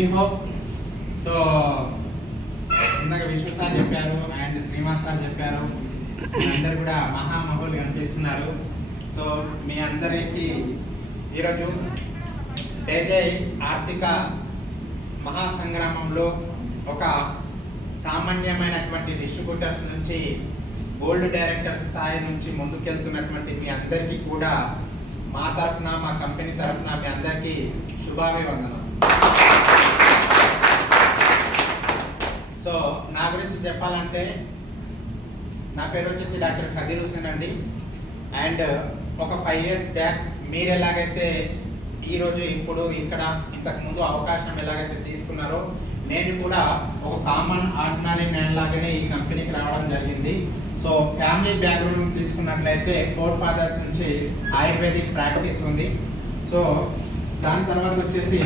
Any hope. So ఇందాక Vishnu sir చెప్పారు and Srinivas sir చెప్పారు, అందరు కూడా మహామహులు కనిపిస్తున్నారు. సో మీ అందరికీ ఈరోజు డేజై ఆర్థిక మహాసంగ్రామంలో ఒక సామాన్యమైనటువంటి డిస్ట్రిబ్యూటర్స్ నుంచి గోల్డ్ డైరెక్టర్ స్థాయి నుంచి ముందుకెళ్తున్నటువంటి మీ అందరికీ కూడా మా తరఫున, మా కంపెనీ తరఫున మీ అందరికీ శుభాభివందనం. సో నా గురించి చెప్పాలంటే నా పేరు వచ్చేసి డాక్టర్ ఖదీర్ హుసేన్ అండి. అండ్ ఒక 5 years బ్యాక్ మీరు ఎలాగైతే ఈరోజు ఇప్పుడు ఇక్కడ ఇంతకుముందు అవకాశం ఎలాగైతే తీసుకున్నారో నేను కూడా ఒక కామన్ ఆర్డినరీ మ్యాన్ లాగానే ఈ కంపెనీకి రావడం జరిగింది. సో ఫ్యామిలీ బ్యాక్గ్రౌండ్ తీసుకున్నట్లయితే 4 fathers నుంచి ఆయుర్వేదిక్ ప్రాక్టీస్ ఉంది. సో దాని తర్వాత వచ్చేసి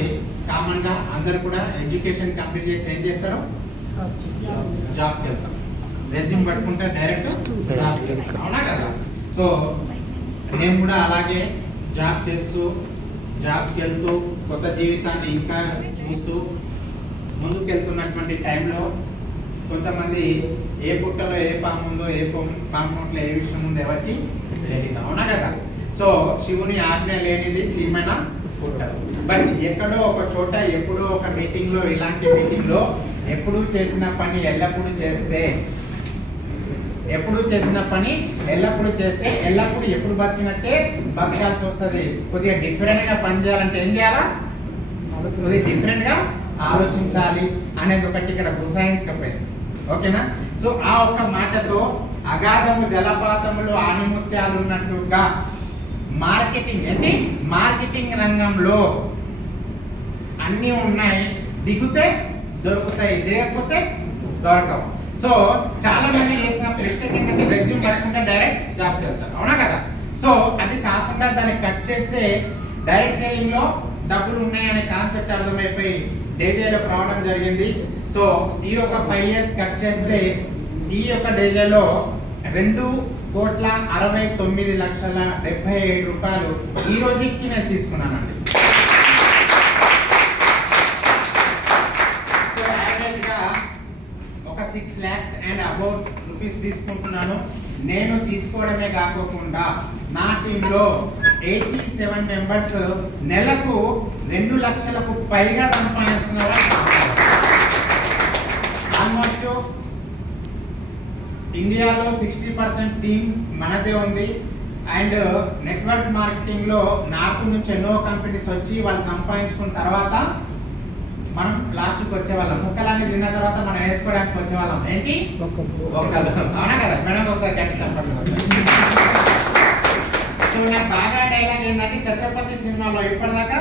కామన్గా అందరు కూడా ఎడ్యుకేషన్ కంప్లీట్ చేసి ఏం చేస్తారు, జాబ్కి వెళ్తాం. రెజ్యూమ్ పట్టుకుంటే డైరెక్ట్ జాబ్కి వెళ్తాం, అవునా కదా? సో నేను కూడా అలాగే జాబ్కి వెళ్తూ కొత్త జీవితాన్ని ఇంకా చూస్తూ ముందుకు వెళ్తున్నటువంటి టైంలో కొంతమంది ఏ పుట్టలో ఏ పాము ఉందో, ఏ పాము నోట్లో ఏ విషయం ఉందో ఎవరికి తెలియదు, అవునా కదా? సో శివుని ఆజ్ఞ లేనిది చీమైన పుట్టదు. బట్ ఎక్కడో ఒక చోట ఎప్పుడో ఒక మీటింగ్లో, ఇలాంటి మీటింగ్లో ఎప్పుడు చేసిన పని ఎల్లప్పుడూ చేస్తే, ఎప్పుడు చేసిన పని ఎల్లప్పుడూ చేస్తే ఎల్లప్పుడూ ఎప్పుడు బతికినట్టే బతకాల్సి వస్తుంది. కొద్దిగా డిఫరెంట్గా పని చేయాలంటే ఏం చేయాలా, కొద్దిగా డిఫరెంట్గా ఆలోచించాలి అనేది ఒకటి ఇక్కడ గుసాయించకపోయింది, ఓకేనా? సో ఆ ఒక్క మాటతో అగాధము జలపాతములు ఆణిముత్యాలు ఉన్నట్టుగా మార్కెటింగ్ అంటే మార్కెటింగ్ రంగంలో అన్నీ ఉన్నాయి. దిగుతే దొరుకుతాయి, దిగకపోతే దొరకవు. సో చాలా మంది చేసిన మిస్టేక్ ఏంటంటే రెజ్యూమ్ పట్టుకుంటే డైరెక్ట్ జాబ్కి వెళ్తారు, అవునా కదా? సో అది కాకుండా దాన్ని కట్ చేస్తే డైరెక్ట్ సేలింగ్ లో డబ్బులు ఉన్నాయనే కాన్సెప్ట్ అర్థమైపోయి డేజేలో రావడం జరిగింది. సో ఈ యొక్క 5 years కట్ చేస్తే ఈ యొక్క డేజేలో 2,69,77,000 రూపాయలు ఈ రోజుకి నేను తీసుకున్నానండి. సో యావరేజ్ గా ఒక 6 lakhs and above రూపీస్ తీసుకుంటున్నాను. నేను తీసుకోవడమే కాకుండా నా టీంలో 87 members నెలకు 2 లక్షలకు పైగా సంపాదిస్తున్నారు. ఆల్మోస్ట్ ఇండియాలో 60% టీం మనదే ఉంది. అండ్ నెట్వర్క్ మార్కెటింగ్ లో నార్త్ నుంచి ఎన్నో కంపెనీస్ వచ్చి వాళ్ళు సంపాదించుకున్న తర్వాత మనం లాస్ట్కి వచ్చేవాళ్ళం. ముక్కలన్నీ తిన్న తర్వాత మనం వేసుకోవడానికి వచ్చేవాళ్ళం. ఏంటి ఒక్కలు, అవునా కదా మేడం? ఒకసారి గట్టి చెప్పండి. సో నాకు బాగా డైలాగ్ ఏంటంటే ఛత్రపతి సినిమాలో ఇప్పటిదాకా,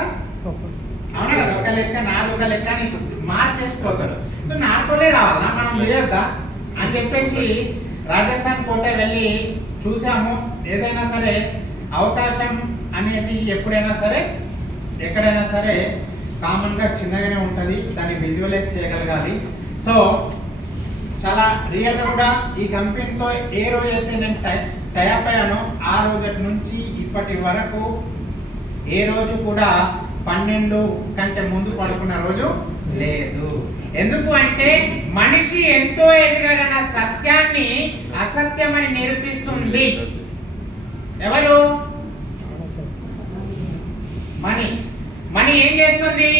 అవునా కదా, ఒక లెక్క నాది ఒక లెక్క అని మార్చేసిపోతాడు. సో నాతోనే రావాలా, మనం లేవద్దా అని చెప్పేసి రాజస్థాన్ కోట వెళ్ళి చూసాము. ఏదైనా సరే అవకాశం అనేది ఎప్పుడైనా సరే ఎక్కడైనా సరే కామన్ గా చిన్నగానే ఉంటుంది, దాన్ని విజువలైజ్ చేయగలగాలి. సో చాలా రియల్ గా కూడా ఈ కంపెనీతో ఏ రోజైతే నేను టైప్ అయ్యానో ఆ రోజు నుంచి ఇప్పటి వరకు ఏ రోజు కూడా 12 కంటే ముందు పడుకున్న రోజు లేదు. ఎందుకు అంటే మనిషి ఎంతో ఎదిగాడన్న సత్యాన్ని అసత్యమని నిరూపిస్తుంది ఎవరు? మనీ. మనీ ఏం చేస్తుంది?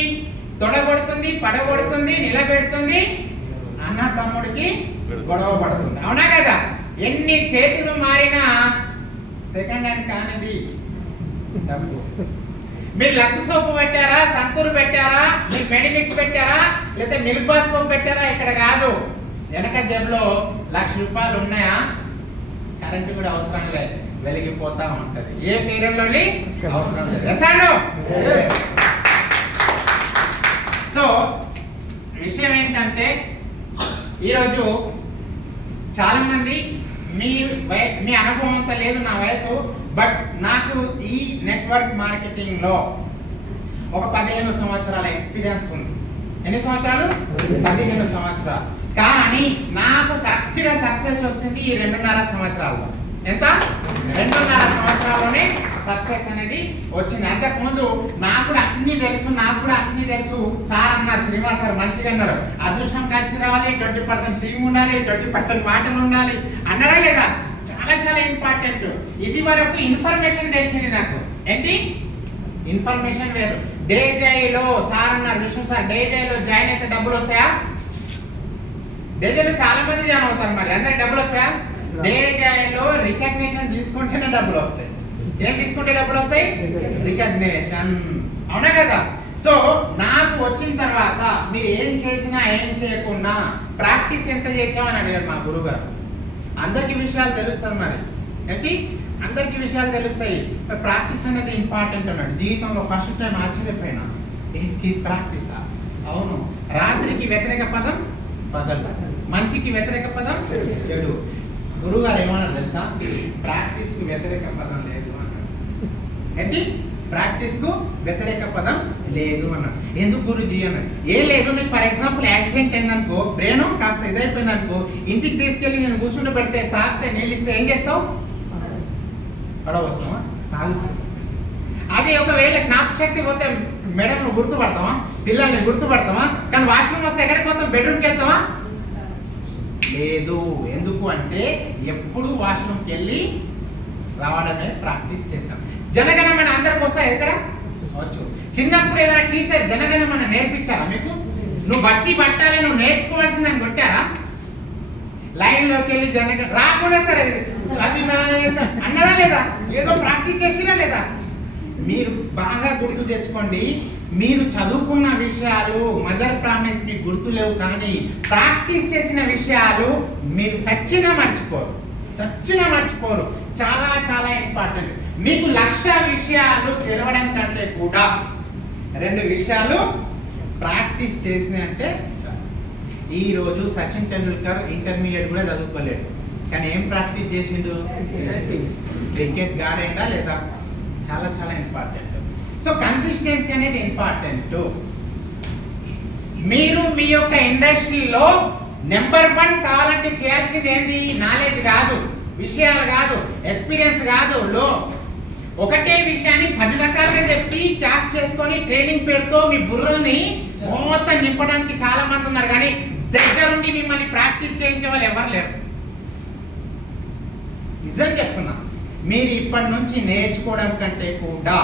తొడగొడుతుంది, పడగొడుతుంది, నిలబెడుతుంది, అన్న తమ్ముడికి గొడవ పడుతుంది, అవునా కదా? ఎన్ని చేతులు మారినా సెకండ్ హ్యాండ్ కానిది డబ్బు. మీరు లక్స్ సోపు పెట్టారా, సంతూర్ పెట్టారా, మీరు మెడిమిక్స్ పెట్టారా, లేకపోతే మిల్క్ బాస్ సోప్ పెట్టారా, ఇక్కడ కాదు. వెనక జేబులో 1,00,000 రూపాయలు ఉన్నాయా, కరెంట్ కూడా అవసరం లేదు, వెలిగిపోతా ఉంటది. ఏ పీరియడ్లోని అవసరం లేదు. సో విషయం ఏంటంటే ఈరోజు చాలా మంది మీ అనుభవం అంత లేదు, నా వయసు, బట్ నాకు ఈ నెట్వర్క్ మార్కెటింగ్ లో ఒక 15 సంవత్సరాల ఎక్స్పీరియన్స్ ఉంది. ఎన్ని సంవత్సరాలు? 15 సంవత్సరాలు. కానీ నాకు కరెక్ట్ గా సక్సెస్ వచ్చింది ఈ 2.5 సంవత్సరాల్లో. ఎంత? 2.5 సంవత్సరాల్లోనే సక్సెస్ అనేది వచ్చింది. అంతకుముందు నాకు కూడా అన్ని తెలుసు సార్ అన్నారు, శ్రీనివాస్ సార్ మంచిగా అన్నారు, అదృష్టం కలిసి రావాలి, 20% టీం ఉండాలి, 20% మాటలు ఉండాలి అన్నారా లేదా? చాలా చాలా ఇంపార్టెంట్. ఇది వరకు ఇన్ఫర్మేషన్ తెలిసింది నాకు. ఏంటి ఇన్ఫర్మేషన్ వేరు. డేజైలో సార్ అన్నారు, విష్ణు సార్ డేజైలో జాయిన్ అయితే డబ్బులు వస్తాయా? డేజైలో చాలా మంది జాయిన్ అవుతారు, మరి అందరికి డబ్బులు వస్తాయా? డేజైలో రికగ్నిషన్ తీసుకుంటేనే డబ్బులు వస్తాయి. ఏం తీసుకుంటే డబ్బులు వస్తాయి? రికగ్నిషన్. అవునా కదా? సో నాకు వచ్చిన తర్వాత మీరు ఏం చేసినా ఏం చేయకున్నా ప్రాక్టీస్ ఎంత చేసామని అడిగారు మా గురువు గారు. అందరికి విషయాలు తెలుస్తాయి, మరి ఏంటి అందరికి విషయాలు తెలుస్తాయి. ప్రాక్టీస్ అనేది ఇంపార్టెంట్ అన్నాడు. జీవితంలో ఫస్ట్ టైం ఆశ్చర్యపోయినా, ఏంటి ప్రాక్టీసా? అవును. రాత్రికి వ్యతిరేక పదం పగలు, మంచికి వ్యతిరేక పదం చెడు. గురువు గారు ఏమన్నారు తెలుసా? ప్రాక్టీస్ కు వ్యతిరేక పదం లేదు అన్నాడు. ఏంటి ప్రాక్టీస్ కు వ్యతిరేక పదం లేదు అన్నాడు. ఎందుకు గురుజీ అన్నాడు? ఏం లేదు, నీకు ఫర్ ఎగ్జాంపుల్ యాక్సిడెంట్ అయిందనుకో, బ్రెయిన్ కాస్త ఇదైపోయింది అనుకో, ఇంటికి తీసుకెళ్లి నేను కూర్చుంటూ పెడితే తాగితే నీళ్ళు ఇస్తే ఏం చేస్తావు? పడవస్తావా? తాగుతావు. అదే ఒకవేళ జ్ఞాపకశక్తి పోతే మేడం నువ్వు గుర్తుపడతావా? పిల్లల్ని గుర్తుపడతావా? కానీ వాష్రూమ్ వస్తే ఎక్కడికి పోతాం? బెడ్రూమ్కి వెళ్తావా? లేదు. ఎందుకు అంటే ఎప్పుడు వాష్రూమ్కి వెళ్ళి రావడమే ప్రాక్టీస్ చేశాం. జనగణమన అందరికి వస్తాయి ఎక్కడ వచ్చు. చిన్నప్పుడు ఏదైనా టీచర్ జనగణమన నేర్పించారా మీకు? నువ్వు బట్టి పట్టాలి, నువ్వు నేర్చుకోవాల్సిందని కొట్టారా? లైన్ లోకి వెళ్ళి జనగణ రాకుండా సరే అది అన్నారా లేదా? ఏదో ప్రాక్టీస్ చేసినా లేదా? మీరు బాగా గుర్తు తెచ్చుకోండి. మీరు చదువుకున్న విషయాలు మదర్ ప్రామిస్ మీకు గుర్తు లేవు, కానీ ప్రాక్టీస్ చేసిన విషయాలు మీరు చచ్చినా మర్చిపోరు. చాలా చాలా ఇంపార్టెంట్. మీకు 1,00,000 విషయాలు తెలవడం కంటే కూడా 2 విషయాలు ప్రాక్టీస్ చేసినాయి అంటే. ఈ రోజు సచిన్ టెండూల్కర్ ఇంటర్మీడియట్ కూడా చదువుకోలేడు, కానీ ఏం ప్రాక్టీస్ చేసిండు? క్రికెట్ గాడైందా లేదా? చాలా చాలా ఇంపార్టెంట్. సో కన్సిస్టెన్సీ అనేది ఇంపార్టెంట్. మీరు మీ యొక్క ఇండస్ట్రీలో నెంబర్ 1 కావాలంటే చేయాల్సింది ఏంటి? నాలెడ్జ్ కాదు, విషయాలు కాదు, ఎక్స్పీరియన్స్ కాదు. ఒకటే విషయాన్ని 10 రకాలుగా చెప్పి క్యాష్ చేసుకొని ట్రైనింగ్ పేరుతో మీ బుర్రల్ని మొత్తం నింపడానికి చాలా మంది ఉన్నారు, కానీ దగ్గరుండి మిమ్మల్ని ప్రాక్టీస్ చేయించే వాళ్ళు ఎవరు లేరు. నిజం చెప్తున్నా. మీరు ఇప్పటి నుంచి నేర్చుకోవడం కంటే కూడా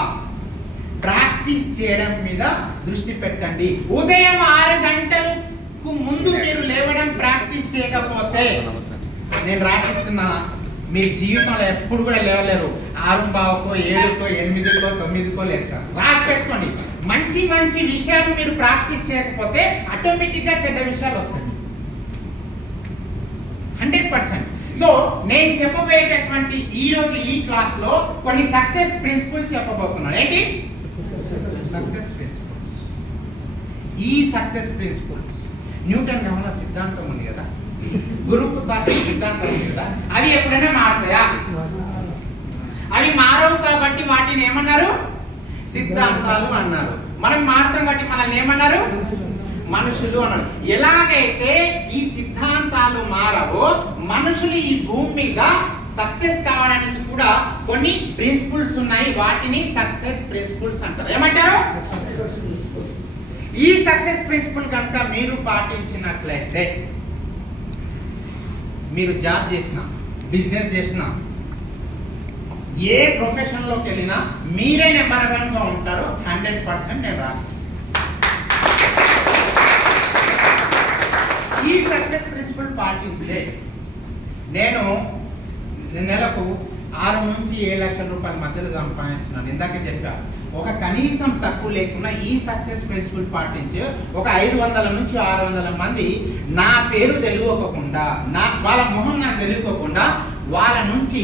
ప్రాక్టీస్ చేయడం మీద దృష్టి పెట్టండి. ఉదయం 6 గంటలకు ముందు మీరు లేవడం ప్రాక్టీస్ చేయకపోతే నేను రాసిస్తున్నా, మీరు జీవితంలో ఎప్పుడు కూడా లేవలేరు. 6:15కో 7కో 8కో 9కో లేస్తారు. రాసి పెట్టుకోండి. మంచి మంచి విషయాలు మీరు ప్రాక్టీస్ చేయకపోతే ఆటోమేటిక్ గా చెడ్డ విషయాలు వస్తాయి 100%. సో నేను చెప్పబోయేటటువంటి ఈ రోజు ఈ క్లాస్ లో కొన్ని సక్సెస్ ప్రిన్సిపల్స్ చెప్పబోతున్నాను. ఏంటి సక్సెస్ ప్రిన్సిపల్స్? ఈ సక్సెస్ ప్రిన్సిపల్స్ న్యూటన్ గమన సిద్ధాంతం ఉంది కదా, గురుపుత్ర సిద్ధాంతం ఉంది కదా, అవి ఎప్పుడైనా మారుతాయా? అవి మారవు కాబట్టి వాటిని ఏమన్నారు? సిద్ధాంతాలు అన్నారు. మనం మారుతాం కాబట్టి మనల్ని ఏమన్నారు? మనుషులు అన్నారు. ఎలాగైతే ఈ సిద్ధాంతాలు మారవో మనుషులు ఈ భూమి మీద సక్సెస్ కావడానికి కూడా కొన్ని ప్రిన్సిపల్స్ ఉన్నాయి. వాటిని సక్సెస్ ప్రిన్సిపల్స్ అంటారు. ఏమంటారు? ఈ సక్సెస్ ప్రిన్సిపల్ కనుక మీరు పాటించినట్లయితే మీరు జాబ్ చేసినా, బిజినెస్ చేసినా, ఏ ప్రొఫెషన్ లోకి వెళ్ళినా మీరే నెంబర్ 1 గా ఉంటారు. 100% నేను రాస్తాను. ఈ సక్సెస్ ప్రిన్సిపల్ పాటించే నేను నెలకు 6 నుంచి 7 లక్షల రూపాయల మధ్యలో సంపాదిస్తున్నాను. ఇందాకే చెప్పా, ఒక కనీసం తక్కువ లేకుండా ఈ సక్సెస్ ప్రిన్సిపల్ పాటించే ఒక 500 నుంచి 600 మంది నా పేరు తెలియకోకుండా, వాళ్ళ మొహం నాకు తెలియకోకుండా వాళ్ళ నుంచి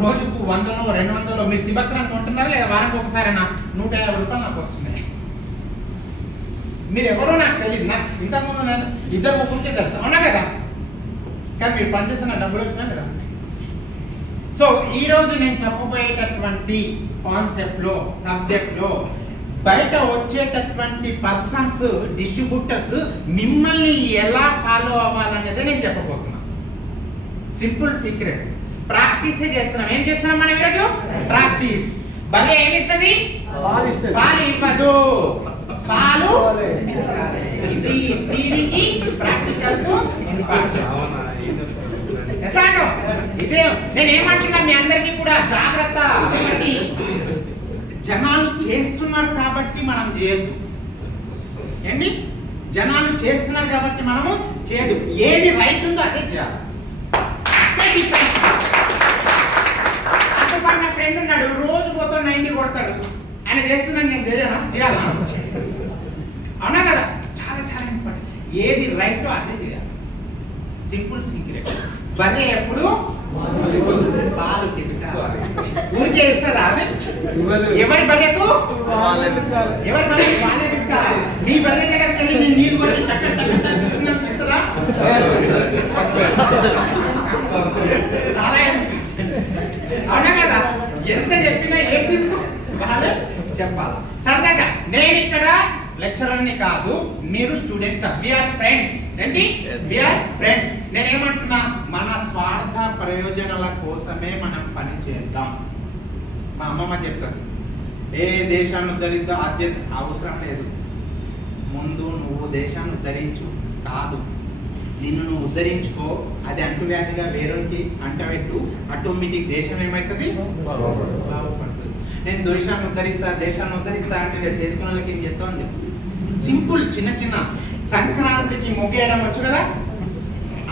రోజుకు 100 200 మీరు సిబత్రాన్ని కొంటున్నారా లేదా? వారానికి ఒకసారైనా 150 రూపాయలు నాకు వస్తున్నాయి. మీరు ఎవరో నాకు తెలియదు. నాకు ఇంతకుముందు నేను 2-3 తెలుసు, అవునా కదా? కానీ మీరు పనిచేస్తున్న డబ్బులు వచ్చినా కదా. సో ఈ రోజు నేను చెప్పబోయేటటువంటి కాన్సెప్ట్ లో, సబ్జెక్ట్ లో బయట వచ్చేటటువంటి పర్సన్స్, డిస్ట్రిబ్యూటర్స్ మిమ్మల్ని ఎలా ఫాలో అవ్వాలనేది నేను చెప్పబోతున్నా. Simple secret. ప్రాక్టీసే చేస్తున్నాం. ఏం చేస్తున్నాం మనం ఈరోజు? ప్రాక్టీస్. బర్రె ఏమిస్తుంది? పాలు ఇవ్వదు. పాలు ఇది దీనికి ప్రాక్టికల్ కు ఇదే నేను ఏమంటున్నా మీ అందరికీ కూడా జాగ్రత్త. అది జనాలు చేస్తున్నారు కాబట్టి మనం చేయొద్దు ఏంటి, జనాలు చేస్తున్నారు కాబట్టి మనము చేయదు. ఏది రైట్ ఉందో అదే చేయాలి. అటు నా ఫ్రెండ్ ఉన్నాడు, రోజు పోతాడు 90 కొడతాడు. ఆయన చేస్తున్నాడు, నేను చేయాలా? అవునా కదా? చాలా చాలా ఇంపార్టెంట్. ఏది రైట్ అదే చేయాలి. Simple secret. బర్రె ఎప్పుడు పాలు ఊరికే ఇస్తారా? అది ఎవరి బర్రెకు ఎవరి బర్రెకు పాలే పిత్తాలి. మీ బర్రె దగ్గరికి వెళ్ళి నేను నీరు కొట్టి ఎంతదా చాలా అవునా కదా? ఎంత చెప్పినా ఏంటి బాగా చెప్పాలి సరదాగా. నేను ఇక్కడ లెక్చరర్ని కాదు, మీరు స్టూడెంట్ కాదు. వీఆర్ ఫ్రెండ్స్ ఏంటి? We are friends. నేనేమంటున్నా, మన స్వార్థ ప్రయోజనాల కోసమే మనం పని చేద్దాం. మా అమ్మమ్మ చెప్తారు, ఏ దేశాన్ని ఉద్ధరిద్దాం అధ్యత అవసరం లేదు. ముందు నువ్వు దేశాన్ని ఉద్ధరించు కాదు, నిన్ను నువ్వు ఉద్ధరించుకో. అది అంటువ్యాధిగా వేరొకటి అంటబెట్టు, ఆటోమేటిక్ దేశం ఏమవుతుంది? బాగుపడుతుంది. నేను దేశాన్ని ఉద్ధరిస్తా అంటే నేను చేసుకున్న వాళ్ళకి ఏం చెప్తామని చెప్పి సింపుల్ చిన్న చిన్న సంక్రాంతికి ముగ్గేయడం వచ్చు కదా,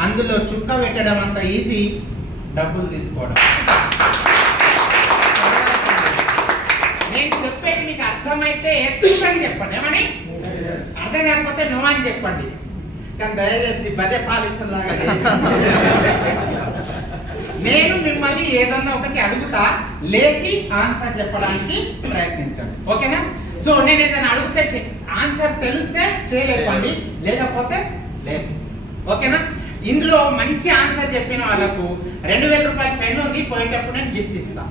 అందులో చుక్క పెట్టడం అంత ఈజీ, డబ్బులు తీసుకోవడం. నేను చెప్పేది మీకు అర్థమైతే ఎస్ అని చెప్పండి, ఏమని అర్థం కాకపోతే నో అని చెప్పండి. కానీ దయచేసి బర్రె పాలిస్తుందాగా నేను మిమ్మల్ని ఏదన్నా ఒకటి అడుగుతా, లేచి ఆన్సర్ చెప్పడానికి ప్రయత్నించండి. ఓకేనా? సో నేను ఏదైనా అడిగితే ఆన్సర్ తెలిస్తే చేయలేకండి, లేకపోతే లేదు. ఓకేనా? ఇందులో మంచి ఆన్సర్ చెప్పిన వాళ్ళకు 2000 రూపాయల పెన్ ఉంది, పోయేటప్పుడు నేను గిఫ్ట్ ఇస్తాను.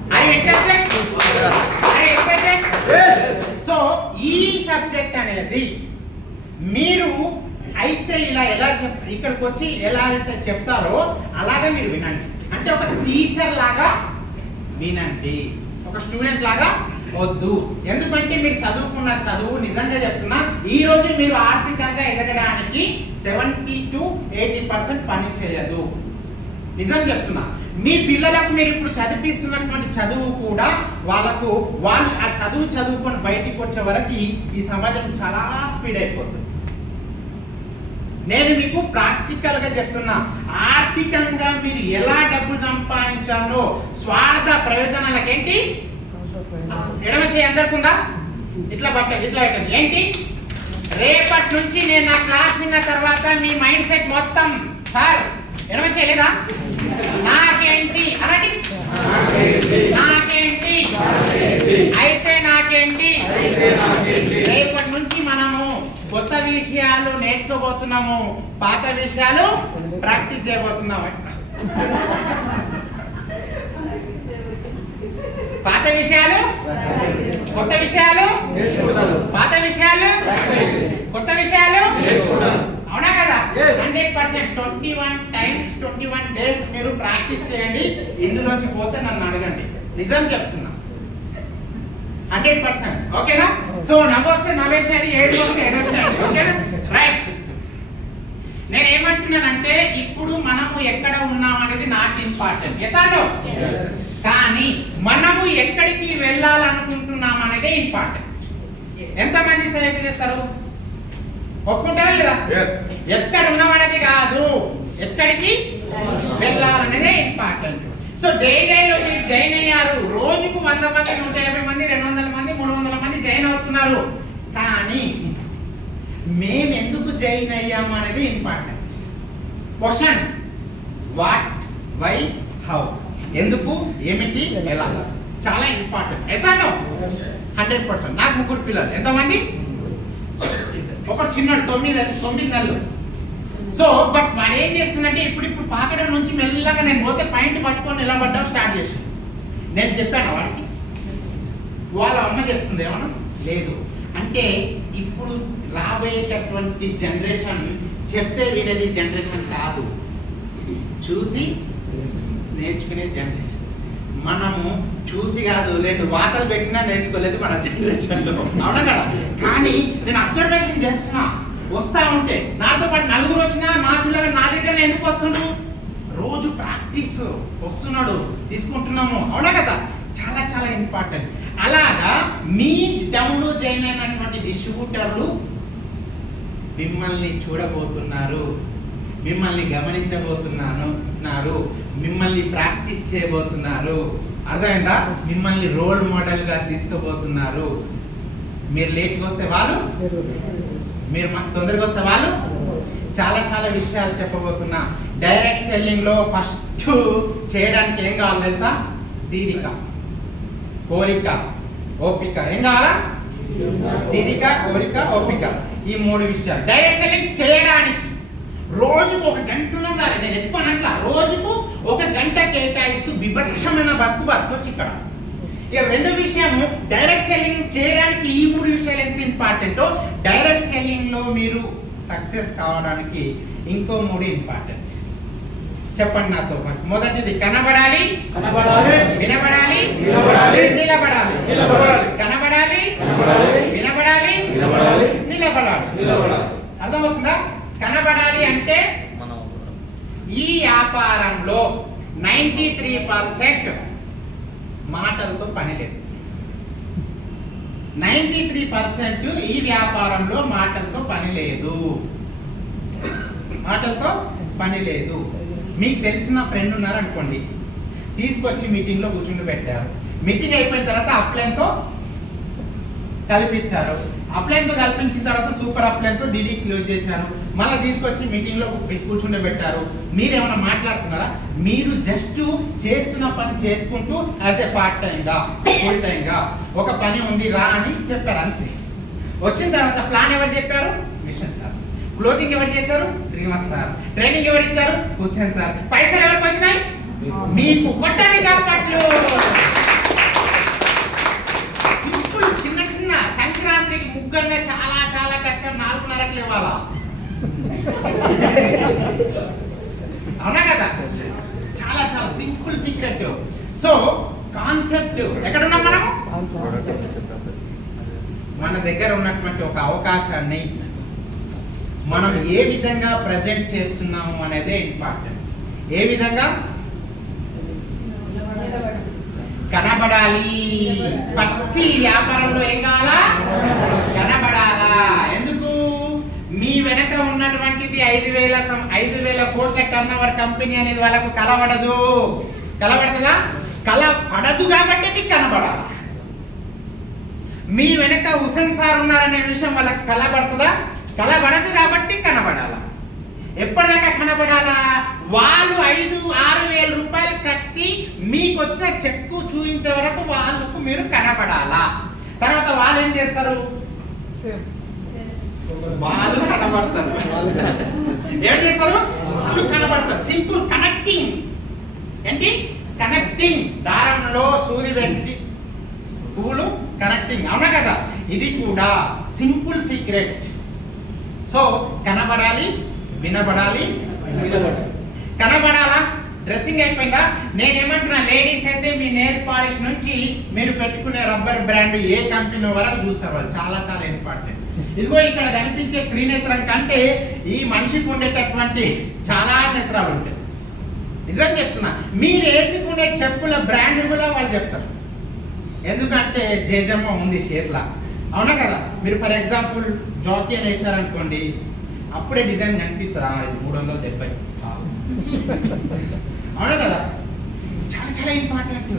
సో ఈ సబ్జెక్ట్ అనేది మీరు అయితే ఇలా ఎలా చెప్తారు, ఇక్కడికి వచ్చి ఎలా అయితే చెప్తారో అలాగే మీరు వినండి. అంటే ఒక టీచర్ లాగా వినండి, ఒక స్టూడెంట్ లాగా వద్దు. ఎందుకంటే మీరు చదువుకున్న చదువు నిజంగా చెప్తున్నా, ఈ రోజు మీరు ఆర్థికంగా ఎదగడానికి 70 to 80% పని చేయదు. నిజం చెప్తున్నా. మీ పిల్లలకు మీరు ఇప్పుడు చదివిస్తున్నటువంటి చదువు కూడా వాళ్ళు ఆ చదువుకొని బయటికి వచ్చే వరకు ఈ సమాజం చాలా స్పీడ్ అయిపోతుంది. నేను మీకు ప్రాక్టికల్ గా చెప్తున్నా, ఆర్థికంగా మీరు ఎలా డబ్బులు సంపాదించాలో స్వార్థ ప్రయోజనాలకు ఏంటి ఎడమ చేయి అందరికుందా? ఇట్లా బట్టలు ఇట్లా పెట్టండి. ఏంటి రేపటి నుంచి నేను నా క్లాస్ విన్న తర్వాత మీ మైండ్ సెట్ మొత్తం సార్ ఎడమ చేయలేదా? నాకేంటి అనండి, నాకేంటి అయితే నాకేంటి. రేపటి నుంచి మనము కొత్త విషయాలు నేర్చుకోబోతున్నాము, పాత విషయాలు ప్రాక్టీస్ చేయబోతున్నాము. పాత విషయాలు కొత్త విషయాలు, పాత విషయాలు కొత్త విషయాలు. అవునా కదా? 100% 21 times 21 days మీరు ప్రాక్టీస్ చేయండి. ఇందులోంచి పోతే నన్ను అడగండి, నిజం చెప్తున్నా. 100%. ఓకేనా? సో నవ్వొస్తే నవ్వేసేది, ఏడు వస్తే ఏడొచ్చేది. ఓకేనా? రైట్. నేను ఏమంటున్నానంటే, ఇప్పుడు మనము ఎక్కడ ఉన్నాం అనేది not important. Yes or no? కానీ మనము ఎక్కడికి వెళ్ళాలనుకుంటున్నాం అనేది ఇంపార్టెంట్. ఎంతమంది సెలెక్ట్ చేస్తారు? ఒప్పుకుంటారా లేదా? ఎక్కడ ఉన్నాం అనేది కాదు, ఎక్కడికి వెళ్ళాలనేదే ఇంపార్టెంట్. సో దేజైలో మీరు జాయిన్ అయ్యారు, రోజుకు 100 మంది 150 మంది 200 మంది 300 మంది జాయిన్ అవుతున్నారు. కానీ మేము ఎందుకు జాయిన్ అయ్యాము అనేది important. Question what, why, how, ఎందుకు, ఏమిటి, ఎలా, చాలా ఇంపార్టెంట్. Yes or no? 100%. నాకు 3 పిల్లలు. ఎంతమంది? ఒకటి చిన్నాడు 9 నెలలు. సో బట్ వాడు ఏం చేస్తుందంటే, ఇప్పుడు పాకడం నుంచి మెల్లగా నేను పోతే పాయింట్ పట్టుకొని నిలబడ్డం స్టార్ట్ చేసాను. నేను చెప్పాను వాడికి, వాళ్ళ అమ్మ చేస్తుంది ఏమన్నా లేదు అంటే. ఇప్పుడు రాబోయేటటువంటి జనరేషన్ చెప్తే వినేది జనరేషన్ కాదు, చూసి నేర్చుకునే జనరేషన్. మనము చూసి కాదు 2 వాతలు పెట్టినా నేర్చుకోలేదు మన జనరేషన్లో, అవునా కదా? కానీ నేను అబ్జర్వేషన్ చేస్తున్నా, వస్తా ఉంటే నాతో పాటు 4 వచ్చినా మా పిల్లలు నా దగ్గర ఎందుకు వస్తుండు? రోజు ప్రాక్టీస్ వస్తున్నాడు, తీసుకుంటున్నాము, అవునా కదా? చాలా చాలా ఇంపార్టెంట్. అలాగా మీ డౌన్లోడ్ జాయిన్ అయినటువంటి డిస్ట్రిబ్యూటర్లు మిమ్మల్ని చూడబోతున్నారు, మిమ్మల్ని గమనించబోతున్నారు, మిమ్మల్ని ప్రాక్టీస్ చేయబోతున్నారు. అర్థమైందా? మిమ్మల్ని రోల్ మోడల్ గా తీసుకోబోతున్నారు. మీరు లేట్గా వస్తే వాళ్ళు, మీరు తొందరగా వస్తే వాళ్ళు. చాలా చాలా విషయాలు చెప్పబోతున్నా. డైరెక్ట్ సెల్లింగ్ లో ఫస్ట్ చేయడానికి ఏం కావాలి తెలుసా? తీరిక, కోరిక, ఓపిక. ఏం కావాలా? తీరిక, కోరిక, ఓపిక. ఈ 3 విషయాలు డైరెక్ట్ సెల్లింగ్ చేయడానికి. రోజుకు 1 గంట ఉన్నా సరే, నేను ఎక్కువ అనట్లా, రోజుకు 1 గంట కేటాయిస్తూ బిభత్సమైన బతుకొచ్చి ఇక్కడ. ఇక 2 విషయము, డైరెక్ట్ సెల్లింగ్ చేయడానికి ఈ 3 విషయాలు ఎంత ఇంపార్టెంటో, డైరెక్ట్ సెల్లింగ్ లో మీరు సక్సెస్ కావడానికి ఇంకో 3 ఇంపార్టెంట్. చెప్పండి నాతో పాటు. మొదటిది కనబడాలి, వినబడాలి, నిలబడాలి. కనబడాలి, వినబడాలి, నిలబడాలి. అర్థమవుతుందా? కనబడాలి అంటే ఈ వ్యాపారంలో 93% మాటలతో పని లేదు. 93% ఈ వ్యాపారంలో మాటలతో పని లేదు. మాటలతో పని లేదు. మీకు తెలిసిన ఫ్రెండ్ ఉన్నారు అనుకోండి, తీసుకొచ్చి మీటింగ్ లో కూర్చుండి మీటింగ్ అయిపోయిన తర్వాత అప్లైన్తో కల్పించారు. అప్లైన్తో కల్పించిన తర్వాత సూపర్ అప్లైన్తో డీడీ క్లోజ్ చేశారు. మళ్ళీ తీసుకొచ్చి మీటింగ్ లో కూర్చుండబెట్టారు. మీరేమైనా మాట్లాడుతున్నారా? మీరు జస్ట్ చేస్తున్న పని చేసుకుంటూ యాజ్ ఏ పార్ట్ టైం గా, ఫుల్ టైం గా ఒక పని ఉంది రా అని చెప్పారు అంతే. వచ్చిన తర్వాత ప్లాన్ ఎవరు చెప్పారు? Machine sir. క్లోజింగ్ ఎవరు చేశారు? శ్రీనివాస్ సార్. ట్రైనింగ్ ఎవరు ఇచ్చారు? హుస్సేన్ సార్. పైసలు ఎవరికి వచ్చినాయి? మీకు. కొట్టండి చప్పట్లు. సింపుల్. చిన్న చిన్న సంక్రాంతికి ముగ్గురునే చాలా చాలా కష్టం. 4:30కి లేవాలా, అవునా కదా? చాలా చాలా సింపుల్ సీక్రెట్. సో కాన్సెప్ట్ ఎక్కడున్నాం మనము? మన దగ్గర ఉన్నటువంటి ఒక అవకాశాన్ని మనం ఏ విధంగా ప్రజెంట్ చేస్తున్నాము అనేదే ఇంపార్టెంట్. ఏ విధంగా కనబడాలి. ఫస్ట్ ఈ వ్యాపారంలో ఏం కావాలా? కనబడాలా. ఎందుకు? మీ వెనక ఉన్నటువంటిది 5,000 కోట్ల టర్నోవర్ కంపెనీ అనేది వాళ్ళకు కలబడదు. కలబడుతుందా? కలబడదు కాబట్టి మీకు కనబడాలా. మీ వెనక హుస్సేన్ సార్ ఉన్నారనే విషయం వాళ్ళకి కలబడుతుందా? కలబడదు కాబట్టి కనబడాలా. ఎప్పటిదాకా కనబడాలా? వాళ్ళు 5-6 వేల రూపాయలు కట్టి మీకు వచ్చిన చెక్కు చూపించే వరకు వాళ్ళకు మీరు కనబడాలా. తర్వాత వాళ్ళు ఏం చేస్తారు? వాళ్ళు కనబడతారు. ఏం చేస్తారు? వాళ్ళు కనబడతారు. Simple connecting. ఏంటి? కనెక్టింగ్. దారంలో సూది పెట్టి పువ్వులు కనెక్టింగ్, అవునా కదా? ఇది కూడా సింపుల్ సీక్రెట్. సో కనబడాలి, వినబడాలి, కనబడాలా. డ్రెస్సింగ్ అయిపోయిందా? నేనేమంటున్నా, లేడీస్ అయితే మీ నెయిల్ పాలిష్ నుంచి మీరు పెట్టుకునే రబ్బర్ బ్రాండ్ ఏ కంపెనీ వరకు చూస్తారు వాళ్ళు. చాలా చాలా ఇంపార్టెంట్. ఇదిగో ఇక్కడ కనిపించే త్రినేత్రం కంటే ఈ మనిషికి ఉండేటటువంటి చాలా నేత్రాలు ఉంటాయి. నిజం చెప్తున్నా. మీరు వేసుకునే చెప్పుల బ్రాండ్ కూడా వాళ్ళు చెప్తారు. ఎందుకంటే జేజమ్మ ఉంది చేతిలో, అవునా కదా? మీరు ఫర్ ఎగ్జాంపుల్ జాకీ అని వేసారనుకోండి, అప్పుడే డిజైన్ కనిపిస్తుందా? 370, అవునా కదా? చాలా చాలా ఇంపార్టెంట్.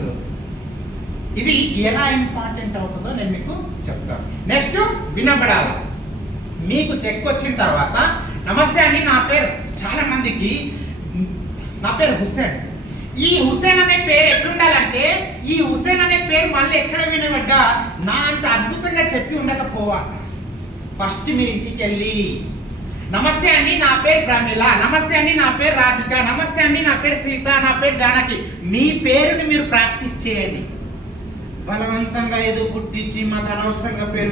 ఇది ఎలా ఇంపార్టెంట్ అవుతుందో నేను మీకు చెప్తాను. నెక్స్ట్ వినబడాల. మీకు చెక్ వచ్చిన తర్వాత, నమస్తే అండి నా పేరు, చాలా మందికి నా పేరు హుస్సేన్. ఈ హుస్సేన్ అనే పేరు ఎట్లుండాలంటే, ఈ హుస్సేన్ అనే పేరు మళ్ళీ ఎక్కడ వినబడ్డా నా అంత అద్భుతంగా చెప్పి ఉండకపోవా. ఫస్ట్ మీరు ఇంటికి వెళ్ళి నమస్తే అండి నా పేరు ప్రమీల, నమస్తే అండి నా పేరు రాధిక, నమస్తే అండి నా పేరు సీత, నా పేరు జానకి, మీ పేరుని మీరు ప్రాక్టీస్ చేయండి. బలవంతంగా ఏదో పుట్టించి మాకు అనవసరంగా పేరు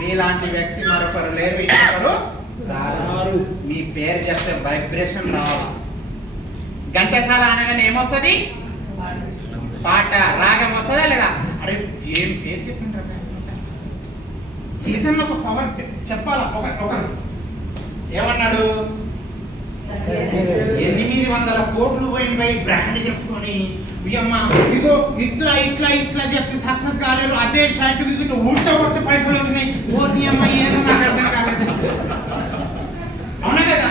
మీలాంటి వ్యక్తి మరొకరు లేరు. ఇంకొకరు రారు. మీ పేరు చెప్తే వైబ్రేషన్ రావాలి. ఘంటసాల అనగానే ఏమొస్తుంది? పాట, రాగం వస్తుందా లేదా? అరే ఏం పేరు చెప్పిండ్రా? ఏదన్నా ఒక పవర్ చెప్పాలా? ఒకరు ఏమన్నాడు? 800 కోట్లు పోయి బ్రాండ్ చెప్పుకొని ఇగో ఇట్లా ఇట్లా ఇట్లా చెప్తే సక్సెస్ కాలేరు, అదే సర్టిఫికెట్ ఊట కొడితే పైసలు వచ్చినాయి. ఓ నీ అమ్మ ఏదో నాకు అర్థం కాలేదు. అవునా కదా?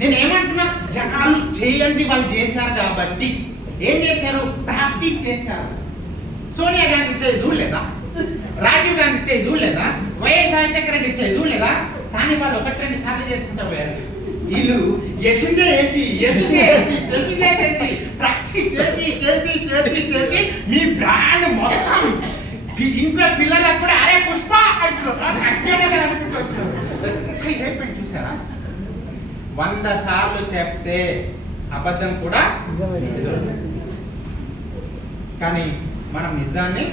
నేను ఏమంటున్నా, జనాలు చేయండి, వాళ్ళు చేశారు కాబట్టి ఏం చేశారు? ప్రాక్టీస్ చేశారు. సోనియా గాంధీ చేయి చూడలేదా? రాజీవ్ గాంధీ చేయి చూడలేదా? వైఎస్ రాజశేఖర రెడ్డి చేయి చూడలేదా? కానీ వాళ్ళు 1-2 సార్లు చేసుకుంటా పోయారు. వీళ్ళు యశిందే ప్రాక్టీస్ చేసి మీ బ్రాండ్ మొత్తం ఇంట్లో పిల్లలకు కూడా అరే పుష్ప అంటున్నారు. చూసారా? 100 సార్లు చెప్తే అబద్ధం కూడా కానీ మనం నిజమనే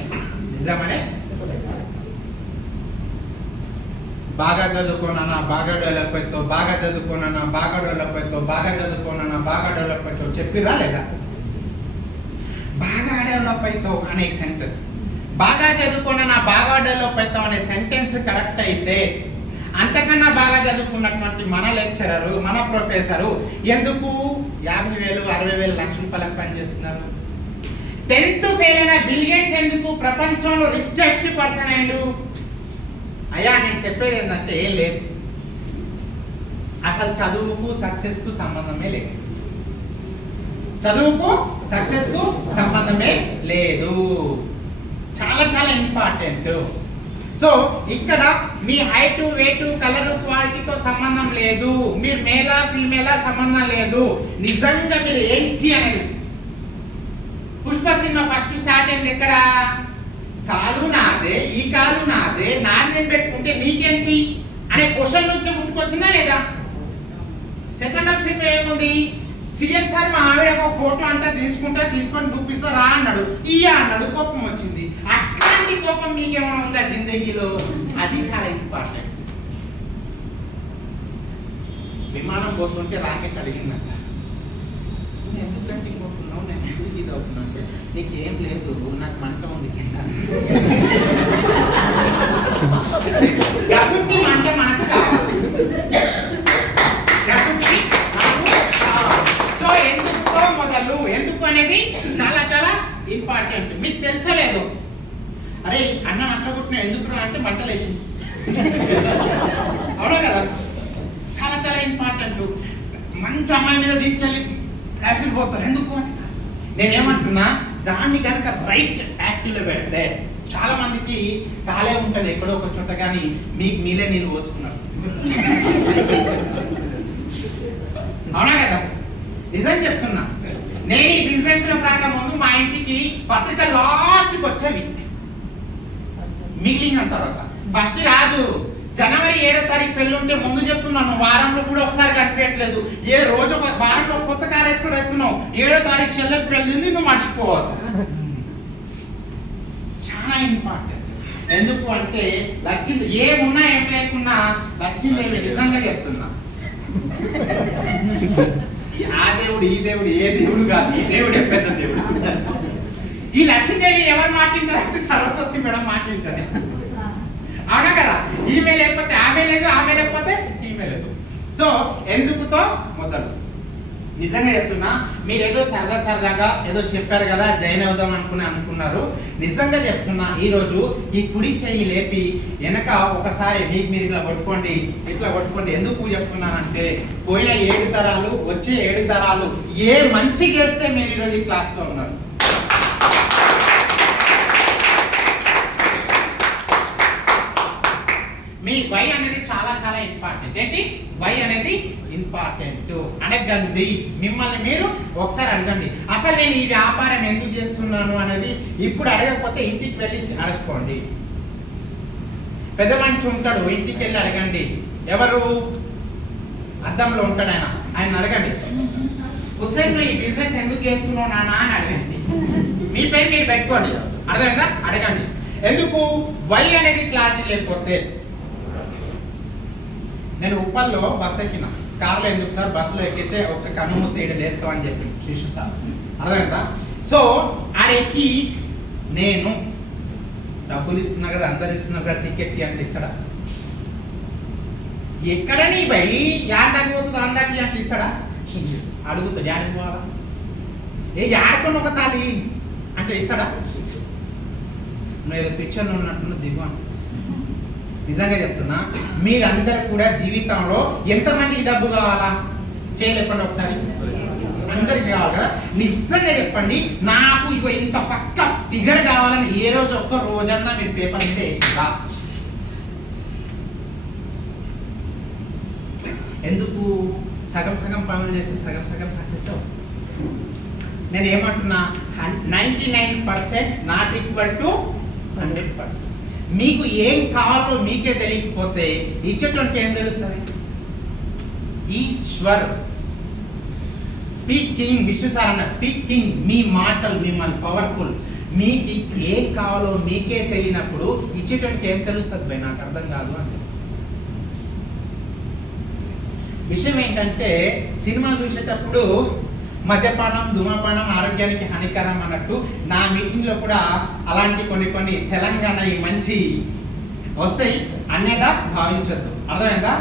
బాగా చదువుకోనన్నా బాగా డెవలప్ అవుతావు, బాగా చదువుకోనన్నా బాగా డెవలప్ అవుతావు, బాగా చదువుకోనన్నా బాగా డెవలప్ అవుతావు చెప్పిరా లేదా? బాగా డెవలప్ అవుతావు అనే సెంటెన్స్, బాగా చదువుకోనన్నా బాగా డెవలప్ అవుతావు అనే సెంటెన్స్ కరెక్ట్ అయితే అంతకన్నా బాగా చదువుకున్నటువంటి మన లెక్చరరు, మన ప్రొఫెసరు ఎందుకు 50,000, 60,000, లక్ష రూపాయలకు పనిచేస్తున్నారు? 10th ఫెయిల్ అయిన బిల్ గేట్స్ ఎందుకు ప్రపంచంలో రిచెస్ట్ పర్సన్ అయ్యిండు? అయ్యా నేను చెప్పేది ఏంటంటే ఏం లేదు, అసలు చదువుకు సక్సెస్ కు సంబంధమే లేదు. చదువుకు సక్సెస్ కు సంబంధమే లేదు. చాలా చాలా ఇంపార్టెంట్. సో ఇక్కడ మీ హైట్, వెయిట్, కలర్, క్వాలిటీతో సంబంధం లేదు. మీరు మేలా ఫీమేలా సంబంధం లేదు. నిజంగా మీరు ఏంటి అనేది. పుష్ప సినిమా ఫస్ట్ స్టార్ట్ అయింది ఎక్కడ? కాలు నాదే, ఈ కాలు నాదే, నాదేం పెట్టుకుంటే నీకేంటి అనే క్వశ్చన్ నుంచి పుట్టుకొచ్చిందా లేదా? సెకండ్ హాఫ్ సినిమా ఏముంది? సీఎం సార్ మా ఆవిడ ఒక ఫోటో అంతా తీసుకొని చూపిస్తా రా అన్నాడు, ఇయ్యా అన్నాడు, కోపం వచ్చింది. అట్లాంటి కోపం మీకేమైనా ఉందా జిందగీలో? అది చాలా ఇంపార్టెంట్. విమానం పోతుంటే రాకెట్ అడిగిందంట, నువ్వు ఎందుకు గంటికి పోతున్నావు, నేను ఎందుకు ఇది అవుతున్నా అంటే, నీకు ఏం లేదు, నాకు మంట ఉంది కింద. గసుంటి మంట మనకు కావాలి. సో ఎందుకు మొదలు, ఎందుకు అనేది చాలా చాలా ఇంపార్టెంట్. మీకు తెలుసలేదు, అరే అన్న అట్లా కొట్టినా ఎందుకు అంటే మంటలేసి, అవునా కదా? చాలా చాలా ఇంపార్టెంట్. మంచి అమ్మాయి మీద తీసుకెళ్ళి యాసిడ్ పోతారు ఎందుకు అంటే, నేనేమంటున్నా దాన్ని కనుక రైట్ యాక్టివ్లో పెడితే చాలా మందికి కాలే ఉంటుంది ఎక్కడో ఒక చోట, కానీ మీకు మీరే నీళ్ళు పోసుకున్నారు. అవునా కదా? నిజం చెప్తున్నా. నేను ఈ బిజినెస్ లో రాకముందు మా ఇంటికి పత్రిక లాస్ట్కి వచ్చేవి, మిగిలింగ్ అంటారు. ఫస్ట్ కాదు, జనవరి 7వ తారీఖు పెళ్లి ఉంటే ముందు చెప్తున్నాను, వారంలో కూడా ఒకసారి కనిపించట్లేదు. ఏ రోజు వారంలో కొత్త కారు వేసుకొని వేస్తున్నావు, 7వ తారీఖు చెల్లెకి పెళ్లి ఉంది, నువ్వు మర్చిపోవాలి. చాలా ఇంపార్టెంట్. ఎందుకు అంటే లక్ష్మీ ఏమున్నా ఏం లేకున్నా లక్ష్మీదేవి నిజంగా చెప్తున్నా, ఆ దేవుడు ఈ దేవుడు ఏ దేవుడు కాదు, ఈ దేవుడే పెద్ద దేవుడు. ఈ లక్ష్మీదేవి ఎవరు మాట్లాడుతారంటే సరస్వతి మేడం మాట్లాడుతుంది. అవునా కదా? ఈమె లేకపోతే ఆమె లేదు, ఆమె లేకపోతే ఈమె లేదు. సో ఎందుకుతో మొదలు. నిజంగా చెప్తున్నా, మీరు ఏదో సరదాగా ఏదో చెప్పారు కదా జైన్ అవుదాం అనుకున్నారు. నిజంగా చెప్తున్నా, ఈ రోజు ఈ కుడి చెయ్యి లేపి వెనక ఒకసారి మీకు మీరు ఇట్లా కొట్టుకోండి. ఎందుకు చెప్తున్నానంటే పోయిన 7 తరాలు, వచ్చే 7 తరాలు ఏ మంచి చేస్తే మీరు ఈరోజు ఈ క్లాస్ లో ఉన్నారు. మీ వై అనేది చాలా చాలా ఇంపార్టెంట్. ఏంటి వై అనేది ఇంపార్టెంట్. అడగండి, మిమ్మల్ని మీరు ఒకసారి అడగండి, అసలు నేను ఈ వ్యాపారం ఎందుకు చేస్తున్నాను అనేది. ఇప్పుడు అడగకపోతే ఇంటికి వెళ్ళి అడగండి. పెద్ద మనిషి ఉంటాడు, ఇంటికి వెళ్ళి అడగండి. ఎవరు? అద్దంలో ఉంటాడు ఆయన అడగండి, హుసేన్ నువ్వు ఈ బిజినెస్ ఎందుకు చేస్తున్నావు నాన్న అని అడగండి. మీ పేరు మీరు పెట్టుకోండి, అర్థమైందా? అడగండి. ఎందుకు? వై అనేది క్లారిటీ లేకపోతే. నేను ఉప్పల్లో బస్ ఎక్కిన, కార్లో ఎందుకు సార్, బస్సులో ఎక్కించే ఒక కన్ను మూసి ఏడు లేస్తామని చెప్పి శిష్యు సార్, అర్థమైందా? సో ఆడెక్కి నేను డబ్బులు ఇస్తున్నా కదా, అందరు ఇస్తున్నా కదా, టికెట్ అంటే ఇస్తాడా? ఎక్కడని భయ్ యాడకి పోతుంది అందరికి అంటే ఇస్తాడా? అడుగుతాడు యాడకి పోవాలా, ఏ యాడకొని ఒక తాలి అంటే ఇస్తాడా? నువ్వు ఏదో పిక్చర్లో ఉన్నట్టున్న దిగు అని. నిజంగా చెప్తున్నా, మీరందరూ కూడా జీవితంలో ఎంతమందికి డబ్బు కావాలా చేయలేపండి ఒకసారి, అందరికి కావాలి కదా. నిజంగా చెప్పండి, నాకు ఇగో ఇంత పక్క ఫిగర్ కావాలని ఏ రోజు ఒక్క రోజన్నా మీరు పేపర్ మీద వేసిందా? ఎందుకు? సగం సగం పనులు చేస్తే సగం సగం సక్సెస్ వస్తుంది. నేను ఏమంటున్నా, 99% నాట్ ఈక్వల్ టు 100%. మీకు ఏం కావాలో మీకే తెలియకపోతే ఇచ్చేటువంటి ఏం తెలుస్తుంది? ఈశ్వర్ స్పీకింగ్, విష్ణు సార్ అన్న స్పీకింగ్, మీ మాటలు మిమ్మల్ని పవర్ఫుల్. మీకు ఏం కావాలో మీకే తెలియనప్పుడు ఇచ్చేటువంటి ఏం తెలుస్తుంది భయ్? నాకు అర్థం కాదు అంటే. విషయం ఏంటంటే, సినిమా చూసేటప్పుడు మద్యపానం ధూమపానం ఆరోగ్యానికి హానికరం అన్నట్టు నా మీటింగ్లో కూడా అలాంటి కొన్ని తెలంగాణ ఈ మంచి వస్తాయి అన్యదా భావించద్దు, అర్థమైందా?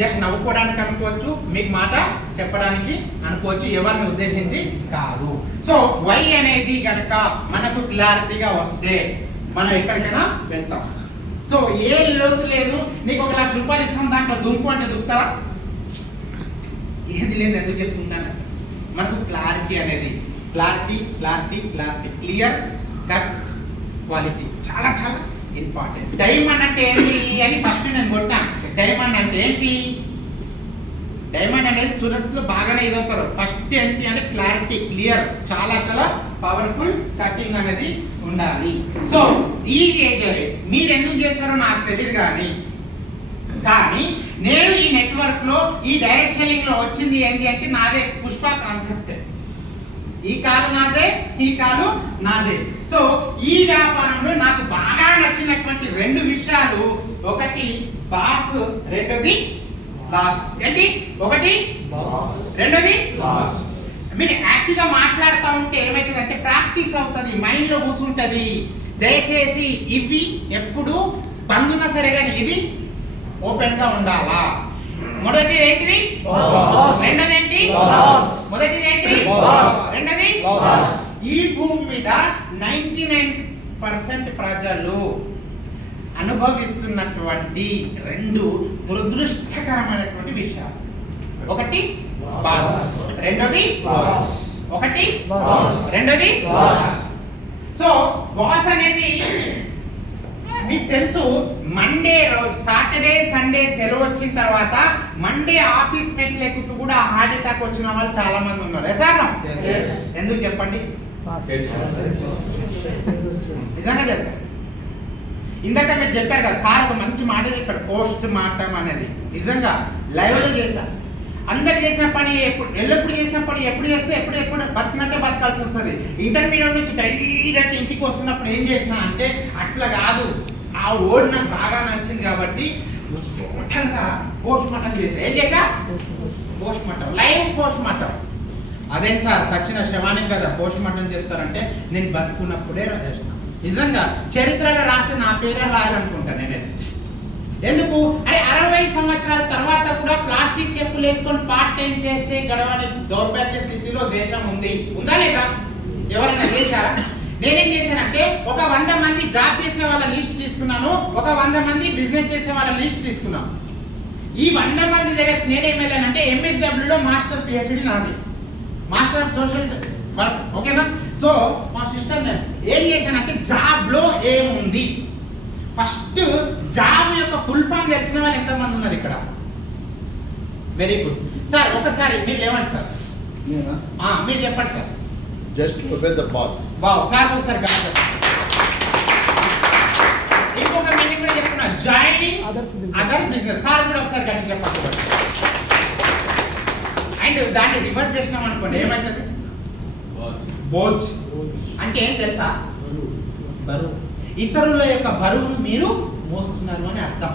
జస్ట్ నవ్వుకోవడానికి అనుకోవచ్చు, మీకు మాట చెప్పడానికి అనుకోవచ్చు, ఎవరిని ఉద్దేశించి కాదు. సో వై అనేది గనక మనకు క్లారిటీగా వస్తే మనం ఎక్కడికైనా వెళ్తాం. సో ఏ లోతు లేదు, నీకు 1 లక్ష రూపాయలు ఇస్తాం దాంట్లో దుంపు అంటే దుక్కుతారా? ఏది లేదు. ఎందుకు చెప్తున్నాను, మనకు క్లారిటీ అనేది క్లారిటీ క్లియర్ కట్ క్వాలిటీ చాలా చాలా ఇంపార్టెంట్. డైమండ్ అంటే ఏంటి అని ఫస్ట్ నేను కొట్టాను. డైమండ్ అంటే ఏంటి? డైమండ్ అనేది సూరత్ లో బాగానే ఇదవుతారు. ఫస్ట్ ఏంటి అంటే క్లారిటీ, క్లియర్, చాలా చాలా పవర్ఫుల్ కటింగ్ అనేది ఉండాలి. సో ఈ ఏజ్ మీరు ఎందుకు చేశారో నాకు తెలియదు, కానీ నేను ఈ నెట్వర్క్ లో ఈ డైరెక్ట్ సెల్లింగ్ లో వచ్చింది ఏంటి అంటే నాదే పుష్ప కాన్సెప్ట్. ఈ కాలు నాదే, ఈ కాలు నాదే. సో ఈ వ్యాపారంలో నాకు బాగా నచ్చినటువంటి 2 విషయాలు, ఒకటి బాస్, రెండోది లాస్. ఏంటి? ఒకటి రెండోది లాస్. మీరు యాక్టివ్ గా మాట్లాడుతూ ఉంటే ఏమైతుందంటే ప్రాక్టీస్ అవుతుంది, మైండ్ లో కూర్చుంటది. దయచేసి ఇవి ఎప్పుడు బందున్నా సరే కానీ ఇది ఓపెన్ గా ఉండాలా. మొదటిది ఏంటిది? రెండోది ఏంటి? మొదటిది ఏంటి? రెండోది. ఈ భూమి మీద 99% ప్రజలు అనుభవిస్తున్నటువంటి 2 దురదృష్టకరమైనటువంటి విషయాలు. ఒకటి బాస్, రెండోది ఒకటి రెండోది. సో బాస్ అనేది మీకు తెలుసు, మండే రోజు సాటర్డే సండే సెలవు వచ్చిన తర్వాత మండే ఆఫీస్ మెట్లు ఎక్కుతూ కూడా హార్ట్ అటాక్ వచ్చిన వాళ్ళు చాలా మంది ఉన్నారు. సార్ ఎందుకు చెప్పండి? నిజంగా చెప్పండి. ఇందాక మీరు చెప్పారు కదా సార్, ఒక మంచి మాట చెప్పారు, పోస్ట్ మార్టం అనేది. నిజంగా లైవ్ లో చేశారు. అందరు చేసిన పని ఎల్లప్పుడు చేసిన పని ఎప్పుడు చేస్తే ఎప్పుడు బతికినట్టే బతకాల్సి వస్తుంది. ఇంటర్మీడియట్ నుంచి డైరెక్ట్ ఇంటికి వస్తున్నప్పుడు ఏం చేసినా అంటే అట్లా కాదు, ఆ ఓడి నాకు బాగా నచ్చింది కాబట్టి టోటల్గా పోస్ట్ మార్టం చేసా. ఏం చేసా? Post mortem, live post mortem. అదేం సార్ సచిన శవానికి కదా పోస్ట్ మార్టం చేస్తారంటే నేను బతుకున్నప్పుడే రాసిన. నిజంగా చరిత్రలో రాసి నా పేరే రాయాలనుకుంటా నేనే. ఎందుకు అంటే 60 సంవత్సరాల తర్వాత కూడా ప్లాస్టిక్ చెప్పులు వేసుకొని పార్ట్ టైం చేస్తే గడవని దౌర్భాగ్య స్థితిలో దేశం ఉంది. ఉందా లేదా? ఎవరైనా చేశారా? నేనేం చేశానంటే ఒక 100 మంది జాబ్ చేసే వాళ్ళ లిస్ట్ తీసుకున్నాను, ఒక 100 మంది బిజినెస్ చేసే వాళ్ళ లిస్ట్ తీసుకున్నాను. ఈ 100 మంది దగ్గర నేనేం వెళ్ళానంటే MSWలో మాస్టర్ PhD నాది, మాస్టర్ ఆఫ్ సోషల్ వర్క్. ఓకేనా? సో మా సిస్టర్ ఏం చేశానంటే జాబ్ లో ఏముంది, ఫస్ట్ జాబ్ యొక్క ఫుల్ ఫామ్ తెలిసిన వాళ్ళు ఎంతమంది ఉన్నారు ఇక్కడ? Very good sir. ఒకసారి మీరు లేవండి సార్, మీరు చెప్పండి sir. Just obey the boss. Wow sir, ఒకసారి ఇంకొక మీనింగ్ కూడా చెప్తున్నా, జాయినింగ్ అదర్ బిజినెస్. సార్ కూడా ఒకసారి గట్టి చెప్పండి. అండ్ దాన్ని రివర్స్ చేసినాం అనుకోండి ఏమైతుంది? బోజ్ అంటే ఏం తెలుసా? బరువు. ఇతరుల యొక్క బరువును మీరు మోస్తున్నారు అని అర్థం.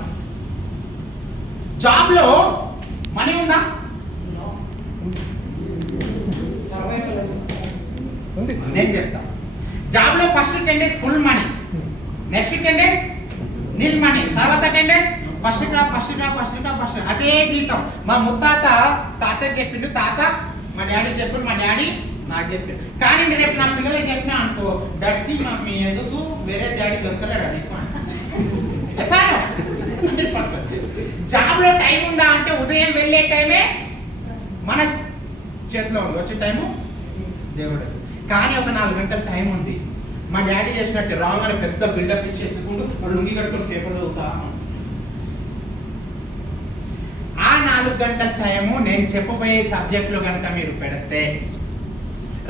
జాబ్ లో మనీ ఉందా? నేను చెప్తా. జాబ్ లో first 10 days full money, next 10 days నిల్ మనీ, తర్వాత 10 days ఫస్ట్ డ్రాప్. అదే జీతం. మా ముత్తాత తాతకి చెప్పిండు, తాత మా డాడీకి చెప్పిండు, మా డాడీ నాకు చెప్పిండు. కానీ రేపు నా పిల్లలకి చెప్పినా అనుకో, డట్టి మమ్మీ ఎందుకు వేరే డాడీ దొరకలేడు అని. జాబ్ లో టైం ఉందా అంటే ఉదయం వెళ్ళే టైమే మన చేతిలో ఉంది, వచ్చే టైము దేవుడు. కానీ ఒక 4 గంటల టైం ఉంది. మా డాడీ చేసినట్టు రాగానే పెద్ద బిల్డప్ ఇచ్చేసుకుంటూ లుంగి కట్టుకుని పేపర్ చదువుతా. ఆ 4 గంటల టైము నేను చెప్పబోయే సబ్జెక్ట్ లో కనుక మీరు పెడితే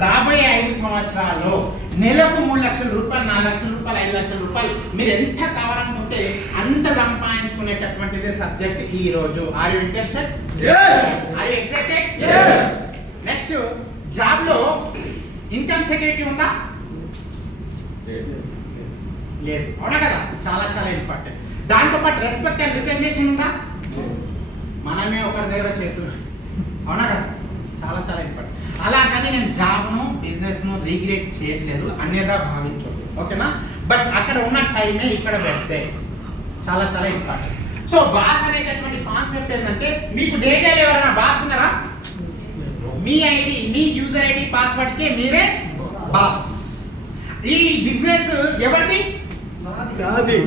రాబోయే 5 సంవత్సరాల్లో నెలకు 3 లక్షల రూపాయలు, 4 లక్షల రూపాయలు, 5 లక్షల రూపాయలు మీరు ఎంత కావాలనుకుంటే అంత సంపాదించుకునేటటువంటిదే సబ్జెక్ట్ ఈ రోజు. Are you interested? Are you excited? Next, job లో ఇన్కమ్ సెక్యూరిటీ ఉందా? లేదు. అవునా కదా? చాలా చాలా ఇంపార్టెంట్. దాంతో పాటు రెస్పెక్ట్ అండ్ రికగ్నిషన్ ఉందా? మనమే ఒకరి దగ్గర చేతులు. అవునా కదా? చాలా చాలా ఇంపార్టెంట్. అలాగని నేను జాబ్ను బిజినెస్ను రీగ్రేట్ చేయట్లేదు, అన్యదా భావించదు. ఓకేనా? బట్ అక్కడ ఉన్న టైమే ఇక్కడ పెడితే చాలా చాలా ఇంపార్టెంట్. సో బాస్ అనేటటువంటి కాన్సెప్ట్ ఏంటంటే, మీకు డేటాలో ఎవరైనా బాస్ ఉన్నారా? మీ ఐడి, మీ యూజర్ ఐడి, పాస్వర్డ్ కే మీరే బాస్. ఈ బిజినెస్ ఎవరిది? నాది.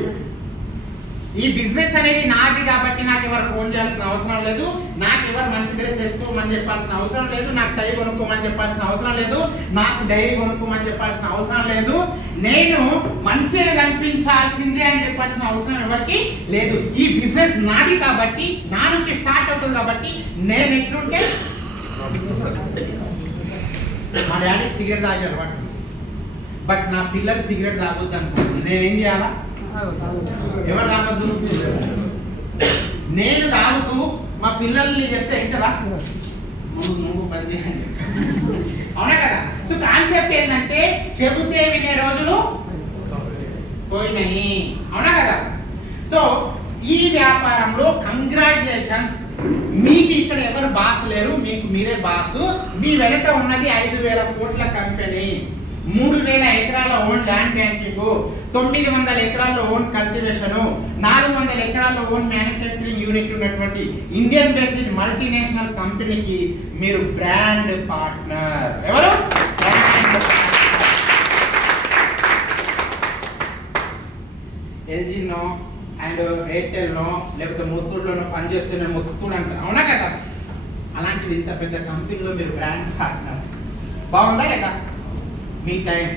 ఈ బిజినెస్ అనేది నాది కాబట్టి నాకు ఎవరు ఫోన్ చేయాల్సిన అవసరం లేదు, నాకు ఎవరు మంచి డ్రెస్ వేసుకోమని చెప్పాల్సిన అవసరం లేదు, నాకు టై కొనుక్కోమని చెప్పాల్సిన అవసరం లేదు, నాకు డైరీ కొనుక్కోమని చెప్పాల్సిన అవసరం లేదు, నేను మంచిగా కనిపించాల్సిందే అని చెప్పాల్సిన అవసరం ఎవరికి లేదు. ఈ బిజినెస్ నాది కాబట్టి, నా నుంచి స్టార్ట్ అవుతుంది కాబట్టి నేను ఎట్లుంటే. మా డాడీకి సిగరెట్ తాగే అలవాటు, బట్ నా పిల్లలు సిగరెట్ తాగొద్దు అనుకుంటున్నాను. నేనేం చేయాలా? ఎవరు తాగొద్దు? నేను తాగుతూ మా పిల్లల్ని చెప్తే ఎంటరా ముందు పని చేయండి. అవునా కదా? సో కాన్సెప్ట్ ఏంటంటే, చెబితే వినే రోజులు పోయినాయి. అవునా కదా? సో ఈ వ్యాపారంలో కంగ్రాచులేషన్స్, మీకు ఇక్కడ ఎవరు బాస్ లేరు, మీకు మీరే బాసు. మీ వెనక ఉన్నది 5,000 కోట్ల కంపెనీ, 3,000 ఎకరాల ఓన్ ల్యాండ్ బ్యాంకింగ్, 900 ఎకరాల్లో ఓన్ కల్టివేషన్, 400 ఎకరాల్లో ఓన్ మ్యానుఫ్యాక్చరింగ్ యూనిట్ ఉన్నటువంటి ఇండియన్ బేస్డ్ మల్టీనేషనల్ కంపెనీకి మీరు బ్రాండ్ పార్ట్నర్. ఎవరు? ఎల్జీనో అండ్ ఎయిర్టెల్నో లేకపోతే ముత్తూరులోనో పనిచేస్తున్న ముత్తూరు అంటారు. అవునా కదా? అలాంటిది ఇంత పెద్ద కంపెనీలో మీరు బ్రాండ్ పార్ట్నర్. బాగుందా లేదా? మీ టైం.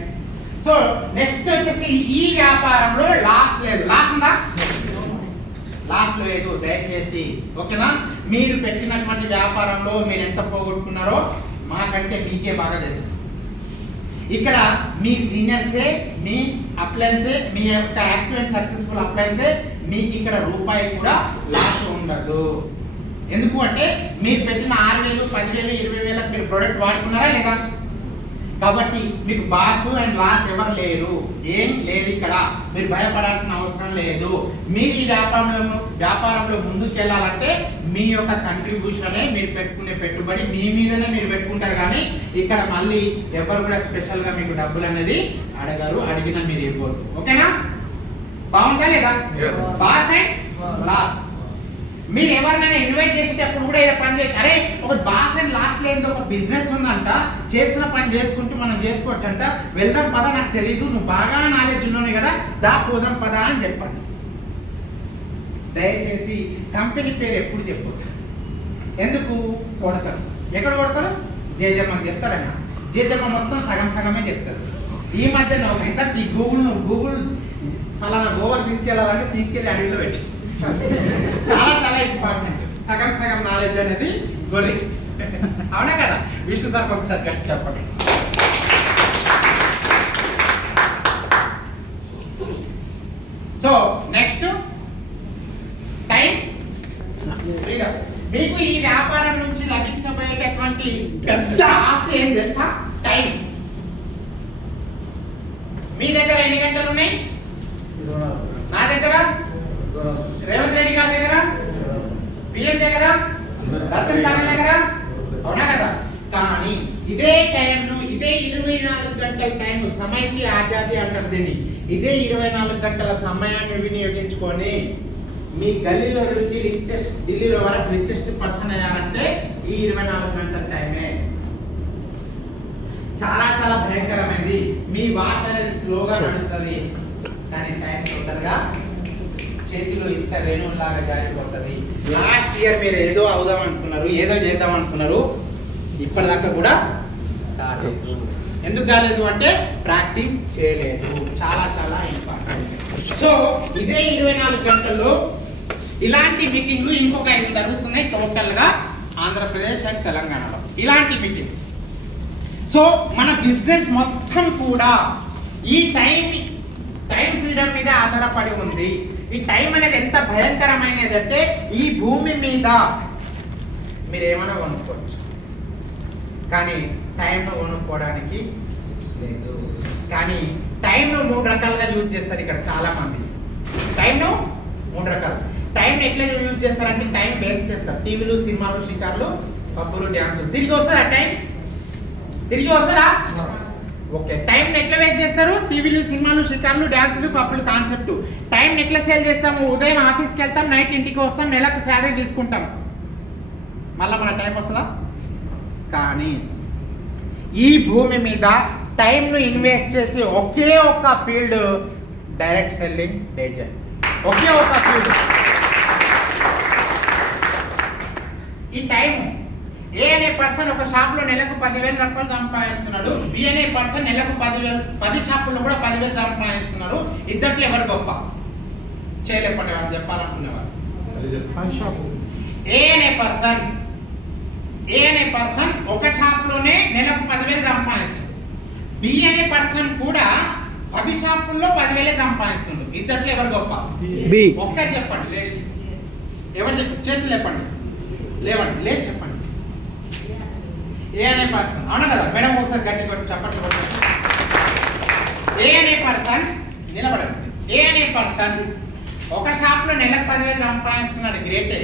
సో నెక్స్ట్ వచ్చేసి, ఈ వ్యాపారంలో లాస్ లేదు. లాస్ ఉందా? లాస్ లేదు. దయచేసి ఓకేనా? మీరు పెట్టినటువంటి వ్యాపారంలో మీరు ఎంత పోగొట్టుకున్నారో మాకంటే మీకే బాగా తెలుసు. ఇక్కడ మీ సీనియర్సే, మీ అప్లయన్సే, మీ యొక్క యాక్టివ్ అండ్ సక్సెస్ఫుల్ అప్లయన్సే మీకు ఇక్కడ రూపాయి కూడా లాస్ ఉండదు. ఎందుకు అంటే మీరు పెట్టిన 6,000, 10,000, 20,000 మీరు ప్రోడక్ట్ వాడుకున్నారా లేదా? కాబట్టి మీకు బాస్ అండ్ లాస్ ఎవరు లేరు, ఏం లేదు. ఇక్కడ మీరు భయపడాల్సిన అవసరం లేదు. మీరు ఈ వ్యాపారంలో ముందుకు వెళ్ళాలంటే మీ యొక్క కంట్రిబ్యూషనే, మీరు పెట్టుకునే పెట్టుబడి మీ మీదనే మీరు పెట్టుకుంటారు. కానీ ఇక్కడ మళ్ళీ ఎవరు కూడా స్పెషల్ గా మీకు డబ్బులు అనేది అడగరు, అడిగినా మీరు ఇవ్వద్దు. ఓకేనా? బాగుందా లేదా? Boss and loss. మీరు ఎవరినైనా ఇన్వైట్ చేసేటప్పుడు కూడా ఇలా పని చేసి, అరే ఒక బాస్ అండ్ లాస్ లేని ఒక బిజినెస్ ఉందంట, చేస్తున్న పని చేసుకుంటూ మనం చేసుకోవచ్చు అంట, వెళ్దాం పదా, నాకు తెలీదు, నువ్వు బాగా నాలెడ్జ్ ఉన్నోనే కదా, దా పోదాం పదా అని చెప్పండి. దయచేసి కంపెనీ పేరు ఎప్పుడు చెప్పొచ్చు. ఎందుకు? కొడతారు. ఎక్కడ కొడతారు? జేజమ్మకి చెప్తారన్న. జేజమ్మ మొత్తం సగం సగమే చెప్తారు. ఈ మధ్యన ఒక గూగుల్ ఫలానా గోవాకి తీసుకెళ్లాలంటే తీసుకెళ్లి అడవిలో పెట్టి, చాలా చాలా ఇంపార్టెంట్. సగం సగం నాలెడ్జ్ అనేది గొర్రె. అవునా కదా? విష్ణు సార్ ఒకసారి గట్టి చెప్పండి. So next time freedom. మీకు ఈ వ్యాపారం నుంచి లభించబోయేటటువంటి పెద్ద ఆస్తి ఏం తెలుసా? టైం. మీ దగ్గర ఎన్ని గంటలు ఉన్నాయి? నా దగ్గర, రేవంత్ రెడ్డి గారి దగ్గర, పిఎం దగ్గర, రతన్ టాటా దగ్గర అవునా కదా. కానీ ఇదే టైంను ఇదే 24 గంటల టైం సమయకి ఆజాదీ అంటారు దీన్ని. ఇదే 24 గంటల సమయాన్ని వినియోగించుకొని మీ గల్లీలో నుంచి ఢిల్లీలో వరకు రిచెస్ట్ పర్సన్ అయ్యారంటే ఈ 24 గంటల టైమే. చాలా చాలా భయంకరమైనది. మీ వాచ్ అనేది స్లోగా నడుస్తుంది, కానీ టైం తొందరగా చేతిలో ఇసుక రేణులాగా జారిపోతుంది. లాస్ట్ ఇయర్ మీరు ఏదో అవుదాం అనుకున్నారు, ఏదో చేద్దాం అనుకున్నారు, ఇప్పటిదాకా కూడా కాలేదు. ఎందుకు కాలేదు అంటే ప్రాక్టీస్ చేయలేదు. చాలా చాలా ఇంపార్టెంట్. సో ఇదే 24 గంటల్లో ఇలాంటి మీటింగ్లు ఇంకొక 5 జరుగుతున్నాయి టోటల్ గా ఆంధ్రప్రదేశ్ అండ్ తెలంగాణలో ఇలాంటి మీటింగ్స్. సో మన బిజినెస్ మొత్తం కూడా ఈ టైం ఫ్రీడమ్ మీద ఆధారపడి ఉంది. ఈ టైం అనేది ఎంత భయంకరమైనది అంటే ఈ భూమి మీద మీరు ఏమైనా కొనుక్కోవచ్చు, కానీ టైంను కొనుక్కోవడానికి లేదు. కానీ టైంను 3 రకాలుగా యూజ్ చేస్తారు ఇక్కడ చాలా మంది. టైంను 3 రకాలు. టైం ఎట్లా యూజ్ చేస్తారంటే టైం వేస్ట్ చేస్తారు. టీవీలు, సినిమాలు, షికార్లు, పబ్బులు, డ్యాన్సులు. తిరిగి వస్తుందా టైం? తిరిగి వస్తుందా? ఓకే. టైం ఎట్లా వేస్ట్ చేస్తారు? టీవీలు, సినిమాలు, షికార్లు, డ్యాన్సులు, పబ్బులు కాన్సెప్ట్. టైం ఎట్లా సేల్ చేస్తాము? ఉదయం ఆఫీస్కి వెళ్తాం, నైట్ ఇంటికి వస్తాం, నెలకు శాలరీ తీసుకుంటాం, మళ్ళీ మన టైం వస్తుందా? కానీ ఈ భూమి మీద టైంను ఇన్వెస్ట్ చేసి ఒకే ఒక్క ఫీల్డ్ డైరెక్ట్ సెల్లింగ్ ఏజెంట్. ఒకే ఒక్క ఫీల్డ్. ఈ టైం ఏ అనే పర్సన్ ఒక షాప్ లో నెలకు 10,000 రూపాయలు సంపాదిస్తున్నాడు. బి అనే పర్సన్ నెలకు 10 షాపుల్లో కూడా 10,000 సంపాదిస్తున్నారు. ఇద్దట్లో ఎవరు గొప్ప? చేయలేపండి వాళ్ళు చెప్పాలనుకునేవారు. ఏ అనే పర్సన్ ఒక షాప్ లోనే నెలకు 10,000 సంపాదిస్తుంది. బి అనే పర్సన్ కూడా 10 షాపుల్లో 10,000 సంపాదిస్తుంది. ఇద్దట్లో ఎవరు గొప్ప? బి. ఒక్కరు చెప్పండి లేచి. ఎవరు చెప్పండి? చేతులు లేపండి, లేవండి, లేచి చెప్పండి. ఏ అనే పర్సన్. అవునా కదా మేడం? ఒకసారి గట్టి కొట్టి చెప్పండి. ఏ అనే పర్సన్ నిలబడండి. ఏ అనే పర్సన్ ఒక షాప్ లో నెలకు 10,000 సంపాదిస్తున్నాడు. గ్రేటే.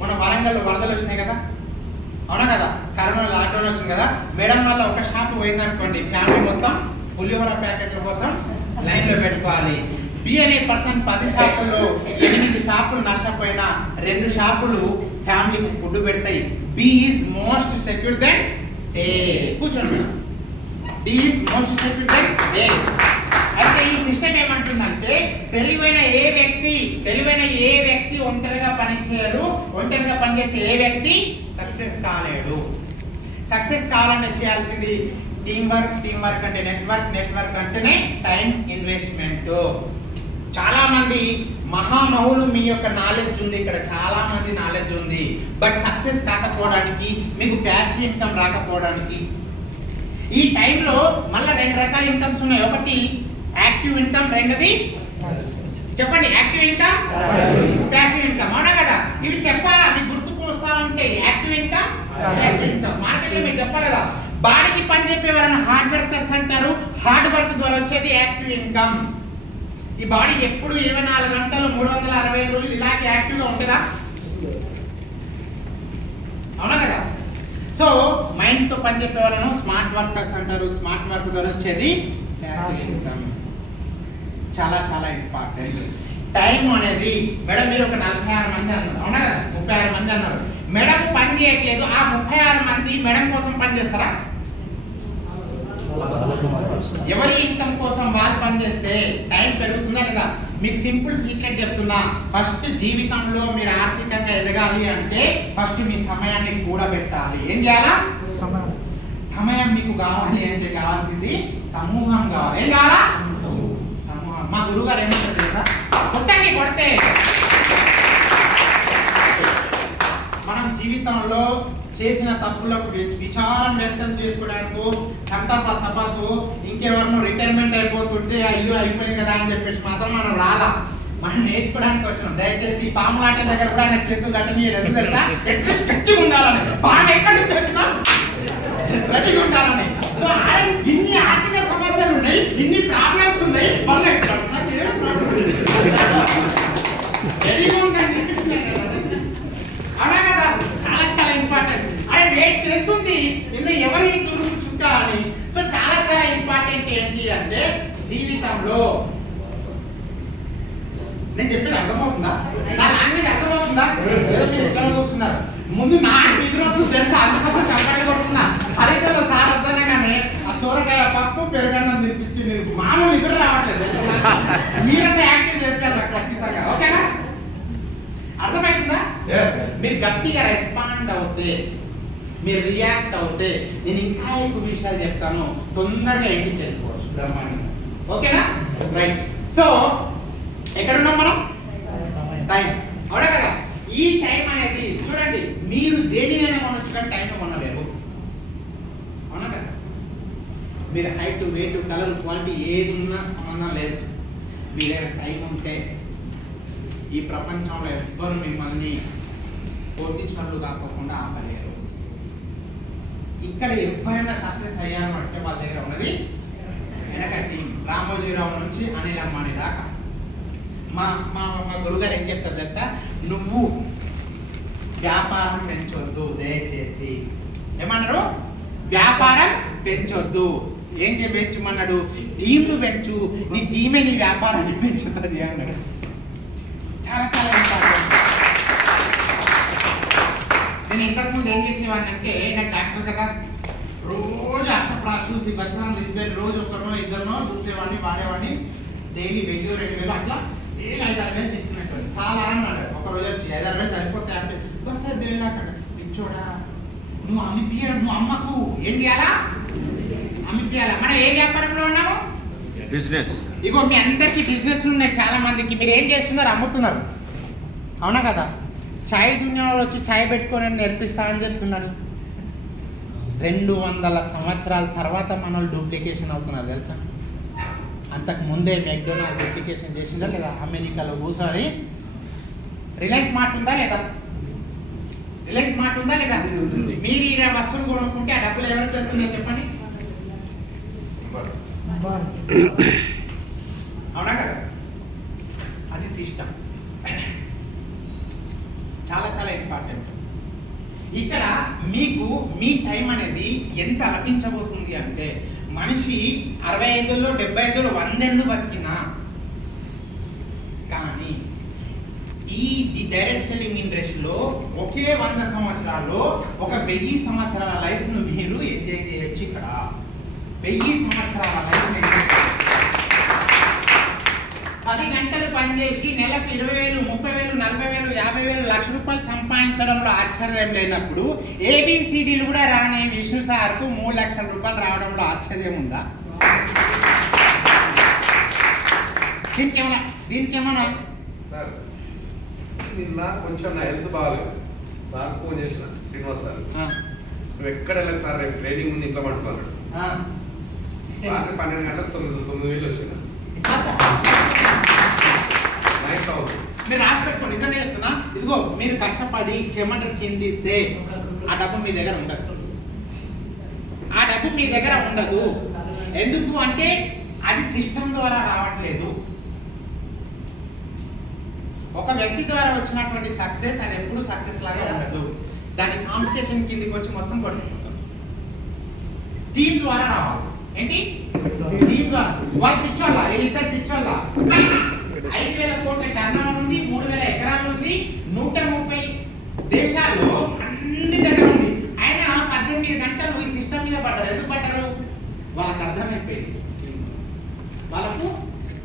మన వరంగల్లో వరదలు వచ్చినాయి కదా, అవునా కదా? కరోనా లాక్డౌన్ వచ్చింది కదా. మేడం వల్ల ఒక షాప్ పోయిందనుకోండి, ఫ్యామిలీ మొత్తం పులిహోర ప్యాకెట్ల కోసం లైన్ లో పెట్టుకోవాలి. బి అనే పర్సన్ 10 షాపుల్లో 8 షాపులు నష్టపోయినా 2 షాపులు ఫ్యామిలీకి ఫుడ్ పెడతాయి. B is most secure than A. కూర్చోండి madam. D is most secure than A. అయితే ఈ సిస్టమ్ ఏమంటుందంటే తెలివైన ఏ వ్యక్తి ఒంటరిగా పనిచేయరు. ఒంటరిగా పనిచేసే ఏ వ్యక్తి సక్సెస్ కాలేడు. సక్సెస్ కావాలంటే చేయాల్సింది టీం వర్క్ అంటే నెట్వర్క్ అంటేనే టైం ఇన్వెస్ట్మెంట్. చాలా మంది మహామహులు మీ యొక్క నాలెడ్జ్ ఉంది, ఇక్కడ చాలా మంది నాలెడ్జ్ ఉంది, బట్ సక్సెస్ కాకపోవడానికి, మీకు ప్యాసివ్ ఇన్కమ్ రాకపోవడానికి. ఈ టైంలో మళ్ళీ 2 రకాల ఇన్కమ్స్ ఉన్నాయి. ఒకటి యాక్టివ్ ఇన్కమ్, రెండోది చెప్పండి యాక్టివ్ ఇన్కమ్, ప్యాసివ్ ఇన్కమ్. అవునా కదా? ఇవి చెప్పాలా? మీకు గుర్తుకు వస్తా ఉంటే active income, passive income. Market లో మీరు చెప్పాలి కదా, బాడీకి పని చెప్పేవారని హార్డ్ వర్కర్స్ అంటారు. హార్డ్ వర్క్ ద్వారా వచ్చేది యాక్టివ్ ఇన్కమ్. ఈ బాడీ ఎప్పుడు 24 గంటలు 365 రోజులు ఇలాగే యాక్టివ్ గా ఉంటుందా? అవునా కదా? సో మైండ్ తో పని చెప్పేవాళ్ళను స్మార్ట్ వర్కర్స్ అంటారు. స్మార్ట్ వర్క్ ద్వారా వచ్చేది ప్యాసివ్ ఇన్కమ్. చాలా చాలా ఇంపార్టెంట్. టైం అనేది మేడం మీరు ఒక 46 మంది అన్నారు, అవునా కదా? 36 మంది అన్నారు. మేడం పని చేయట్లేదు. ఆ 36 మంది మేడం కోసం పని చేస్తారా? ఎవరి ఇన్కమ్ కోసం వాళ్ళు పనిచేస్తే టైం పెరుగుతుందా లేదా? మీకు సింపుల్ సీక్రెట్ చెప్తున్నా. ఫస్ట్ జీవితంలో మీరు ఆర్థికంగా ఎదగాలి అంటే ఫస్ట్ మీ సమయాన్ని కూడబెట్టాలి. ఏం చేయాలా? సమయం మీకు కావాలి అంటే కావాల్సింది సమూహం కావాలి. ఏం కావాలా? సమూహం. మా గురువు గారు ఏమంటారు తెలుసా? కొడితే మనం జీవితంలో చేసిన తప్పులకు విచారం వ్యక్తం చేసుకోవడానికి, సంతాప సభకు, ఇంకెవరినో రిటైర్మెంట్ అయిపోతుంటే అయ్యో అయిపోయింది కదా అని చెప్పేసి మాత్రం మనం రాలా. మనం నేర్చుకోవడానికి వచ్చినాం. దయచేసి పాములాట దగ్గర కూడా ఆయన చేతులు గట్టని గట్టిగా ఉండాలని. పాము ఎక్కడి నుంచి వచ్చినా గట్టిగా ఉండాలని. సో ఇన్ని ఆర్థిక సమస్యలు ఉన్నాయి, ఇన్ని ప్రాబ్లమ్స్ ఉన్నాయి, వల్ల నాకు ఏం ప్రాబ్లం గట్టిగా ఉంటాను. అవునా కదా? చాలా చాలా జీవితంలో నేను చెప్పేది అర్థమవుతుందా? నా లాంగ్వేజ్ అర్థమవుతుందా? ఎక్కడ కూర్చున్నారు ముందు నాకు ఎదురు వస్తుంది తెలుసా, అందుకోసం చంపలు కొడుతున్నా. హరికల్లో సార్ వద్దనే కానీ ఆ సూరకాయ పప్పు పెరుగన్నం తినిపించి మీరు మామూలు ఇద్దరు రావట్లేదు. మీరంతా యాక్టివ్ చెప్పారు ఖచ్చితంగా. ఓకేనా? అర్థమవుతుందా? మీరు గట్టిగా రెస్పాండ్ అవుతే, మీరు రియాక్ట్ అవుతే నేను ఇంకా ఎక్కువ విషయాలు చెప్తాను, తొందరగా ఇంటికి వెళ్ళిపోవచ్చు బ్రహ్మాండంగా. ఓకేనా? రైట్. సో ఎక్కడున్నాం మనం? టైం. అవునా కదా? ఈ టైం అనేది చూడండి, మీరు దేనినైనా కొనొచ్చు కానీ టైంలో కొనలేరు. అవునా కదా? మీరు హైట్, వెయిట్, కలర్, క్వాలిటీ ఏది ఉన్నా సంబంధం లేదు. మీ దగ్గర టైం ఉంటే ఈ ప్రపంచంలో ఎవ్వరు మిమ్మల్ని కోటీశ్వరులు కాకుండా ఆపలేరు. ఇక్కడ ఎవరైనా సక్సెస్ అయ్యారు అంటే వాళ్ళ దగ్గర ఉన్నది వెనక టీం. రామోజీరావు నుంచి అనిల్ అంబానీ దాకా. మా మా మా గురుగారు ఏం చెప్తారు తెలుసా? నువ్వు వ్యాపారం పెంచొద్దు దయచేసి. ఏమన్నారు? వ్యాపారం పెంచొద్దు. ఏం పెంచమన్నాడు? టీంను పెంచు, నీ టీమే నీ వ్యాపారాన్ని పెంచుతుంది అన్నాడు. చాలా చాలా ఇంపార్టెంట్. నేను ఇంతకుముందు ఏం చేసేవాడిని అంటే, నాకు డాక్టర్ కదా, రోజు అసలు చూసి బతుకున్నాను ఇద్దరు, రోజు ఒకరినో ఇద్దరినో చూసేవాడిని, వాడేవాడిని. డైలీ 1000 2000 అట్లా డైలీ 5-6 వేలు తీసుకునేటువంటి. చాలా అన్నాడు. ఒక రోజు వచ్చి 5-6 వేలు సరిపోతాయి అంటే బస్ దేవుడు అక్కడ పిచ్చోడా, నువ్వు అమ్మిపియడం, నువ్వు అమ్మకు ఏం చేయాలా? అమ్మిపియాలా. మనం ఏ వ్యాపారంలో ఉన్నాము? బిజినెస్. ఇగో మీ అందరికి బిజినెస్లు ఉన్నాయి చాలా మందికి. మీరు ఏం చేస్తున్నారు? అమ్ముతున్నారు. అవునా కదా? చాయ్ దునియాలో వచ్చి చాయ్ పెట్టుకొని నేర్పిస్తా అని చెప్తున్నాడు. 200 సంవత్సరాల తర్వాత మన డూప్లికేషన్ అవుతున్నారు తెలుసా? అంతకు ముందే మెక్డొనాల్డ్ డూప్లికేషన్ చేసిందా లేదా? అమెరికాలో కూర్చొని రిలయన్స్ మార్ట్ ఉందా లేదా? రిలయన్స్ మార్ట్ ఉందా లేదా? మీరు ఈ వస్తువులు కొనుక్కుంటే ఆ డబ్బులు ఎవరికి వెళ్తున్నాయి చెప్పండి? అవునా కదా? అది సిస్టమ్. చాలా చాలా ఇంపార్టెంట్. ఇక్కడ మీకు మీ టైం అనేది ఎంత లభించబోతుంది అంటే, మనిషి 65 ఏళ్ళు 75 ఏళ్ళు 100 ఏళ్ళు బతికినా కానీ ఈ డైరెక్ట్ సెల్లింగ్ ఇండస్ట్రీలో ఒకే 100 సంవత్సరాల్లో ఒక 1000 సంవత్సరాల లైఫ్ ను మీరు ఎంజాయ్ చేయొచ్చు. ఇక్కడ 1000 సంవత్సరాల లైఫ్ 10 గంటలు పనిచేసి నెలకు 20,000 30,000 40,000 50,000 లక్ష రూపాయలు సంపాదించడంలో ఆశ్చర్యం లేనప్పుడు ABCDలు కూడా రాని విష్ణు సార్కు 3 లక్షల రూపాయలు రావడంలో ఆశ్చర్యం ఉందా? దీనికేమన్నా సార్, నిన్న కొంచెం నా హెల్త్ బాగాలేదు సార్, ఫోన్ చేసిన శ్రీనివాస్ సార్, నువ్వు ఎక్కడ వెళ్ళకు సార్, రేపు ట్రైనింగ్ ఉంది ఇంట్లో పట్టుకున్నాడు. రాత్రి 12 గంటలకు 9,000 వచ్చింది. 9,000. మీరు రాసి పెట్టుకోండి. నిజంగా చెప్తున్నా, ఇదిగో మీరు కష్టపడి చెమట చిందిస్తే ఆ డబ్బు మీ దగ్గర ఉండదు. ఆ డబ్బు మీ దగ్గర ఉండదు. ఎందుకు అంటే అది సిస్టమ్ ద్వారా రావట్లేదు. ఒక వ్యక్తి ద్వారా వచ్చినటువంటి సక్సెస్ అది ఎప్పుడు సక్సెస్ లాగా ఉండదు. దాని కాంపిటీషన్ కిందికి వచ్చి మొత్తం పడుతుంటాం. టీం ద్వారా రావాలి. ఏంటి? టీం ద్వారా. వాళ్ళు పిచ్చోళ్ళ, వీళ్ళిద్దరు పిచ్చోళ్ళ. 5,000 కోట్ల టర్నోవర్ ఉంది, 3,000 ఎకరాలు ఉంది, 130 దేశాల్లో అన్ని దగ్గర ఉంది. ఆయన 18 గంటలు ఈ సిస్టమ్ మీద పడ్డారు. ఎందుకు పడ్డారు? వాళ్ళకి అర్థమైపోయింది. వాళ్ళకు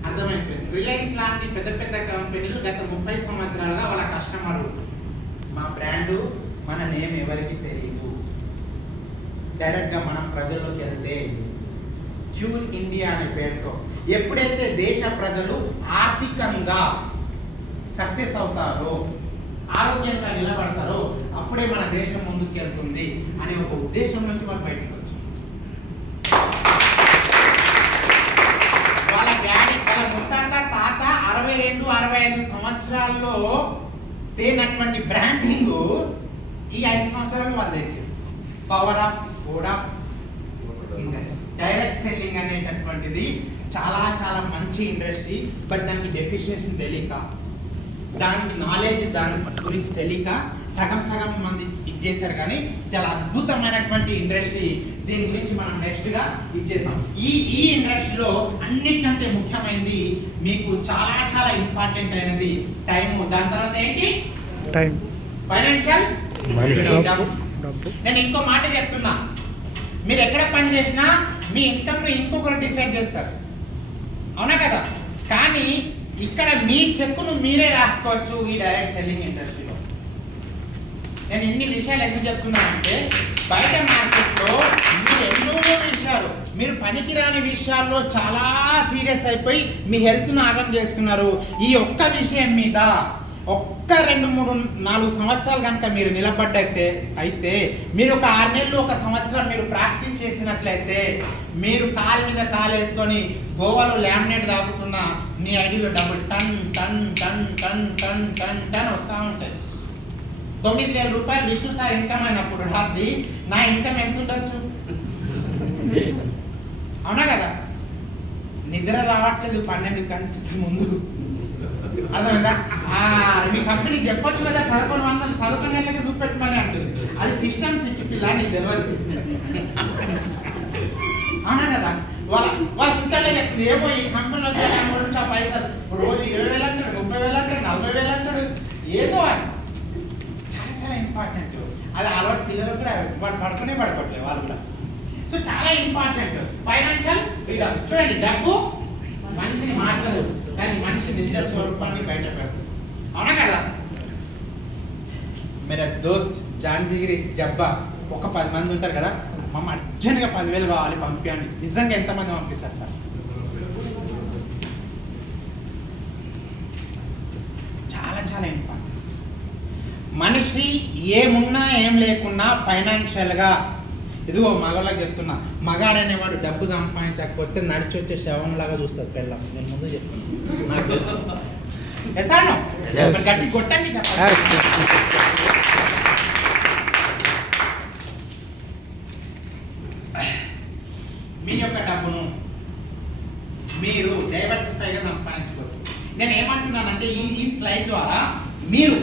అర్థమైపోయింది. రిలయన్స్ లాంటి పెద్ద పెద్ద కంపెనీలు గత 30 సంవత్సరాలుగా వాళ్ళ కస్టమర్, మా బ్రాండు మన నేమ్ ఎవరికి తెలియదు. డైరెక్ట్గా మనం ప్రజల్లోకి వెళ్తే ఫ్యూల్ ఇండియా అనే పేరుతో ఎప్పుడైతే దేశ ప్రజలు ఆర్థికంగా సక్సెస్ అవుతారో, ఆరోగ్యంగా నిలబడతారో అప్పుడే మన దేశం ముందుకు వెళ్తుంది అనే ఒక ఉద్దేశం నుంచి వాళ్ళు బయటకు వచ్చారు. వాళ్ళ డాడీ, వాళ్ళ ముత్తాత, తాత 62-65 సంవత్సరాల్లో తేనటువంటి బ్రాండింగ్ ఈ 5 సంవత్సరాలు వాళ్ళు తెచ్చారు. Power of code of direct selling అనేటటువంటిది చాలా చాలా మంచి ఇండస్ట్రీ. బట్ దానికి డెఫిషియన్సీ తెలియక దానికి నాలెడ్జ్ దాని గురించి తెలియక సగం సగం మంది ఇది చేశారు. కానీ చాలా అద్భుతమైనటువంటి ఇండస్ట్రీ. దీని గురించి మనం నెక్స్ట్గా ఇచ్చేద్దాం. ఈ ఇండస్ట్రీలో అన్నిటికంటే ముఖ్యమైనది మీకు చాలా చాలా ఇంపార్టెంట్ అయినది టైము. దాని తర్వాత ఏంటి? టైం. ఫైనాన్షియల్ డబ్బు. నేను ఇంకో మాట చెప్తున్నా, మీరు ఎక్కడ పని చేసినా మీ ఇన్కమ్ ఇంకొకరు డిసైడ్ చేస్తారు, అవునా కదా? కానీ ఇక్కడ మీ చెక్కును మీరే రాసుకోవచ్చు ఈ డైరెక్ట్ సెల్లింగ్ ఇండస్ట్రీలో. నేను ఇన్ని విషయాలు ఎందుకు చెప్తున్నానంటే బయట మార్కెట్లో మీరు ఎన్నో విషయాలు, మీరు పనికిరాని విషయాల్లో చాలా సీరియస్ అయిపోయి మీ హెల్త్ను ఆగం చేసుకున్నారు. ఈ ఒక్క విషయం మీద ఒక్క 2, 3, 4 సంవత్సరాలు కనుక మీరు అయితే మీరు ఒక 6 నెలలు 1 సంవత్సరం మీరు ప్రాక్టీస్ చేసినట్లయితే మీరు కాలు మీద కాలు వేసుకొని గోవాలో లామినేట్ తాగుతున్న మీ ఐడిలో డబ్బులు టన్ టన్ టన్ టన్ టన్ టన్ టన్ వస్తూ ఉంటాయి. 9,000 రూపాయలు విష్ణు సార్ ఇన్కమ్ అయినప్పుడు రాత్రి నా ఇన్కమ్ ఎంత ఉండొచ్చు? అవునా కదా? నిద్ర రావట్లేదు 12 గంటల ముందు, అర్థమైందా? మీ కంపెనీ చెప్పొచ్చు కదా 11 నెలలకి చూపెట్టమని అంటుంది. అది సిస్టమ్ పిచ్చి పిల్ల, నీకు తెలియదు. అవునా కదా? వాళ్ళ చుట్టాలే చెప్తుంది, ఏమో ఈ కంపెనీలో వచ్చే పైసలు రోజు 20,000 అంటాడు, 30,000 అంటాడు, 40,000 అంటాడు, ఏదో అది చాలా చాలా ఇంపార్టెంట్. అది అలవాటు పిల్లలు కూడా వాళ్ళు పడుకోవట్లేదు వాళ్ళు కూడా. సో చాలా ఇంపార్టెంట్ ఫైనాన్షియల్ ఫ్రీడమ్. చూడండి, డబ్బు మనిషిని మార్చదు కానీ మనిషి నిజ స్వరూపాన్ని బయట పెడతాడు, అవునా కదా? మేరా దోస్త్ జాంజిగిరి జబ్బా ఒక 10 మంది ఉంటారు కదా, మమ్మ అర్జెంట్గా 10,000 కావాలి పంపించండి. నిజంగా ఎంతమంది పంపిస్తారు సార్? చాలా చాలా ఇంపార్టెంట్. మనిషి ఏమున్నా ఏం లేకున్నా ఫైనాన్షియల్గా, ఇదిగో మగవాళ్ళకి చెప్తున్నా, మగాడనేవాడు డబ్బు సంపాదించకపోతే నడిచి వచ్చే శవంలాగా చూస్తారు పిల్లం. నేను ముందు చెప్తున్నా, నాకు తెలుసు. గట్టి కొట్టండి చెప్పండి. మీ యొక్క డబ్బును మీరు డైవర్సిఫైగా సంపాదించుకోవచ్చు. నేను ఏమంటున్నానంటే ఈ స్లైడ్ ద్వారా మీరు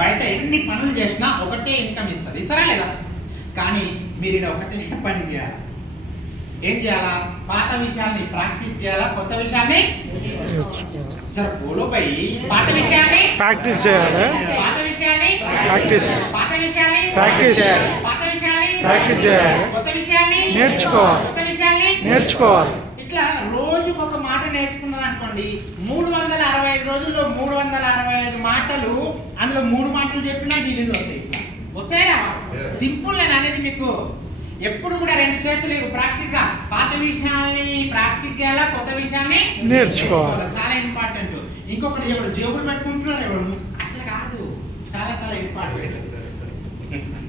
బయట ఎన్ని పనులు చేసినా ఒకటే ఇన్కమ్ ఇస్తారు, ఇస్తారా లేదా? కానీ మీరు ఇక్కడ ఒకటే పని చేయాలి. ఏం చేయాలా? పాత విషయాన్ని ప్రాక్టీస్ చేయాలా, కొత్త విషయాన్ని పాత విషయాన్ని ప్రాక్టీస్ చేయాలి, పాత విషయాన్ని ప్రాక్టీస్, పాత విషయాన్ని ప్రాక్టీస్, పాత విషయాన్ని ప్రాక్టీస్ చేయాలి, కొత్త విషయాన్ని నేర్చుకోవాలి, కొత్త విషయాన్ని నేర్చుకోవాలి. ఇట్లా రోజుకు ఒక మాట నేర్చుకున్నాను అనుకోండి, 365 రోజుల్లో 365 మాటలు, అందులో 3 మాటలు చెప్పినా ఢిల్లీలో వస్తాయా? సింపుల్. నేను అనేది మీకు ఎప్పుడు కూడా 2 చేతులు ప్రాక్టీస్ గా పాత విషయాన్ని ప్రాక్టీస్ చేయాలా, కొత్త విషయాన్ని నేర్చుకోవాలి. చాలా ఇంపార్టెంట్. ఇంకొకటి ఎవరు జేబులు పెట్టుకుంటున్నారు, ఎవరు అట్లా కాదు, చాలా చాలా ఇంపార్టెంట్.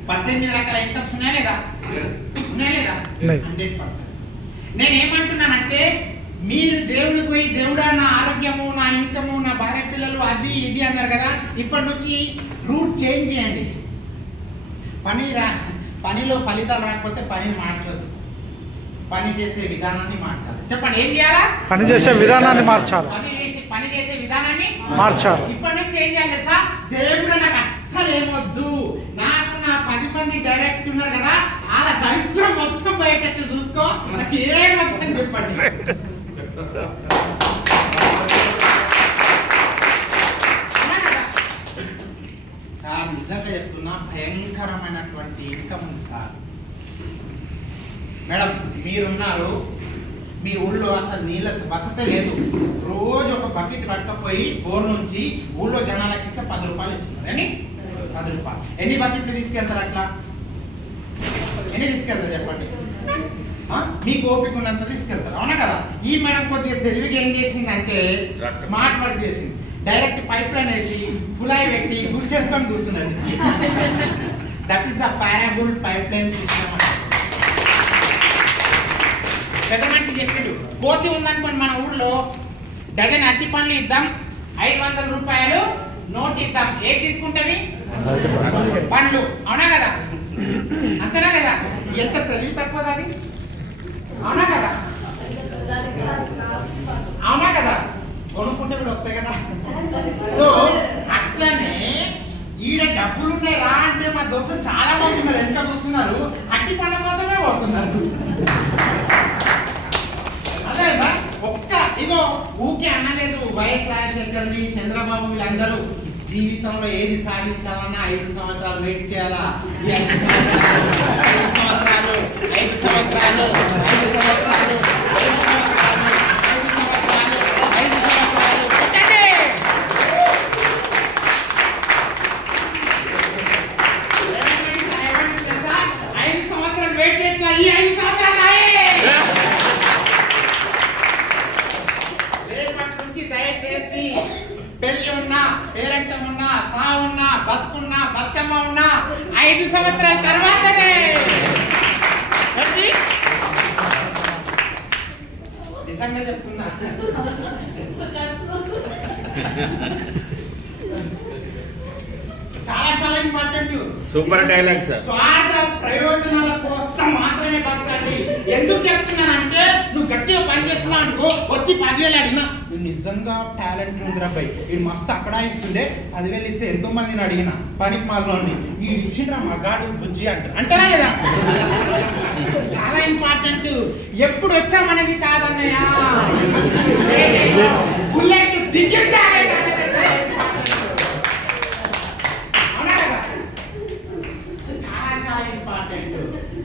18 రకాల ఇన్కమ్స్ ఉన్నాయా లేదా? ఉన్నాయా లేదా? 100%. నేను ఏమంటున్నానంటే మీరు దేవుడికి పోయి దేవుడా నా ఆరోగ్యము, నా ఇన్కము, నా భార్య పిల్లలు, అది ఇది అన్నారు కదా, ఇప్పటి నుంచి రూట్ చేంజ్ చేయండి. పనిలో ఫలితాలు రాకపోతే పనిని మార్చవద్దు, పని చేసే విధానాన్ని మార్చాలి. చెప్పండి, ఏం చేయాలా? పని చేసే విధానాన్ని మార్చాలి, పని చేసే విధానాన్ని మార్చాలి. ఇప్పటి నుంచి ఏం చేయాలి తెలుసా? దేవుడు నాకు అస్సలు ఏమొద్దు, నాకు నా 10 మంది డైరెక్ట్ ఉన్నారు కదా, వాళ్ళ దరిద్రం మొత్తం పోయేటట్టు చూసుకో, నాకు ఏమొద్దని చెప్పండి. సార్ నిజంగా చెప్తున్నా, భయంకరమైనటువంటి ఇన్కమ్ ఉంది సార్. మేడం మీరున్నారు, మీ ఊళ్ళో అసలు నీళ్ళ వసతే లేదు, రోజు ఒక బకెట్ పట్టుకపోయి బోర్ నుంచి ఊళ్ళో జనాలకి ఇస్తే 10 రూపాయలు ఇస్తున్నారు. ఎన్ని? 10 రూపాయలు. ఎన్ని బకెట్లు తీసుకెళ్తారు? అట్లా ఎన్ని తీసుకెళ్తారు చెప్పండి? మీకు ఓపిక ఉన్నంత తీసుకెళ్తారు, అవునా కదా? ఈ మేడం కొద్దిగా తెలివిగా ఏం చేసిందంటే స్మార్ట్ వర్క్ చేసింది. డైరెక్ట్ పైప్ లైన్ వేసి కుళాయి పెట్టి గుర్తు చేసుకొని కూర్చున్నది. That is a parable pipe line system. పెద్ద మనిషి చెప్పిండు, కోతి ఉందనుకోండి మన ఊర్లో, డజన్ అట్టి పండ్లు ఇద్దాం, 500 రూపాయలు నోట్ ఇద్దాం. ఏది తీసుకుంటది? పండ్లు, అవునా కదా? అంతేనా కదా? ఎంత తెలివి తక్కువది అది, అవునా కదా? అవునా కదా? కొనుక్కుంటే కూడా వస్తాయి కదా. సో ఈడ డబ్బులు ఉన్నాయి రా అంటే మా దోస్తులు చాలా మంది ఉన్నారు, వెనక కూర్చున్నారు, అట్టి పండ్ల కోసమే పోతున్నారు. అదే ఒక్క ఇగో ఊకే అనలేదు. వైఎస్ రాజశేఖర్ని, చంద్రబాబు వీళ్ళందరూ జీవితంలో ఏది సాధించాలన్నా 5 సంవత్సరాలు వెయిట్ చేయాలా. ఈ 5 సంవత్సరాలు వెయిట్ చేసిన ఈ 5 సంవత్సరాలు రేపటి నుంచి దయచేసి పెళ్లి ఉన్నా, పేరెంటం ఉన్నా, సావున్నా, బతుకున్నా, బతుకమ్మ ఉన్నా 5 సంవత్సరాల తర్వాతనే. నిజంగా చెప్తున్నా. చాలా చాలా ఇంపార్టెంట్. Super dialogue sir. స్వార్థ ప్రయోజనాల కోసం మాత్రమే బతకండి. ఎందుకు చెప్తున్నానంటే నువ్వు గట్టిగా పని చేస్తున్నావు అనుకో, వచ్చి 10,000 అడిగినా నువ్వు నిజంగా టాలెంట్ ఉంది అబ్బాయి, వీడు మస్తు అక్కడ ఇస్తుండే 10,000 ఇస్తే ఎంతో మందిని అడిగిన పనికి మాలోని వీడు ఇచ్చిండ్రా మగాడు బుజ్జి అంటారా లేదా? చాలా ఇంపార్టెంట్. ఎప్పుడు వచ్చా మనకి కాదన్నయ్య, బుల్లెట్ దిగ్గిందా ఇంపార్టెంట్.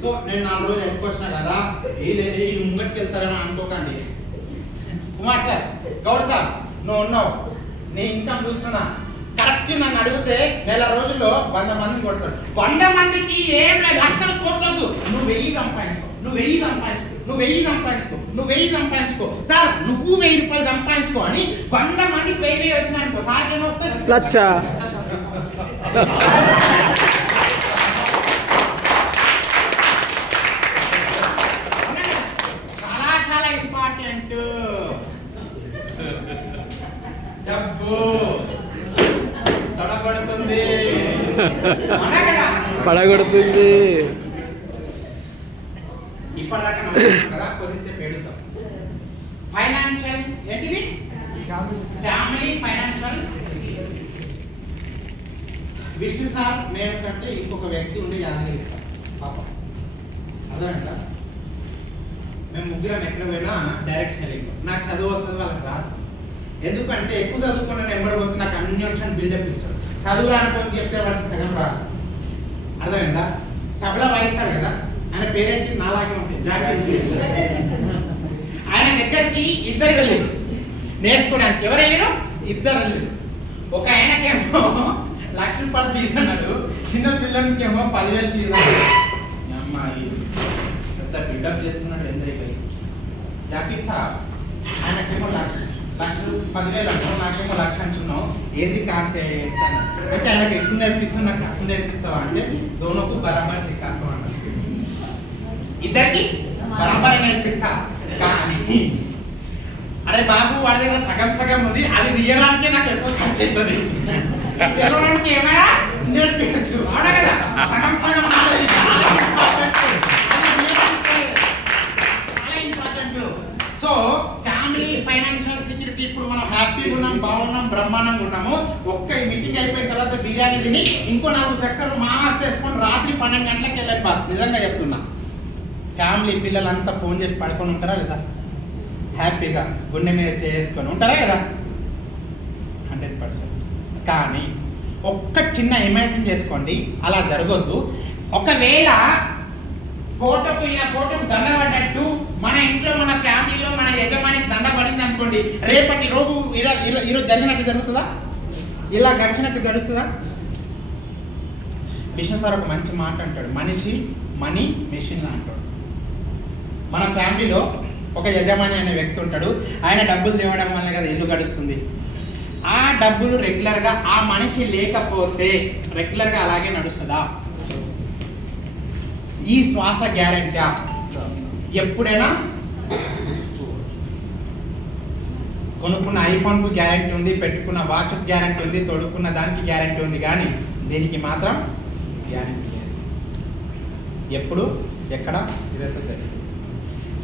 సో నేను 4 రోజులు ఎట్టుకొచ్చినా కదా, ఈ ముంగట్కి వెళ్తారని అనుకోకండి. కుమార్ సార్, గౌడ్ సార్, నువ్వు ఉన్నావు, నీ ఇన్కమ్ చూస్తున్నా. కరెక్ట్ నన్ను అడిగితే నెల రోజుల్లో 100 మందిని కొడతాడు. 100 మందికి ఏం లక్షలు కొట్టద్దు. నువ్వు 1000 సంపాదించుకో, నువ్వు 1000 సంపాదించుకో, నువ్వు 1000 సంపాదించుకో, నువ్వు 1000 సంపాదించుకో సార్, నువ్వు 1000 రూపాయలు సంపాదించుకో అని 100 మందికి 1000 వచ్చినానుకో సార్ ఏమో వస్తారు 1,00,000. ఇంపార్టెంట్. డబ్బు తొడగొడుతుంది, పడగొడుతుంది. ఇప్పటిదాకా కదా కొద్దిసేపు ఎడుతాం. ఫైనాన్షియల్ ఏంటిది? Family financial. విష్ణు సార్ నేను కంటే ఇంకొక వ్యక్తి ఉండి యాదగిరిస్తాం పాపం. అదేంట మేము ముగ్గురం ఎక్కడ పోయినా డైరెక్షన్ వెళ్ళిపో. నాకు చదువు వస్తుంది, వాళ్ళకి రాదు. ఎందుకంటే ఎక్కువ చదువుకున్న ఎంబడిపోతే నాకు అన్ని వచ్చాను బిల్డప్ ఇస్తాడు. చదువు రానుకొని చెప్తే వాడికి సగం రాదు. అర్థమైందా? తబలా వాయిస్తాడు కదా, ఆయన పేరెంట్ నాలాగే ఉంటుంది, జాగ్రత్త. ఆయన దగ్గరికి 2 వెళ్ళారు నేర్చుకోవడానికి. ఎవరు వెళ్ళారు? 2 వెళ్ళారు. ఒక ఆయనకేమో 1,00,000 రూపాయలు ఫీజు అన్నాడు, చిన్న పిల్లలకేమో 10,000 ఫీజు అన్నాడు. అమ్మాయి పెద్ద బిల్డప్ చేస్తున్నాడు. జాకీర్ సార్ ఆయనకేమో 10,000 అంటున్నావు, నాకేమో 1,00,000 అంటున్నావు, ఏది కాన్సెప్ట్ అంటే ఆయనకు ఎక్కువ నేర్పిస్తావు, నాకు తక్కువ నేర్పిస్తావా అంటే దోనోకు బరాబర్ సిక్కాకు అంట. 2కి బరాబర్ నేర్పిస్తా. కానీ అరే బాబు వాడి దగ్గర సగం సగం ఉంది, అది తీయడానికే నాకు ఎక్కువ ఖర్చు అవుతుంది. తెలవడానికి ఏమైనా నేర్పించచ్చు, అవునా కదా? సగం సగం సో ఫ్యామిలీ ఫైనాన్షియల్ సెక్యూరిటీ. ఇప్పుడు మనం హ్యాపీగా ఉన్నాం, బాగున్నాం, బ్రహ్మాండంగా ఉన్నాము. ఒక్క మీటింగ్ అయిపోయిన తర్వాత బిర్యానీ తిని ఇంకో 4 చక్కలు మాస్ వేసుకొని రాత్రి 12 గంటలకు వెళ్ళండి బాస్. నిజంగా చెప్తున్నా. ఫ్యామిలీ పిల్లలంతా ఫోన్ చేసి పడుకొని ఉంటారా లేదా? హ్యాపీగా గుండె మీద చేసుకొని ఉంటారా లేదా? 100%. కానీ ఒక్క చిన్న ఇమాజిన్ చేసుకోండి, అలా జరగొద్దు. ఒకవేళ ఫోటోకు దండపడ్డట్టు మన ఇంట్లో, మన ఫ్యామిలీలో, మన యజమానికి దండపడింది అనుకోండి, రేపటి రోజు ఈరోజు జరిగినట్టు జరుగుతుందా? ఇలా గడిచినట్టు గడుస్తుందా? విష్ణు సార్ ఒక మంచి మాట అంటాడు, మనిషి మనీ మెషిన్ అంటాడు. మన ఫ్యామిలీలో ఒక యజమాని అనే వ్యక్తి ఉంటాడు. ఆయన డబ్బులు తేవడం వల్ల కదా ఇల్లు గడుస్తుంది. ఆ డబ్బులు రెగ్యులర్గా ఆ మనిషి లేకపోతే రెగ్యులర్గా అలాగే నడుస్తుందా? ఈ శ్వాస గ్యారెంటీ ఎప్పుడైనా కొనుక్కున్న ఐఫోన్కు గ్యారెంటీ ఉంది, పెట్టుకున్న వాచ్కు గ్యారెంటీ ఉంది, తొడుక్కున్న దానికి గ్యారెంటీ ఉంది, కానీ దీనికి మాత్రం గ్యారెంటీ లేదు. ఎప్పుడు ఎక్కడ ఇదైతే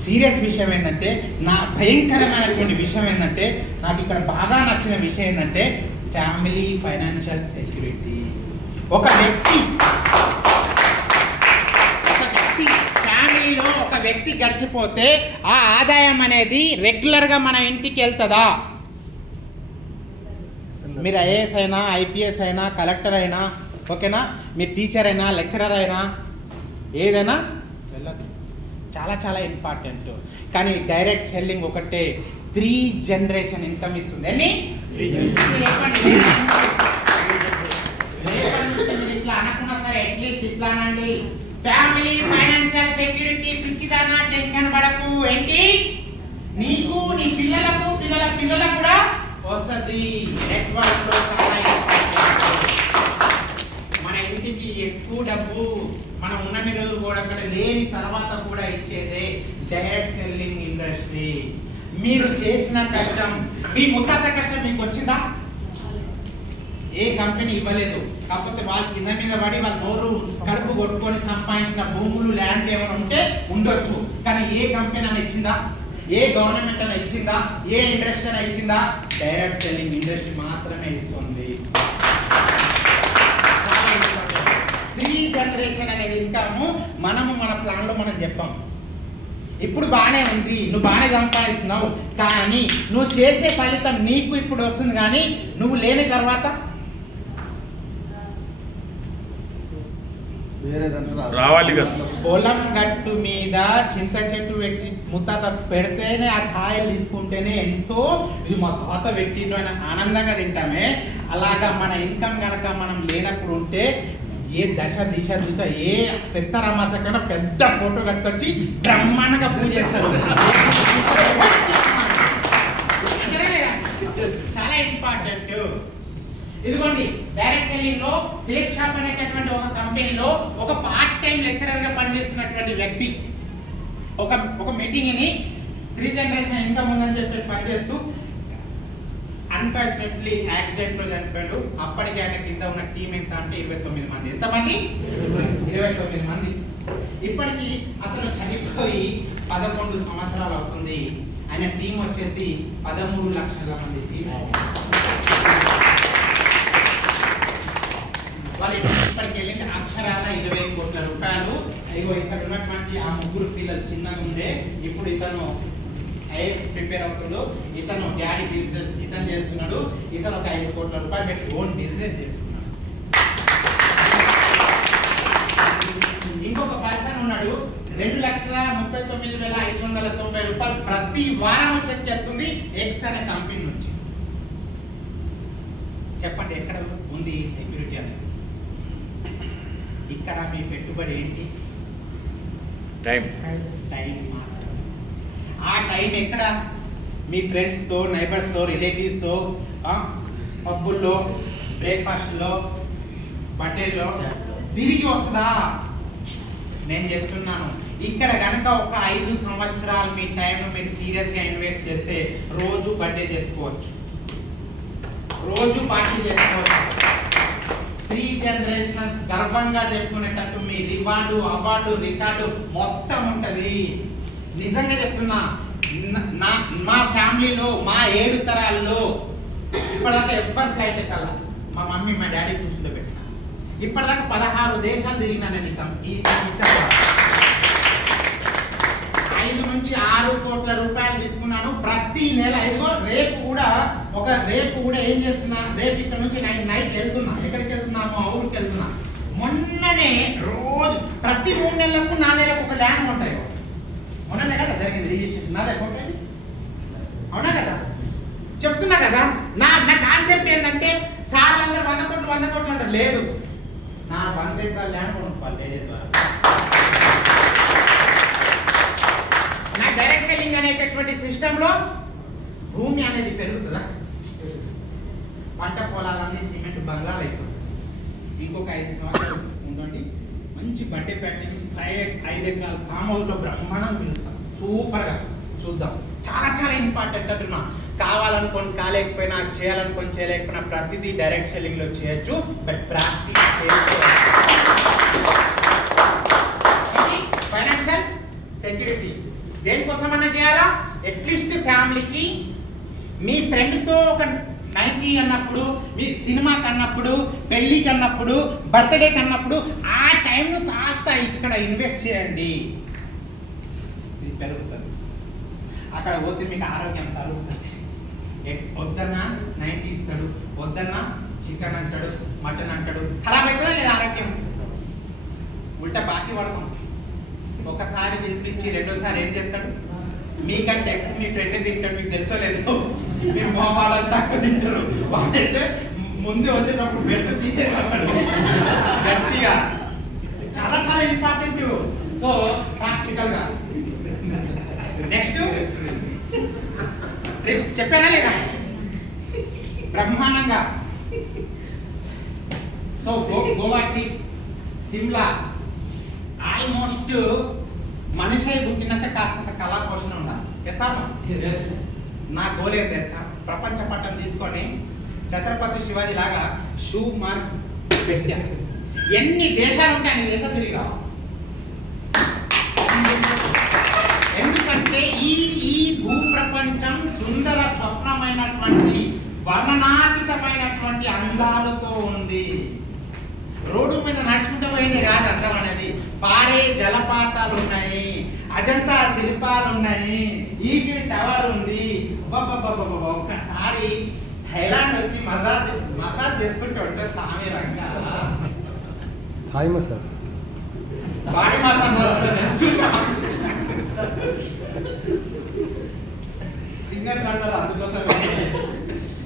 సీరియస్ విషయం ఏంటంటే, నా భయంకరమైనటువంటి విషయం ఏంటంటే, నాకు ఇక్కడ బాగా నచ్చిన విషయం ఏంటంటే ఫ్యామిలీ ఫైనాన్షియల్ సెక్యూరిటీ. ఒక వ్యక్తి ఫ్యామిలీలో ఒక వ్యక్తి గడిచిపోతే ఆ ఆదాయం అనేది రెగ్యులర్గా మన ఇంటికి వెళ్తుందా? మీరు ఐఏఎస్ అయినా, ఐపీఎస్ అయినా, కలెక్టర్ అయినా, ఓకేనా, మీరు టీచర్ అయినా, లెక్చరర్ అయినా, ఏదైనా వెళ్ళదు. చాలా చాలా ఇంపార్టెంట్. కానీ డైరెక్ట్ సెల్లింగ్ ఒకటే 3 జనరేషన్ ఇన్కమ్ ఇస్తుంది. అని ఇట్లా అనకున్నా సరే అట్లీస్ట్ ఇట్లా అనండి, ఫ్యామిలీ ఫైనాన్షియల్ సెక్యూరిటీ పిచ్చిదానా, టెన్షన్ పడకు. ఏంటి నీకు, నీ పిల్లలకు, పిల్లల పిల్లలకు కూడా వస్తుంది. నెట్వర్క్ లో చాలా మన ఇంటికి ఎక్కువ డబ్బు మనం ఉన్నన్ని రోజులు కూడా అక్కడ లేని తర్వాత కూడా ఇచ్చేదే డైరెక్ట్ సెల్లింగ్ ఇండస్ట్రీ. మీరు చేసిన కష్టం, మీ ముత్తాత కష్టం మీకు వచ్చిందా? ఏ కంపెనీ ఇవ్వలేదు. కాకపోతే వాళ్ళు కింద మీద పడి వాళ్ళ నోరు కడుపు కొట్టుకొని సంపాదించిన భూములు, ల్యాండ్ ఏమైనా ఉంటే ఉండొచ్చు. కానీ ఏ కంపెనీ అని ఇచ్చిందా? ఏ గవర్నమెంట్ అని ఇచ్చిందా? ఏ ఇండస్ట్రీ అని ఇచ్చిందా? డైరెక్ట్ సెల్లింగ్ ఇండస్ట్రీ మాత్రమే ఇస్తుంది. 3 జనరేషన్ అనేది ఇన్కమ్ మనము మన ప్లాన్ లో మనం చెప్పాం. ఇప్పుడు బాగానే ఉంది, నువ్వు బాగానే సంపాదిస్తున్నావు, కానీ నువ్వు చేసే ఫలితం నీకు ఇప్పుడు వస్తుంది, కానీ నువ్వు లేని తర్వాత రావాలి. పొలం గట్టు మీద చింత చెట్టు పెట్టి ముత్తాత పెడితేనే ఆ కాయలు తీసుకుంటేనే ఎంతో ఇది మా తాత పెట్టిండు అని ఆనందంగా తింటామే. అలాగా మన ఇన్కమ్ కనుక మనం లేనప్పుడు ఉంటే ఏ దశ దిశ దిశ ఏ పెద్ద రమాస కన్నా పెద్ద ఫోటో కట్టుకొచ్చి బ్రహ్మాండంగా పూజ చేస్తారు. చాలా ఇంపార్టెంట్. ఇదిగోండి, డైరెక్ట్ సెల్లింగ్ లో సేఫ్ షాప్ అనేటటువంటి ఒక కంపెనీలో ఒక పార్ట్ టైం లెక్చరర్ గా పనిచేస్తున్నటువంటి వ్యక్తి ఒక మీటింగ్ ని 3 జనరేషన్ ఇన్కమ్ ఉందని చెప్పి పనిచేస్తూ అన్ఫార్చునేట్లీ యాక్సిడెంట్ లో చనిపోయాడు. అప్పటికి ఆయన కింద ఉన్న టీం ఎంత అంటే 29 మంది. ఎంతమంది? 29 మంది. ఇప్పటికి అతను చనిపోయి 11 సంవత్సరాలు అవుతుంది. ఆయన టీం వచ్చేసి 13 లక్షల మంది టీం. వాళ్ళు ఇప్పటికి వెళ్ళింది అక్షరాల 20 కోట్ల రూపాయలు. ఇగో ఇక్కడ ఉన్నటువంటి ఆ 3 పిల్లలు చిన్నగా ఉండే, ఇప్పుడు ఇతను ఐఏఎస్ ప్రిపేర్ అవుతాడు. ఇతను డాడీ బిజినెస్ ఇతను చేస్తున్నాడు. ఇతను ఒక 5 కోట్ల రూపాయలు పెట్టి ఓన్ బిజినెస్ చేస్తున్నాడు. ఇంకొక పర్సన్ ఉన్నాడు, 2,39,590 రూపాయలు ప్రతి వారం చెక్ చేస్తుంది ఎక్స్ అనే కంపెనీ నుంచి. చెప్పండి, ఎక్కడ ఉంది ఈ సెక్యూరిటీ అనేది? ఇక్కడ మీ పెట్టుబడి ఏంటి? టైం. మాత్రమే. ఆ టైం ఎక్కడ? మీ ఫ్రెండ్స్తో, నైబర్స్తో, రిలేటివ్స్తో, పబ్బుల్లో, బ్రేక్ఫాస్ట్లో, బర్త్డేలో తిరిగి వస్తుందా? నేను చెప్తున్నాను, ఇక్కడ కనుక ఒక 5 సంవత్సరాలు మీ టైంను మీరు సీరియస్గా ఇన్వెస్ట్ చేస్తే రోజు బర్త్డే చేసుకోవచ్చు, రోజు పార్టీ చేసుకోవచ్చు. 3 జనరేషన్స్ గర్వంగా చెప్పుకునేటట్టు మీ రివార్డు, అవార్డు, రికార్డు మొత్తం ఉంటుంది. నిజంగా చెప్తున్నా, మా ఫ్యామిలీలో మా 7 తరాల్లో ఇప్పటిదాకా ఎవ్వరు ఫ్లైట్ ఎక్కాల. మా మమ్మీ మా డాడీ కూర్చుంటే పెట్టిన. ఇప్పటిదాకా 16 దేశాలు తిరిగినా నేను. 5 నుంచి 6 కోట్ల రూపాయలు తీసుకున్నాను ప్రతి నెల. ఇదిగో రేపు కూడా ఏం చేస్తున్నా, రేపు ఇక్కడ నుంచి నైట్ వెళ్తున్నా. ఎక్కడికి వెళ్తున్నా? మా ఊరికి వెళ్తున్నా. మొన్ననే రోజు ప్రతి 3 నెలలకు 4 నెలలకు ఒక ల్యాండ్ ఉంటాయి. మొన్ననే కదా జరిగింది రిజిస్ట్రేషన్. నాదే ఫోటో, అవునా కదా? చెప్తున్నా కదా, నా కాన్సెప్ట్ ఏంటంటే సార్లు అందరూ 100 కోట్లు అంటారు. లేదు, నా 100 ఎకరాల ల్యాండ్ కొనుక్కోవాలి డైరెక్ట్ ద్వారా. నా డైరెక్ట్ సెల్లింగ్ అనేటటువంటి సిస్టంలో భూమి అనేది పెరుగుతుందా? పంట పొలాలన్నీ సిమెంట్ బంగ్లాలు అవుతుంది. ఇంకొక 5 సంవత్సరాలు ఉండండి, మంచి బడ్డే ప్యాటింగ్ 5 ఎకరాల ఫామ్ హౌస్లో బ్రహ్మాండం పిలుస్తాం. సూపర్గా చూద్దాం. చాలా చాలా ఇంపార్టెంట్ అంటున్నా. కావాలనుకొని కాలేకపోయినా, చేయాలనుకొని చేయలేకపోయినా ప్రతిదీ డైరెక్ట్ సెల్లింగ్లో చేయొచ్చు. బట్ ప్రాక్టీస్ ఫైనాన్షియల్ సెక్యూరిటీ దేనికోసమన్నా చేయాలా? అట్లీస్ట్ ఫ్యామిలీకి మీ ఫ్రెండ్తో ఒక 90 అన్నప్పుడు, మీ సినిమాకి అన్నప్పుడు, పెళ్ళికి అన్నప్పుడు, బర్త్డేకి అన్నప్పుడు ఆ టైంను కాస్త ఇక్కడ ఇన్వెస్ట్ చేయండి. ఇది పెరుగుతుంది. అక్కడ పోతే మీకు ఆరోగ్యం తరుగుతుంది. వద్దన్నా 90 ఇస్తాడు, వద్దన్నా చికెన్ అంటాడు, మటన్ అంటాడు. ఖరాబ్ అవుతుందా లేదా ఆరోగ్యం? ఉల్టా బాకీ పడుకుంటుంది. ఒకసారి తినిపించి రెండోసారి ఏం చేస్తాడు? మీకంటే ఎక్కువ మీ ఫ్రెండ్ తింటాడు. మీకు తెలుసో లేదు, మీరు మోహాలను తక్కువ తింటారు. వాడైతే ముందు వచ్చేటప్పుడు బెల్ట్ తీసేస్తాడు గట్టిగా. చాలా చాలా ఇంపార్టెంట్. సో ప్రాక్టికల్ గా నెక్స్ట్ ట్రిప్స్ చెప్పానా లేదా? బ్రహ్మాండంగా. So Goa trip, Simla, almost మనిషి పుట్టినాక కాస్త కళా పోషణ ఉండాలి. నా గోల్ ఏం తెలుసా? ప్రపంచ పట్టం తీసుకొని ఛత్రపతి శివాజీ లాగా షూ మార్క్ పెట్టాను. ఎన్ని దేశాలు ఉంటే అన్ని దేశాలు తిరిగి రావాలి. ఎందుకంటే ఈ భూ ప్రపంచం సుందర స్వప్నమైనటువంటి వర్ణనాతీతమైనటువంటి అందాలతో ఉంది. రోడ్డు మీద నడుచుకుంటూ పోయేది కాదు అందం అనేది. పారే జలపాతాలు ఉన్నాయి, అజంతా శిల్పాలు ఉన్నాయి, ఈఫిల్ టవర్ ఉంది. ఒక్కసారి థైలాండ్ వచ్చి మసాజ్ చేసుకుంటూ ఉంటే సామి రంగా థాయ్ మసాజ్, బాడీ మసాజ్ చూసా. సిగ్నల్ కంటారు అందుకోసం.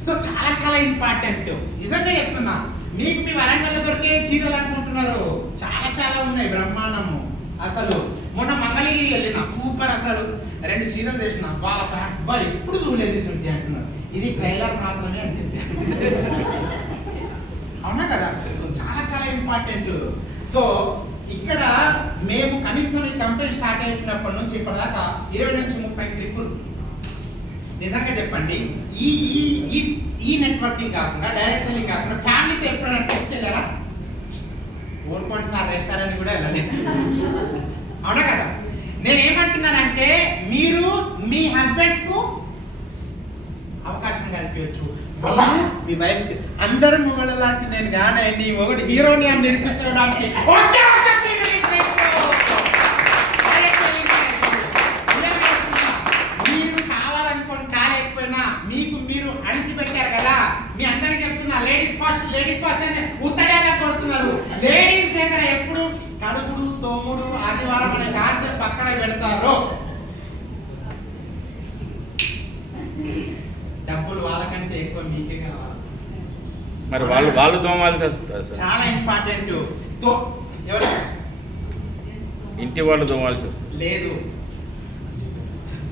సో చాలా చాలా ఇంపార్టెంట్. నిజంగా చెప్తున్నా, మీకు మీ వరంగల్లో దొరికే చీరలు అనుకుంటున్నారు, చాలా చాలా ఉన్నాయి బ్రహ్మాండము. అసలు మొన్న మంగళగిరి వెళ్ళిన సూపర్. అసలు 2 చీరలు తెచ్చిన. వాళ్ళ ఫ్యాక్ట్ వాళ్ళు ఎప్పుడు చూడలేదు సుంటి అంటున్నారు. ఇది ట్రైలర్ మాత్రమే అంటే అవునా కదా? చాలా చాలా ఇంపార్టెంట్. సో ఇక్కడ మేము కనీసం ఈ కంపెనీ స్టార్ట్ అయినప్పటి నుంచి ఇప్పటిదాకా 20 నుంచి 30 ట్రిప్పులు. నిజంగా చెప్పండి, ఈ ఈ ఈ ఈ నెట్వర్కింగ్ కాకుండా, డైరెక్ట్ సెల్లింగ్ కాకుండా ఫ్యామిలీతో ఎప్పుడైనా ట్రిప్ వెళ్ళారా? ఊరుకోండి సార్, రెస్టారెంట్ కూడా వెళ్ళలేదు. అవునా కదా? నేను ఏమంటున్నానంటే, మీరు మీ హస్బెండ్స్ కు అవకాశం కల్పించవచ్చు. మీ వైఫ్ అందరూ మొగళ్ళ లాంటి నేను కానీ నీ మొగడు హీరోని అని నిరూపించడానికి మీరు కావాలనుకోండి, కాలేకపోయినా మీకు మీరు అణిచిపెట్టారు కదా. మీ అందరికి చెప్తున్నా, లేడీస్ ఫస్ట్ అని ఉత్తడేలా కొడుతున్నారు. లేడీస్ దగ్గర ఎప్పుడు కడుగుడు తోముడు ఆదివారం అనే కాన్సెప్ట్ పక్కన పెడతారు. డబ్బులు వాళ్ళకంటే ఎక్కువ మీకే కావాలి. మరి వాళ్ళు తోమాలి. చాలా ఇంపార్టెంట్. ఎవరు ఇంటి వాళ్ళు తోమాల్సి వస్తుంది. లేదు,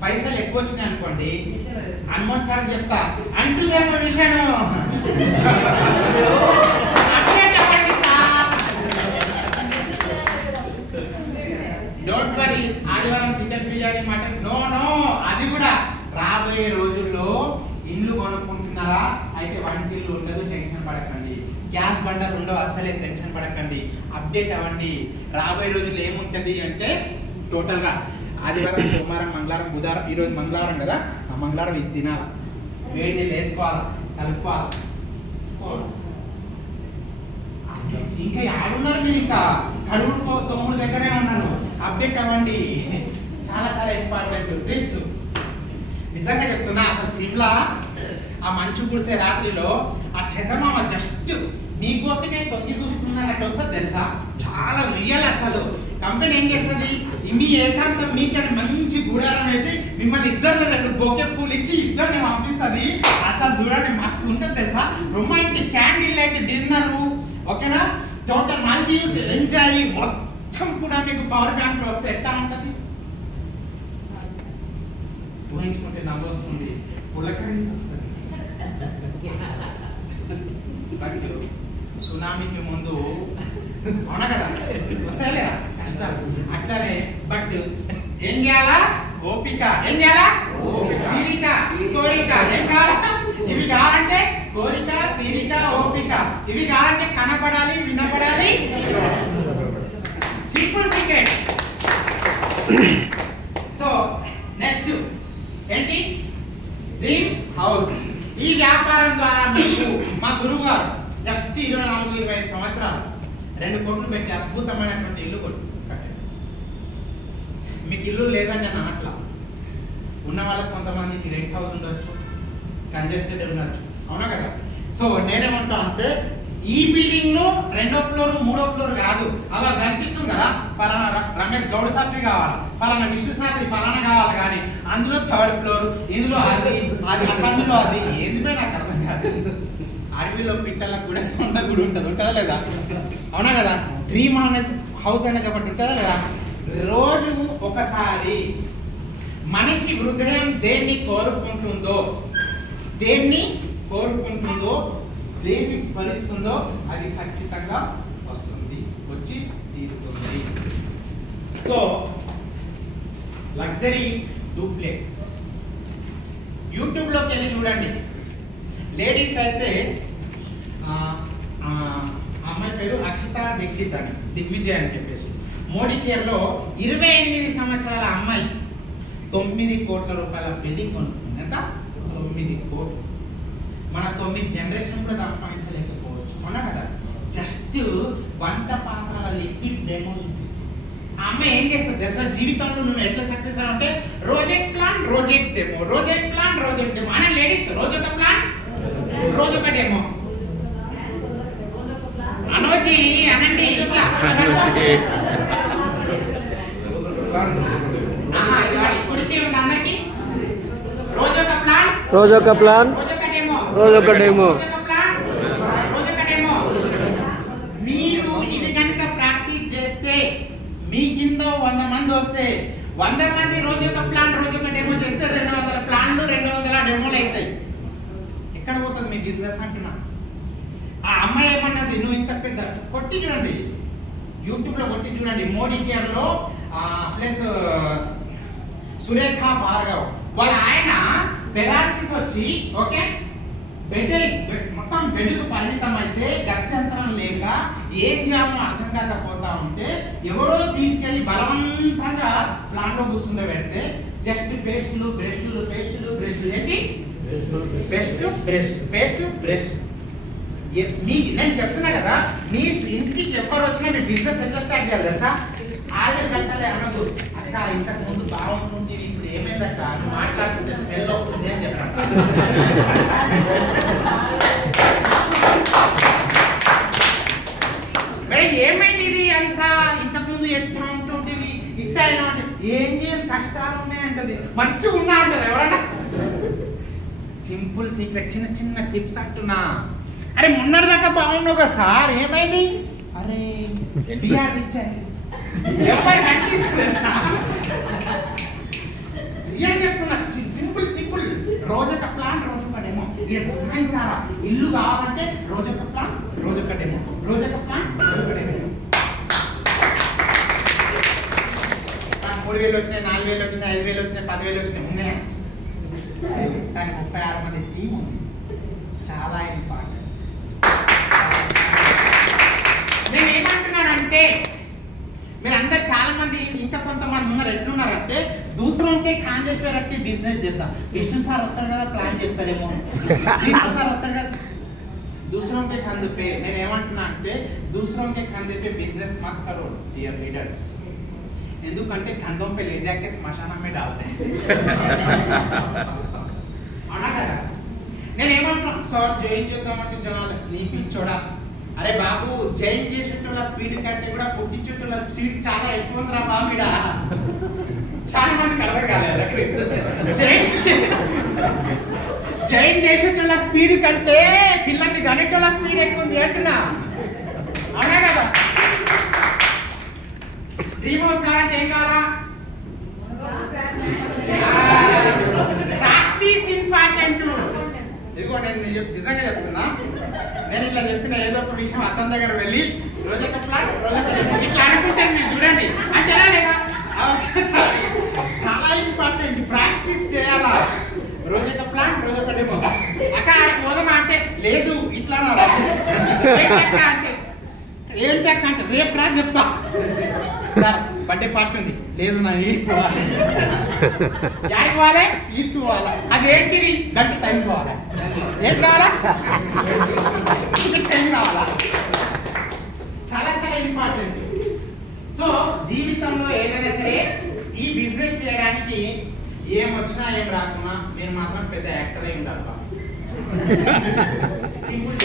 పైసలు ఎక్కువ వచ్చినాయి అనుకోండి, హనుమంత్ సార్ చెప్తా అంటుదేమో విషయం డోంట్ వరీ. ఆదివారం చికెన్ బిర్యానీ, మటన్ నో. అది కూడా రాబోయే రోజుల్లో ఇల్లు కొనుక్కుంటున్నారా అయితే వంటిల్లు ఉండదు, టెన్షన్ పడకండి. గ్యాస్ బండలు ఉండవు, అసలే టెన్షన్ పడకండి. అప్డేట్ అవ్వండి. రాబోయే రోజుల్లో ఏముంటుంది అంటే టోటల్గా ఆదివారం, సోమవారం, మంగళవారం, బుధవారం, ఈరోజు మంగళవారం కదా, ఆ మంగళవారం ఇది తినాలి, వేడి నీళ్ళు వేసుకోవాలి, కలుపుకోవాలి. ఇంకా ఆడున్నారు మీరు, ఇంకా కడుగు తొమ్మిది దగ్గరే ఉన్నారు. అప్డేట్ అవ్వండి. చాలా చాలా ఇంపార్టెంట్ ట్రిప్స్. నిజంగా చెప్తున్నా, అసలు సిమ్లా ఆ మంచు కురిసే రాత్రిలో ఆ చందమామ జస్ట్ మీకోసమే తొంగి చూస్తున్నట్టు వస్తుంది తెలుసా. చాలా రియల్. అసలు కంపెనీ ఏం చేస్తుంది, మీ ఏకాంతం మీకని మంచి గుడారం వేసి మిమ్మల్ని ఇద్దరు 2 బొకే పూలు ఇచ్చి ఇద్దరిని పంపిస్తుంది. అసలు చూడండి మస్తు ఉంటుంది తెలుసా. రొమాంటిక్ క్యాండిల్ లైట్ డిన్నర్, ఓకేనా, టోటల్ మాల్దీవ్స్ ఎంజాయ్ మొత్తం కూడా మీకు పవర్ బ్యాంక్ లో వస్తే ఎట్లా ఉంటుంది ఊహించుకుంటే నవ్వు వస్తుంది, పులకరింపు వస్తుంది. బట్ సునామీకి ముందు అవునా కదా వస్తాయలే కష్టాలు అట్లానే. బట్ ఏం చేయాలా? ఓపిక. ఏం చేయాలా? తీరిక, కోరిక. ఏం కావాలా? ఇవి కావాలంటే కోరిక, తీరిక, ఓపిక. ఇవి కావాలంటే కనపడాలి, వినపడాలి. Simple secret. సో నెక్స్ట్ ఏంటి? Dream house. ఈ వ్యాపారం ద్వారా మీకు మా గురువు గారు జస్ట్ 24-25 సంవత్సరాలు 2 కోట్లు పెట్టి అద్భుతమైనటువంటి ఇల్లు కట్టారు. మీకు ఇల్లు లేదని నేను అనట్లా, ఉన్న వాళ్ళకి కొంతమందికి రెంట్ హౌస్ ఉండొచ్చు, కంజెస్టెడ్ ఉండొచ్చు, అవునా కదా. సో నేనేమంటా అంటే ఈ బిల్డింగ్ లో 2వ ఫ్లోర్ 3వ ఫ్లోర్ కాదు, అలా కనిపిస్తుంది కదా ఫలానా రమేష్ గౌడ్ సార్ది కావాలి, ఫలానా విష్ణు సార్ది ఫలానా కావాలి, కానీ అందులో 3rd ఫ్లోర్, ఇందులో అది అందులో అది ఏందిపై నాకు అర్థం కాదు. అడవిలో పిట్టలకు కూడా సొంత గుడి ఉంటుంది, ఉంటుందా లేదా, అవునా కదా. డ్రీమ్ అనేది హౌస్ అనేది ఒకటి ఉంటుందా లేదా. రోజు ఒకసారి మనిషి హృదయం దేన్ని కోరుకుంటుందో, దేన్ని స్మరిస్తుందో అది ఖచ్చితంగా వస్తుంది, వచ్చి తీరుతుంది. సో లగ్జరీ డూప్లెక్స్ యూట్యూబ్లోకి వెళ్ళి చూడండి. లేడీస్ అయితే అమ్మాయి పేరు అక్షిత దీక్షిత్ అని, దిగ్విజయ్ అని చెప్పేసి, మోడీ కేర్లో 28 సంవత్సరాల అమ్మాయి 9 కోట్ల రూపాయల బిల్డింగ్ కొనుక్కుంది. ఎంత? 9 కోట్లు. మన 9 జనరేషన్ కూడా సంపాదించలేకపోవచ్చు, అవునా కదా. జస్ట్ వంట పాత్రల లిక్విడ్ డెమో చూపిస్తుంది. ఆ అమ్మాయి ఏం చేస్తుంది తెలుసా, జీవితంలో నువ్వు ఎట్లా సక్సెస్ అంటే రోజెక్ ప్లాన్ రోజెక్ డెమో, రోజెక్ ప్లాన్ రోజెక్ డెమో అనే లేడీస్, రోజొక ప్లాన్ రోజొక డెమో. అనోజీ అనండి ఇట్లా కుడిచి ఉంది అందరికి. రోజొక ప్లాన్ రోజొక ప్లాన్ రోజొక డెమో. మీరు ఇది కనుక ప్రాక్టీస్ చేస్తే మీ కింద 100 మంది వస్తే 100 మంది రోజొక ప్లాన్ రోజొక డెమో చేస్తే 200 ప్లాన్లు 200 డెమోలు అవుతాయి. ఎక్కడ పోతుంది మీ బిజినెస్ అంటున్నా. ఆ అమ్మాయి ఏమన్నది, నువ్వు ఇంత పెద్ద కొట్టి చూడండి, యూట్యూబ్ లో కొట్టి చూడండి. మోడీ కేర్లో ప్లస్ సురేఖ భార్గవ్ వాళ్ళ ఆయన పెరాలసిస్ వచ్చి ఓకే మొత్తం బెడ్కు పరిమితం అయితే గత్యంతరం లేక ఏం చేయాలో అర్థం కాకపోతా ఉంటే ఎవరో తీసుకెళ్లి బలవంతంగా ప్లాన్ లో కూర్చుంటే పెడితే జస్ట్ పేస్టులు బ్రష్లు ఏంటి పేస్ట్ బ్రష్. మీకు నేను చెప్తున్నా కదా, మీ ఇంటికి ఎవరు వచ్చినా మీ బిజినెస్ ఎట్లా స్టార్ట్ చేయాలి తెలుసా. ఆర్డర్ కట్టాలి అనదు, అక్క ఇంతకు ముందు బాగుంటుంది ఇప్పుడు ఏమైందక్క నువ్వు మాట్లాడుతుంటే స్మెల్ వస్తుంది అని చెప్పాను. మేడం ఏమైంది ఇది అంతా, ఇంతకు ముందు ఎట్లా ఉంటుంటివి ఇట్లా అయినా అంటే ఏం చేయని కష్టాలు ఉన్నాయంటది, మంచిగా ఉన్నా అంటారు ఎవరన్నా. సింపుల్ సీక్రెట్, చిన్న టిప్స్ అంటున్నా. అరే మొన్నటిదాకా బాగున్నావు కదా సార్, ఏమైంది? అరే బిఆర్ ఇచ్చాను చెప్తున్నా. సింపుల్ రోజొక ప్లాన్ రోజొక డెమో. ఇక్కడ సాయించాలా, ఇల్లు కావాలంటే రోజొక ప్లాన్ రోజొక డెమో, రోజొక ప్లాన్ రోజొక డెమో. 3,000 వచ్చినాయి, 4,000 వచ్చినాయి, 5,000 వచ్చినాయి, 10,000 వచ్చినాయి, ఉన్నాయా? కానీ 36 మంది టీం ఉంది, చాలా ఇంపార్టెంట్. నేను ఏమంటున్నానంటే మీరు అందరు చాలా మంది ఇంకా కొంతమంది ఉన్నారు, ఎట్లున్నారంటే దూసరోంకే కాంజల్ పే రక్కి బిజినెస్ చేద్దాం. విష్ణు సార్ వస్తారు కదా ప్లాన్ చెప్తారేమో, శ్రీనివాస్ సార్ వస్తారు కదా దూసరోంకే కంధ పే. నేను ఏమంటున్నా అంటే దూసరోంకే కంధ పే బిజినెస్ మత్ కరో డియర్ లీడర్స్. ఎందుకంటే కంధం పే లే జాకే శ్మశానం మే డాల్తే హై. అవునా కదా. నేను ఏమంటున్నా సార్ జాయిన్ చేద్దామంటే జనాలు నీ పిచ్చోడా. అరే బాబు జైన్ చేసేటోళ్ళ స్పీడ్ కంటే కూడా పుట్టించేటోళ్ళ స్పీడ్ చాలా ఎక్కువ ఉందిరా బాబీడ. చాలా మందికి అర్థం కాలేదు. జైన్ చేసేటోళ్ళ స్పీడ్ కంటే పిల్లల్ని గణేటోళ్ళ స్పీడ్ ఎక్కువ ఉంది అంటున్నా, అవునా కదా. డ్రీమ్ హౌస్ కావాలంటే ఏం కావాలా, ప్రాక్టీస్ ఇంపార్టెంట్. ఇదిగో నేను నిజంగా చెప్తున్నా, నేను ఇట్లా చెప్పిన ఏదో ఒక విషయం అతని దగ్గర వెళ్ళి రోజొక ప్లాన్ ఇట్లా అనుకుంటాను మీరు చూడండి అంతేనా లేదా. చాలా ఇంపార్టెంట్, ప్రాక్టీస్ చేయాలా. రోజొక ప్లాన్ రోజొక డెమో. అక్క ఆడికి పోదామా అంటే లేదు ఇట్లా అంటే ఏంటక్క అంటే రేపు రా చెప్తా సార్ బర్త్డే పార్టీ ఉంది, లేదు నా ఈడికి పోవాలి, యాడికి పోవాలి, ఈడికి పోవాలా, అదేంటిది గంట టైం పోవాలా, ఏం కావాలా, ఇంకా టైం కావాలా, చాలా చాలా ఇంపార్టెంట్. సో జీవితంలో ఏదైనా సరే ఈ బిజినెస్ చేయడానికి ఏం వచ్చినా ఏం రాకున్నా నేను మాత్రం పెద్ద యాక్టర్ అయి ఉండాలి. సింపుల్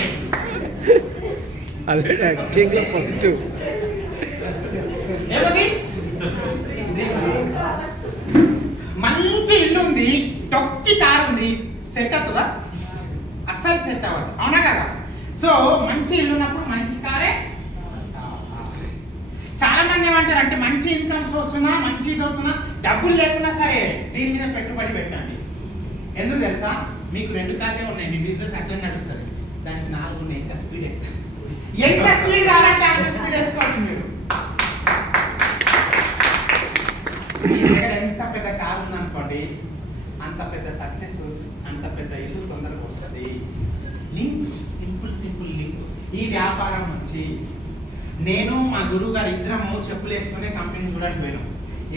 ఆల్రెడీ యాక్టింగ్ లో ఫస్ట్ ఏమది మంచి ఇల్లు ఉంది, టొక్కి కారు ఉంది, సెట్ అవుతుందా? అస్సలు సెట్ అవ్వదు, అవునా కదా? సో మంచి ఇల్లు ఉన్నప్పుడు మంచి కారే. చాలా మంది ఏమంటారు అంటే మంచి ఇన్కమ్స్ వస్తున్నా, మంచి ఇది అవుతున్నా, డబ్బులు లేకున్నా సరే దీని మీద పెట్టుబడి పెట్టండి. ఎందుకు తెలుసా? మీకు 2 కార్లే ఉన్నాయి, మీ బిజినెస్ అట్లా నడుస్తుంది, దానికి 4 ఉన్నాయి, ఎంత స్పీడ్ ఎక్కుతుంది, ఎంత స్పీడ్ కావాలంటే అంత స్పీడ్ వేసుకోవచ్చు. మీరు మీ దగ్గర ఎంత పెద్ద కారు ఉందనుకోండి, అంత పెద్ద సక్సెస్, అంత పెద్ద ఇల్లు తొందరగా వస్తుంది. Link, simple link. ఈ వ్యాపారం నుంచి నేను మా గురువు గారు ఇద్దరము చెప్పులు వేసుకునే కంపెనీ చూడడానికి పోయినాం.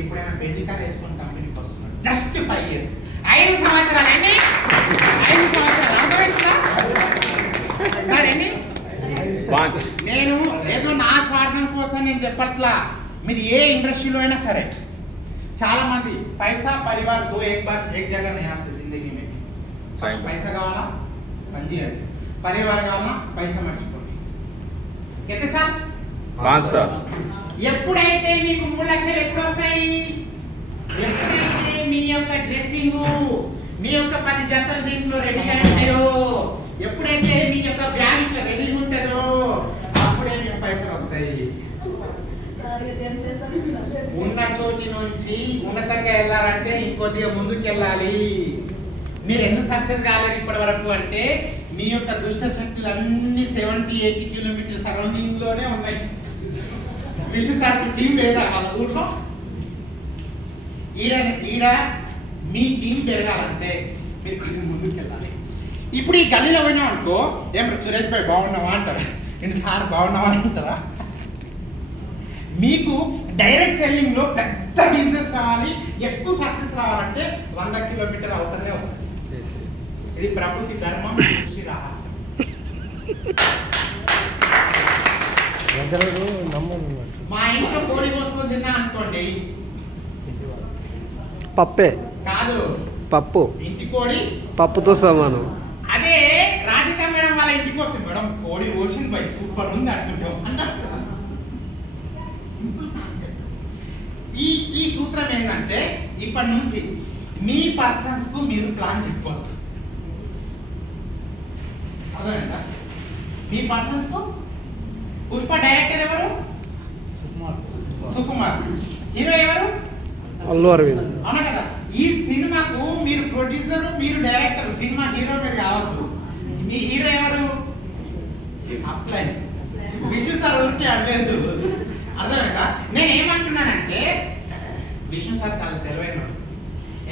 ఎప్పుడైనా బెంజ్ కార్ వేసుకుని కంపెనీకి వస్తున్నాడు. జస్ట్ 5 years, 5 సంవత్సరాలు అండి, 5 సంవత్సరాలు అనుభవించుదా సార్ అండి. నేను ఏదో నా స్వార్థం కోసం నేను చెప్పట్లా, మీరు ఏ ఇండస్ట్రీలో అయినా సరే చాలా మంది पैसा परिवार दो एक बार एक जगह नहीं आते जिंदगी में. फर्स्ट पैसा కావాలా, పని చేయాలి, పరివారం కావాలా, పైసా మర్చిపోండి. అయితే సార్ 5 साल ఎప్పుడైతే మీకు 3 లక్షలు ఎప్పుడు వస్తాయి? ఎప్పుడైతే మీ యొక్క డ్రెస్సింగ్, మీ యొక్క 10 జతలు దీంట్లో రెడీగా ఉంటాయో, ఎప్పుడైతే మీ యొక్క బ్యాగ్ ఇట్లా రెడీగా ఉంటుందో అప్పుడే మీకు పైసలు వస్తాయి. ఉన్న చోటి నుంచి ఉన్నతంగా వెళ్ళాలంటే ఇంకొద్దిగా ముందుకు వెళ్ళాలి. మీరు ఎందుకు సక్సెస్ కాలేరు ఇప్పటి వరకు అంటే మీ యొక్క దుష్ట శక్తులు అన్ని 70-80 కిలోమీటర్ సరౌండింగ్ లోనే ఉన్నాయి. విష్ణు సార్ టీం లేదా వాళ్ళ ఊర్లో? ఈడ మీ టీం పెరగాలంటే మీరు కొంచెం ముందుకు వెళ్ళాలి. ఇప్పుడు ఈ గల్లీలో పోయినా అనుకో, ఏం సురేష్ భాయ్ బాగున్నావా అంటారా, నేను సార్ బాగున్నావా అంటారా? మీకు డైరెక్ట్ సెల్లింగ్ లో పెద్ద బిజినెస్ రావాలి, ఎక్కువ సక్సెస్ రావాలంటే 100 కిలోమీటర్ అవతలనే వస్తుంది. ఇది ప్రకృతి ధర్మం, సృష్టి రహస్యం. మా ఇంట్లో కోడి కోసుకొని తిన్నా అనుకోండి, పప్పే కాదు పప్పు, ఇంటి కోడి పప్పుతో సమానం. అదే రాధిక మేడం వాళ్ళ ఇంటికి వస్తుంది, మేడం కోడి ఓషన్ బై సూపర్ ఉంది అనుకుంటాం అంటారు కదా. Simple concept. ఈ సూత్రం ఏంటంటే ఇప్పటి నుంచి మీ పర్సన్స్ కు మీరు ప్లాన్ చెప్పుకోవాలి. అర్థమైందా? మీ పర్సన్స్ కు పుష్ప డైరెక్టర్ ఎవరు? సుకుమార్. హీరో ఎవరు? అల్లు అరవింద్. అవునా కదా? ఈ సినిమాకు మీరు ప్రొడ్యూసర్, మీరు డైరెక్టర్, సినిమా హీరో మీరు కావద్దు. మీ హీరో ఎవరు? అప్లై విష్ణు సార్ ఊరికే అనలేదు. అర్థమైందా? నేను ఏమంటున్నానంటే విష్ణు సార్ చాలా తెలివైన.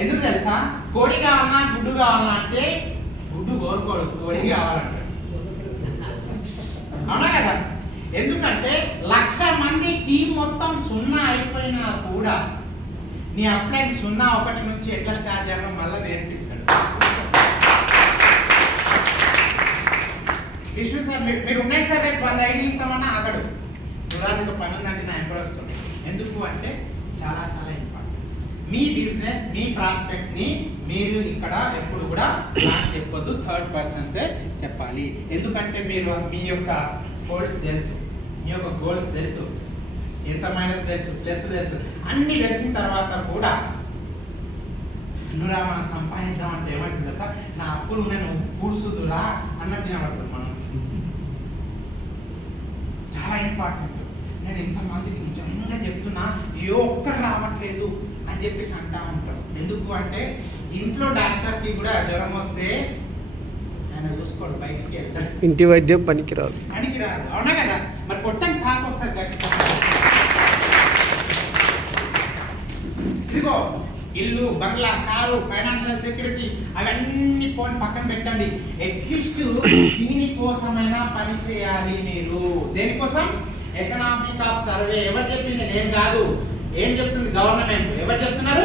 ఎందుకు తెలుసా? కోడి కావాలన్నా గుడ్డు కావాలన్నా అంటే గుడ్డు కోరుకోడు, కోడి కావాలంటాడు. అవునా కదా? ఎందుకంటే 1,00,000 మంది టీం మొత్తం 0 అయిపోయినా కూడా నీ అప్లై 0-1 నుంచి ఎట్లా స్టార్ట్ చేయాలో మళ్ళీ నేర్పిస్తాడు. విష్ణు సార్ మీరు ఉండండి సార్, రేపు 100 ఐడీలు ఇస్తామన్నా ఆగడు. చూడాలి పని ఉందంటే నా ఎంపర్ వస్తుంది. ఎందుకు అంటే చాలా చాలా ఇంపార్టెంట్. మీ బిజినెస్, మీ ప్రాస్పెక్ట్ ని మీరు ఇక్కడ ఎప్పుడు కూడా చెప్పొద్దు, థర్డ్ పర్సన్తే చెప్పాలి. ఎందుకంటే మీరు మీ యొక్క గోల్స్ తెలుసు, మీ యొక్క గోల్స్ తెలుసు, ఎంత మైనస్ తెలుసు, ప్లస్ తెలుసు, అన్ని తెలిసిన తర్వాత కూడా నువ్వురా మనం సంపాదించామంటే ఏమంటుంది తెలుసా? నా అప్పులు నేను కూర్చుదురా అన్నట్టు వినబడుతుంది. మనం చాలా ఇంపార్టెంట్. నేను ఎంతమందికి నిజంగా చెప్తున్నా, ఏ ఒక్కరు రావట్లేదు అని చెప్పేసి అంటా ఉంటాడు. ఎందుకు అంటే ఇంట్లో డాక్టర్కి కూడా జ్వరం వస్తే ఆయన చూసుకోడు, బయటికి వెళ్తాడు. ఇంటి వైద్యం పనికిరాదు. అవునా కదా? మరి కొట్టండి సార్ ఒకసారి గట్టిగా. ఇదిగో ఇల్లు, బంగ్లా, కారు, ఫైనాన్షియల్ సెక్యూరిటీ అవన్నీ పోని పక్కన పెట్టండి. అట్లీస్ట్ దీనికోసమైనా పని చేయాలి మీరు. దేనికోసం? Economic of survey. ఎవరు చెప్పింది? నేను కాదు. ఏం చెప్తుంది గవర్నమెంట్? ఎవరు చెప్తున్నారు?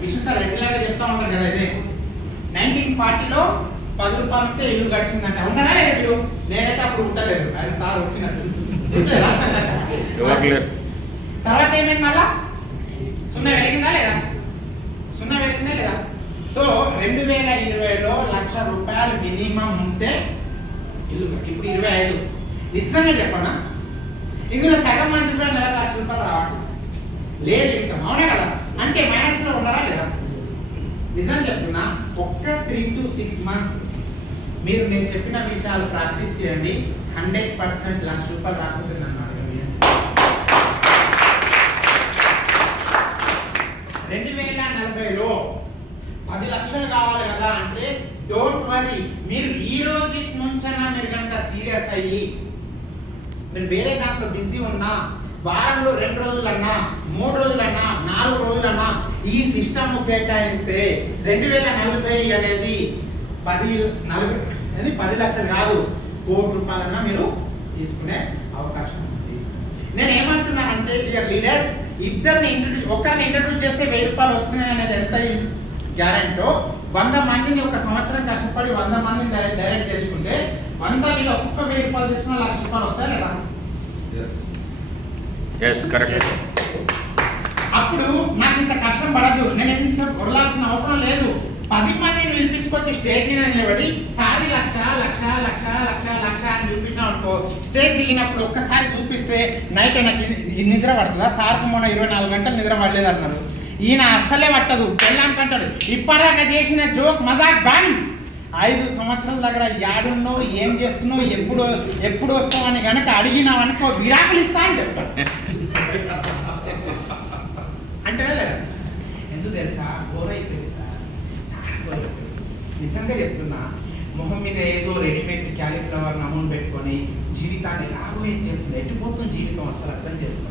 విష్ణు సార్ రెగ్యులర్ గా చెప్తా ఉంటారు కదా. ఇదే 1940లో 10 రూపాయలు ఉంటే ఇల్లు గడిచిందంట. ఉన్నారా లేదా మీరు? నేనైతే అప్పుడు ఉండలేదు, ఆయన సార్ వచ్చినట్టు. తర్వాత ఏమైంది? మళ్ళా సున్నా వెలిగిందా లేదా? సున్నా వెలిగిందా లేదా? సో 2020లో 1,00,000 రూపాయలు మినిమం ఉంటే ఇల్లు. ఇప్పుడు 25. నిజంగా చెప్పనా, ఇందులో సగం మంది కూడా నెల 1,00,000 రూపాయలు రావట్లేదు, లేదు ఇన్కమ్. అవునా కదా? అంటే మైనస్ లో ఉన్నారా లేదా? నిజం చెప్తున్నా, ఒక్క 3 to 6 months మీరు నేను చెప్పిన విషయాలు ప్రాక్టీస్ చేయండి, 100% 1,00,000 రూపాయలు రాకపోతుంది అన్నారు. 2040లో 10 లక్షలు కావాలి కదా అంటే డోంట్ వరీ, మీరు ఈ రోజు నుంచైనా మీరు కనుక సీరియస్ అయ్యి మీరు వేరే దాంట్లో బిజీ ఉన్నా, వారంలో 2 రోజులన్నా 3 రోజులన్నా 4 రోజులన్నా ఈ సిస్టమ్ కేటాయిస్తే 2040 అనేది 10 లక్షలు కాదు, 1 కోటి రూపాయలన్నా మీరు తీసుకునే అవకాశం ఉంది. నేను ఏమంటున్నానంటే డియర్ లీడర్స్, ఒకరిని ఇంట్రడ్యూస్ చేస్తే 1000 రూపాయలు వస్తున్నాయి అనేది ఎంత గ్యారెంటో, 100 మందిని ఒక సంవత్సరం కష్టపడి 100 మందిని డైరెక్ట్ చేసుకుంటే 100 మీద ఒక్కొక్క 1000 రూపాయలు తీసుకున్న 1,00,000 రూపాయలు వస్తాయి లేదా? అప్పుడు నాకు ఇంత కష్టం పడదు, నేను ఇంత పొరలాల్సిన అవసరం లేదు. 10 మందిని వినిపించుకొచ్చి స్టేజ్ మీద నిలబడి సారి 1,00,000 అని చూపించాం అనుకో, స్టేజ్ దిగినప్పుడు ఒక్కసారి చూపిస్తే నైట్ నాకు నిద్ర పడుతుందా? సార్కు మొన్న 24 గంటలు నిద్ర పడలేదు అన్నారు. ఈయన అస్సలే పట్టదు, పెళ్ళాంటాడు ఇప్పటిదాకా చేసిన జోక్ మజాక్ బంద్. 5 సంవత్సరాల దగ్గర యాడున్నో, ఏం చేస్తున్నావు, ఎప్పుడు వస్తావు అని కనుక అడిగినావనుకో విడాకులు ఇస్తా అని చెప్తాడు. అంటేనే లేదా? ఎందుకు తెలుసా? గోరైపోయింది సార్, చాలా గోరైపోయింది. నిజంగా చెప్తున్నా, మొహం మీద ఏదో రెడీమేడ్ క్యాలీఫ్లవర్ నమూనా పెట్టుకొని జీవితాన్ని ఎలాగో ఏం చేస్తుంది, ఎట్టుపోతుంది జీవితం అసలు అర్థం చేసుకోండి.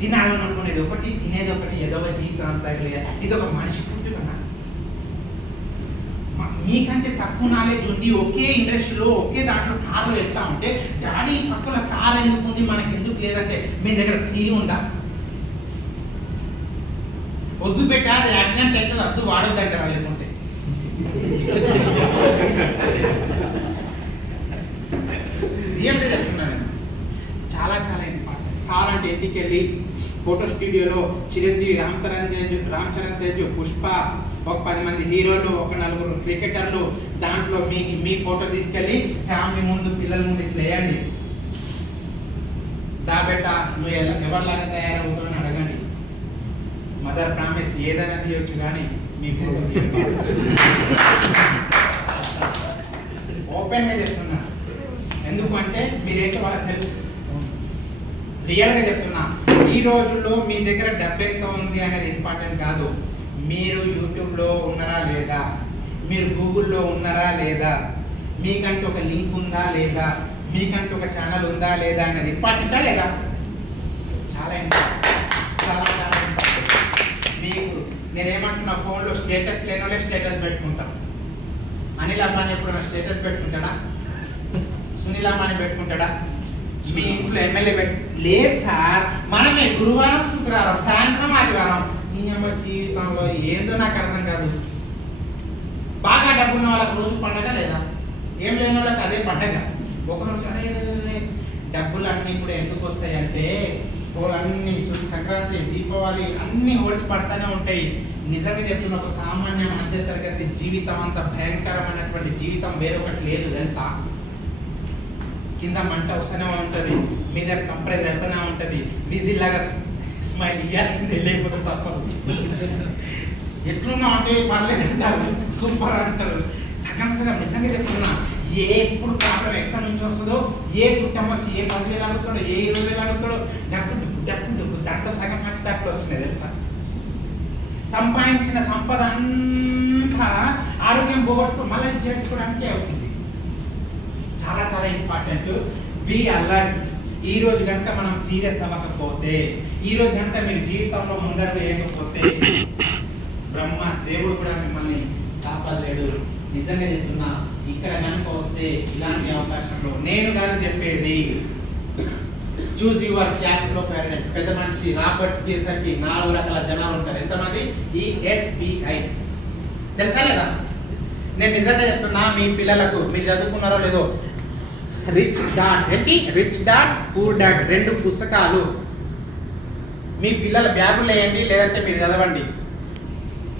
తినాలనుకునేది ఒకటి, తినేది ఒకటి, ఏదో ఒక జీవితం అంతా ఇది ఒక మనిషి పుట్టుకన్నా. మీకంటే తక్కువ నాలెడ్జ్ ఉంది, ఒకే ఇండస్ట్రీలో ఒకే దాంట్లో కార్లో వెళ్తా ఉంటే డాడీ పక్కన కార్ ఎందుకు ఉంది మనకి ఎందుకు లేదంటే మీ దగ్గర తీరి ఉందా? వద్దు పెట్టా, అది యాక్సిడెంట్ అయితే వద్దు వాడొద్దంటే వాళ్ళకుంటే. రియల్గా చెప్తున్నాను, చాలా చాలా ఇంపార్టెంట్. కావాలంటే ఇంటికి వెళ్ళి ఫోటో స్టూడియోలో చిరంజీవి, రామ్ చరణ్ తేజ్, పుష్ప, ఒక 10 మంది హీరోలు, ఒక 4 క్రికెటర్లు, దాంట్లో మీ ఫోటో తీసుకెళ్ళి ఫ్యామిలీ ముందు పిల్లల ముందు ఇట్లా వేయండి. దాబెట్ట నువ్వు ఎవరిలాగా తయారవుతావు అని అడగండి. మదర్ ప్రామిస్ ఏదైనా తీయొచ్చు కానీ మీ ఫోటో ఓపెన్గా చెప్తున్నా. ఎందుకు అంటే మీరేంటో వాళ్ళకి తెలుసు. రియల్గా చెప్తున్నా, ఈ రోజుల్లో మీ దగ్గర డబ్బు ఎంత ఉంది అనేది ఇంపార్టెంట్ కాదు. మీరు యూట్యూబ్లో ఉన్నారా లేదా, మీరు గూగుల్లో ఉన్నారా లేదా, మీకంటూ ఒక లింక్ ఉందా లేదా, మీకంటూ ఒక ఛానల్ ఉందా లేదా అనేది ఇంపార్టెంటా లేదా? చాలా ఇంపార్టెంట్, చాలా చాలా ఇంపార్టెంట్. మీకు నేనేమంటున్నా, ఫోన్లో స్టేటస్ లేనోలే స్టేటస్ పెట్టుకుంటాం. అనిల్ అంబానీ ఎప్పుడైనా స్టేటస్ పెట్టుకుంటాడా? సునీల్ అంబానీ పెట్టుకుంటాడా? మీ ఇంట్లో ఎమ్మెల్యే లేదు సార్. మనమే గురువారం, శుక్రవారం, సాయంత్రం, ఆదివారం. నీ అమ్మ జీవితంలో ఏందో నాకు అర్థం కాదు. బాగా డబ్బున్న వాళ్ళకి రోజు పండగ లేదా? ఏం లేని వాళ్ళకి అదే పండగ. ఒకరోజు అదే డబ్బులు అన్నీ ఇప్పుడు ఎందుకు వస్తాయి అంటే అన్ని సంక్రాంతి, దీపావళి అన్ని హోల్స్ పడతానే ఉంటాయి. నిజంగా చెప్తున్న ఒక సామాన్య మధ్య తరగతి జీవితం అంత భయంకరమైనటువంటి జీవితం వేరొకటి లేదు తెలుసా. కింద మంట వస్తూనే ఉంటుంది, మీద కంప్రెస్ అవుతూనే ఉంటుంది. బిజీలాగా స్మైల్ ఇవ్వాల్సిందే, లేకపోతే తప్పదు. ఎట్లున్నా అంటే పర్లేదు అంటారు, సూపర్ అంటారు. సగం నిజంగా చెప్తున్నా, ఎప్పుడు ప్రాబ్లం ఎక్కడి నుంచి వస్తుందో, ఏ చుట్టం వచ్చి ఏ 10,000 అడుగుతాడో, ఏ 20,000 అడుగుతాడో, డబ్బు దాంట్లో సగం అంటే డబ్బులు వస్తున్నాయి తెలుసా. సంపాదించిన సంపద అంతా ఆరోగ్యం పోగొట్టు మళ్ళీ చేర్చుకోవడానికే అవుతుంది. చాలా చాలా ఇంపార్టెంట్. Be alert. ఈ రోజు కనుక మనం సీరియస్ అవ్వకపోతే, ఈ రోజు కనుక మీరు జీవితంలో ముందర వేయకపోతే, దేవుడు కూడా మిమ్మల్ని కాపాడలేడు. నిజంగా చెప్తున్నా, ఇక్కడ కనుక వస్తే ఇలాంటి అవకాశంలో నేను కాదు చెప్పేది, choose your cash flow Paradise. పెద్ద మనిషి రాబర్ట్ కియోసాకి 4 రకాల జనాలు ఉంటారు. ఎంతమంది? ఈ SBI తెలుసా లేదా? నేను నిజంగా చెప్తున్నా, మీ పిల్లలకు మీరు చదువుకున్నారో లేదో, రిచ్ డాడ్ ఏంటి, రిచ్ డాడ్ పూర్ డాడ్ 2 పుస్తకాలు మీ పిల్లల బ్యాగులు వేయండి, లేదంటే మీరు చదవండి.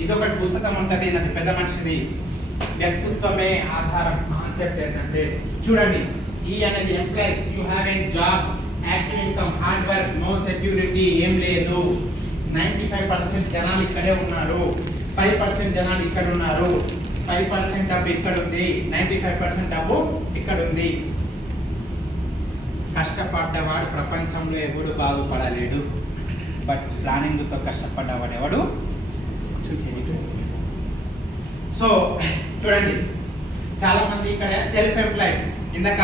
ఇదొకటి పుస్తకం ఉంటుంది, అది పెద్ద మనిషిది, వ్యక్తిత్వమే ఆధారం. కాన్సెప్ట్ ఏంటంటే చూడండి, ఈ అనేది employees, you have a job, active income, hard work, no security, ఏం లేదు. 95% జనాలు ఇక్కడే ఉన్నారు, 5% జనాలు ఇక్కడ ఉన్నారు, 5% డబ్బు ఇక్కడ ఉంది, 95% డబ్బు ఇక్కడ ఉంది. కష్టపడ్డవాడు ప్రపంచంలో ఎవడు బాగుపడలేడు, బట్ ప్లానింగ్తో కష్టపడ్డవాడు ఎవడు చేయడు. సో చూడండి, చాలా మంది ఇక్కడ సెల్ఫ్ ఎంప్లాయిడ్, ఇందాక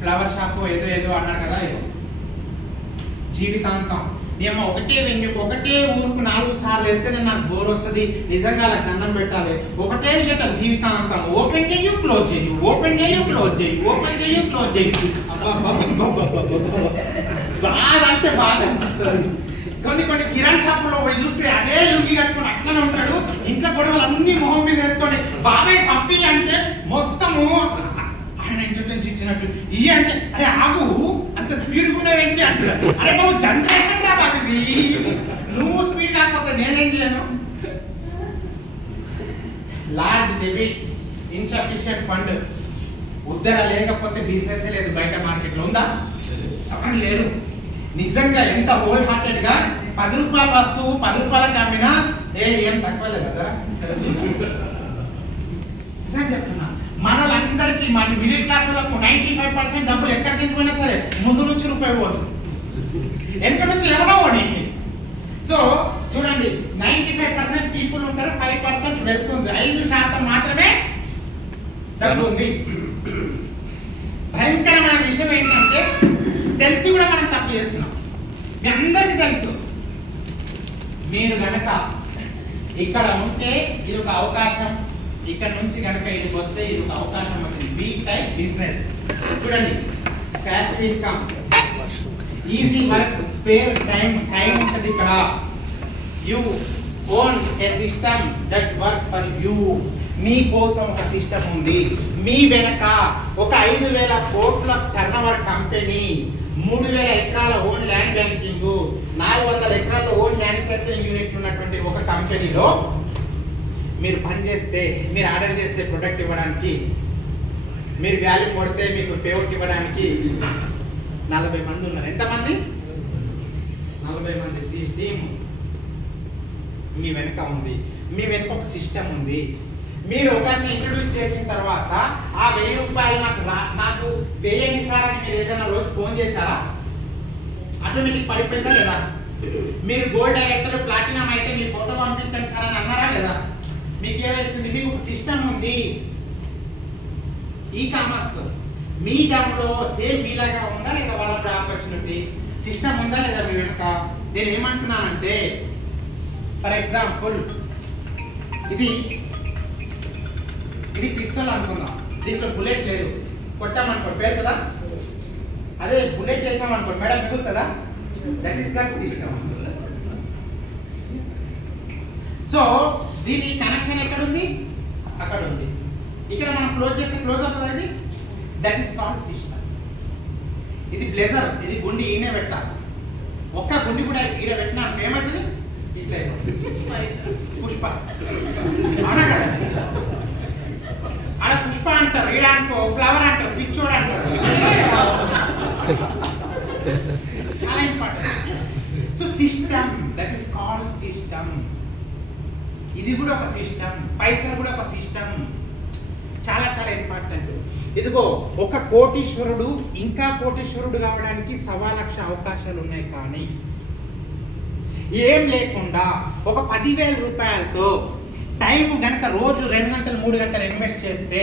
ఫ్లవర్ షాప్ ఏదో ఏదో అన్నారు కదా, జీవితాంతం మేము ఒకటే వెన్యూకు ఒకటే ఊరుకు 4 సార్లు వెళ్తేనే నాకు బోర్ వస్తుంది, నిజంగా అలా దండం పెట్టాలి. ఒకటే షటర్ జీవితాంతం, ఓపెన్ చేయు క్లోజ్ చేయు, ఓపెన్ చేయు క్లోజ్ చేయు, ఓపెన్ చేయు క్లోజ్ చేయు. బాగా అంటే బాగా అనిపిస్తుంది. కొన్ని కిరాణ్ షాపుల్లో పోయి చూస్తే అదే లుంగి కట్టుకొని అట్లనే ఉంటాడు, ఇంట్లో గొడవలు అన్ని మొహం మీద వేసుకొని బాబాయ్ సప్పి అంటే మొత్తము ఆయన ఇంట్లో నుంచి ఇచ్చినట్టు, ఈ అంటే అరే ఆగు అంత స్పీడ్ ఉండేవేంటి అంటారు. అరే బాబు జనరేషన్ రా బాబుది, నువ్వు స్పీడ్ కాకపోతే నేనేం చేయను. లార్జ్ డెబిట్, ఇన్సఫిషియెంట్ ఫండ్, ఉద్దర లేకపోతే బిజినెస్ లేదు. బయట మార్కెట్లో ఉందా? చెప్పండి, లేరు. నిజంగా ఎంత హోల్ హార్టెడ్ గా 10 రూపాయల వస్తువు 10 రూపాయలకి అమ్మినా ఏం తక్కువ లేదు కదా. నిజంగా చెప్తున్నా, మనలందరికీ మన మిడిల్ క్లాస్ వాళ్ళకు 95% డబ్బులు ఎక్కడికి పోయినా సరే ముందు నుంచి రూపాయి పోవచ్చు, వెనక నుంచి ఎవరో వాడికి. సో చూడండి, 95% పీపుల్ ఉంటారు, 5% వెళ్తుంది, 5% మాత్రమే డబ్బు ఉంది. భయంకరమైన విషయం ఏంటంటే తెలిసి కూడా మనం తప్పు చేస్తున్నాం. మీ అందరికీ తెలుసు. మీరు గనక ఇక్కడ ఉంటే ఇది ఒక అవకాశం, ఇక్కడ నుంచి గనక ఇది వస్తే ఇది ఒక అవకాశం వచ్చింది. B type business. చూడండి, passive income, easy work, spare time ఉంటుంది ఇక్కడ. You own a system that's work for you. మీ కోసం ఒక సిస్టమ్ ఉంది. మీ వెనక ఒక 5,000 కోట్ల టర్నోవర్ కంపెనీ, 3,000 ఎకరాల ఓన్ ల్యాండ్ బ్యాంకింగ్, 400 ఎకరాల ఓన్ మ్యానుఫ్యాక్చరింగ్ యూనిట్ ఉన్నటువంటి ఒక కంపెనీలో మీరు పని చేస్తే, మీరు ఆర్డర్ చేస్తే ప్రొడక్ట్ ఇవ్వడానికి, మీరు వాల్యూ కొడితే మీకు పేమెంట్ ఇవ్వడానికి 40 మంది ఉన్నారు. ఎంతమంది? 40 మంది టీమ్ మీ వెనక ఉంది. మీ వెనక ఒక సిస్టమ్ ఉంది. మీరు ఒకరిని ఇంట్రడ్యూస్ చేసిన తర్వాత ఆ 1000 రూపాయలు నాకు వేయండి సార్ అని మీరు ఏదైనా రోజు ఫోన్ చేశారా? ఆటోమేటిక్ పడిపోయిందా లేదా? మీరు గోల్డ్ డైరెక్టర్, ప్లాటినం అయితే మీ ఫోటో పంపించండి సార్ అని అన్నారా లేదా? మీకు ఏమేస్తుంది? మీకు ఒక సిస్టమ్ ఉంది. ఈ కామర్స్ మీ టైంలో సేమ్ మీలాగా ఉందా లేదా? వాళ్ళ ఆపర్చునిటీ సిస్టమ్ ఉందా లేదా మీ వెనుక? నేను ఏమంటున్నానంటే, ఫర్ ఎగ్జాంపుల్ ఇది పిస్టల్ అనుకుందాం, దీంట్లో బుల్లెట్ లేదు, కొట్టామనుకో పేరుతుందా? అదే బుల్లెట్ వేసామనుకో మేడం మిగులుతుందా? That is the system. So దీని కనెక్షన్ ఎక్కడ ఉంది? అక్కడ ఉంది. ఇక్కడ మనం క్లోజ్ చేస్తే క్లోజ్ అవుతుంది. అది దట్ ఈస్ కాల్డ్ సిస్టమ్. ఇది బ్లేజర్, ఇది గుండి ఈయనే పెట్టాలి. ఒక్క గుండి కూడా ఈడ పెట్టినా ఏమవుతుంది? ఇట్లా పుష్ప అవునా కదా? ఆడ పుష్ప అంటారు, ఈడ అనుకో ఫ్లవర్ అంటారు, పిచ్చోడు అంటారు. చాలా important. So system, that is called system. ఇది కూడా ఒక సిస్టమ్, పైసలు కూడా ఒక సిస్టమ్. చాలా చాలా ఇంపార్టెంట్. ఇదిగో ఒక కోటీశ్వరుడు ఇంకా కోటీశ్వరుడు కావడానికి 1,00,000 అవకాశాలు ఉన్నాయి. కానీ ఏం లేకుండా ఒక 10,000 రూపాయలతో టైం గనక రోజు 2 గంటలు 3 గంటలు ఇన్వెస్ట్ చేస్తే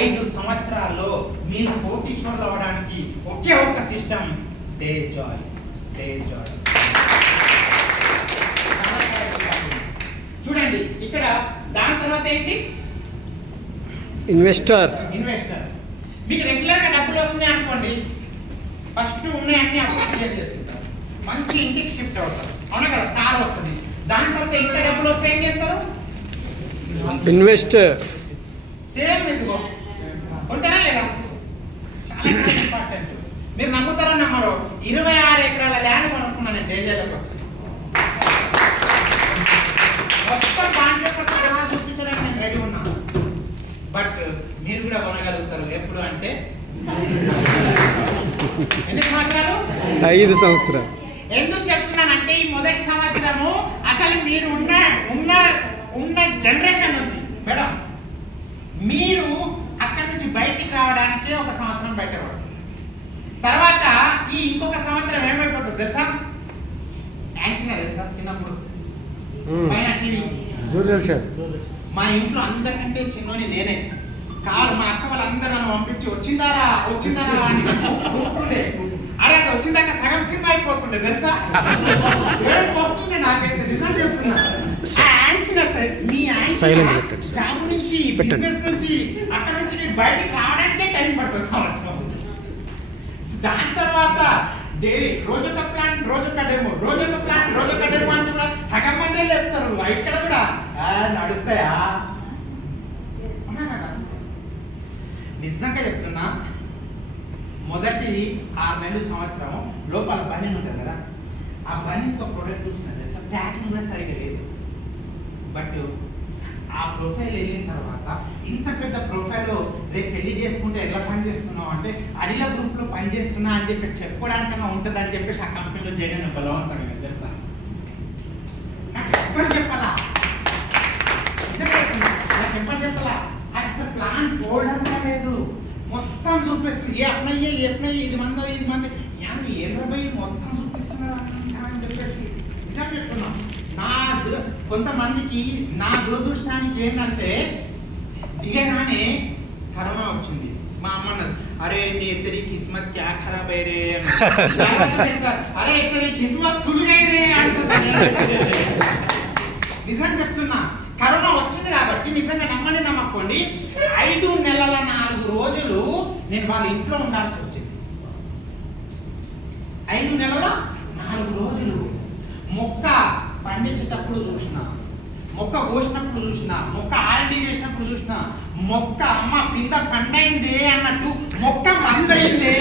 5 సంవత్సరాల్లో మీరు కోటీశ్వరులు అవడానికి ఒకే ఒక సిస్టమ్, డే జాయ్. చూడండి ఇక్కడ దాని తర్వాత ఏంటి? ఇన్వెస్టర్. మీకు రెగ్యులర్గా డబ్బులు వస్తున్నాయి అనుకోండి, ఫస్ట్ ఉన్నాయన్నీ అప్పుడు క్లియర్ చేసుకుంటారు, మంచి ఇంటికి షిఫ్ట్ అవుతారు, అవునా కదా? కార్ వస్తుంది, దాని తర్వాత ఇంకా డబ్బులు వస్తే ఏం చేస్తారు? ఇన్వెస్ట్. సేమ్ ఇదిగో ఉంటారా లేదా? చాలా చాలా ఇంపార్టెంట్. మీరు నమ్ముతారో నమ్మరో, 26 ఎకరాల ల్యాండ్ కొనుక్కున్నాను నేను డేజాలో. మొత్తం కాంట్రాక్ట్ చూపించడానికి నేను రెడీ ఉన్నాను. బట్ మీరు కూడా కొనగలుగుతారు ఎప్పుడు అంటే ఎన్ని సంవత్సరాలు? 5 సంవత్సరాలు. ఎందుకు చెప్తున్నానంటే ఈ మొదటి సంవత్సరము అసలు మీరు ఉన్న ఉన్న ఉన్న జనరేషన్ నుంచి మేడం మీరు అక్కడి నుంచి బయటికి రావడానికి ఒక సంవత్సరం బయటపడదు. తర్వాత ఈ ఇంకొక సంవత్సరం ఏమైపోతుంది తెలుసా? యాంటీనా తెలుసా? చిన్నప్పుడు పైన టీవీ దూరదర్శన్. మా ఇంట్లో అందరికంటే చిన్నోని నేనే. కారు మా అక్క వాళ్ళందరూ నన్ను పంపించి వచ్చిందారా వచ్చిందారా అని కూర్చుండే. అరే అది వచ్చిందాక సగం సినిమా అయిపోతుండే తెలుసా? వస్తుంది నాకైతే, నిజం చెప్తున్నా. మీ జాబ్ నుంచి బిజినెస్ నుంచి అక్కడ నుంచి మీరు బయటకు రావడానికే టైం పడుతుంది సంవత్సరం. దాని తర్వాత డైలీ రోజొక ప్లాన్ రోజొక డెమో, రోజొక ప్లాన్ రోజొక డెమో అంటే కూడా సగం మందే చెప్తారు. ఇక్కడ కూడా నడుస్తాయా? నిజంగా చెప్తున్నా, మొదటి 6 నెలలు సంవత్సరం లోపల బనీన్ ఉంటుంది కదా, ఆ బనీన్ ఒక ప్రోడక్ట్ చూసిన తెలుసా? ప్యాకింగ్ కూడా సరిగా లేదు. బట్ ఆ ప్రొఫైల్ వెళ్ళిన తర్వాత ఇంత పెద్ద ప్రొఫైల్ రేపు పెళ్లి చేసుకుంటే ఎలా పని చేస్తున్నావు అంటే అడిల గ్రూప్ లో పని చేస్తున్నా అని చెప్పి చెప్పుకోవడానికన్నా ఉంటుంది అని చెప్పేసి ఆ కంపెనీలో చేయడానికి బలవంతంగా తెలుసా? నాకు ఎవ్వరు చెప్పాలా, నాకు ఎవ్వరు చెప్పాలా? అసలు ప్లాన్ పోవడం లేదు, మొత్తం చూపిస్తుంది. ఏ అప్లయ్యే ఇది మంది ఇది మంది ఎనభై మొత్తం చూపిస్తున్నారు అని చెప్పేసి నిజం చెప్తున్నాం. కొంతమందికి నా దురదృష్టానికి ఏంటంటే దిగగానే కరోనా వచ్చింది. మా అమ్మ అన్నది, అరే నీ తెరీ కిస్మత్ క్యా ఖరాబ్ అయ్యే అరే తెరీ కిస్మత్ కులుగైరే అంటుంది. నిజం చెప్తున్నా, కరోనా వచ్చింది కాబట్టి నిజంగా నమ్మని నమ్మకండి 5 నెలల 4 రోజులు నేను వాళ్ళ ఇంట్లో ఉండాల్సి వచ్చింది. 5 నెలల 4 రోజులు మొక్క పండించేటప్పుడు చూసిన, మొక్క కోసినప్పుడు చూసిన, మొక్క ఆర్డీ చేసినప్పుడు చూసిన, మొక్క అమ్మ పింద పండైందే అన్నట్టు మొక్క మందైందే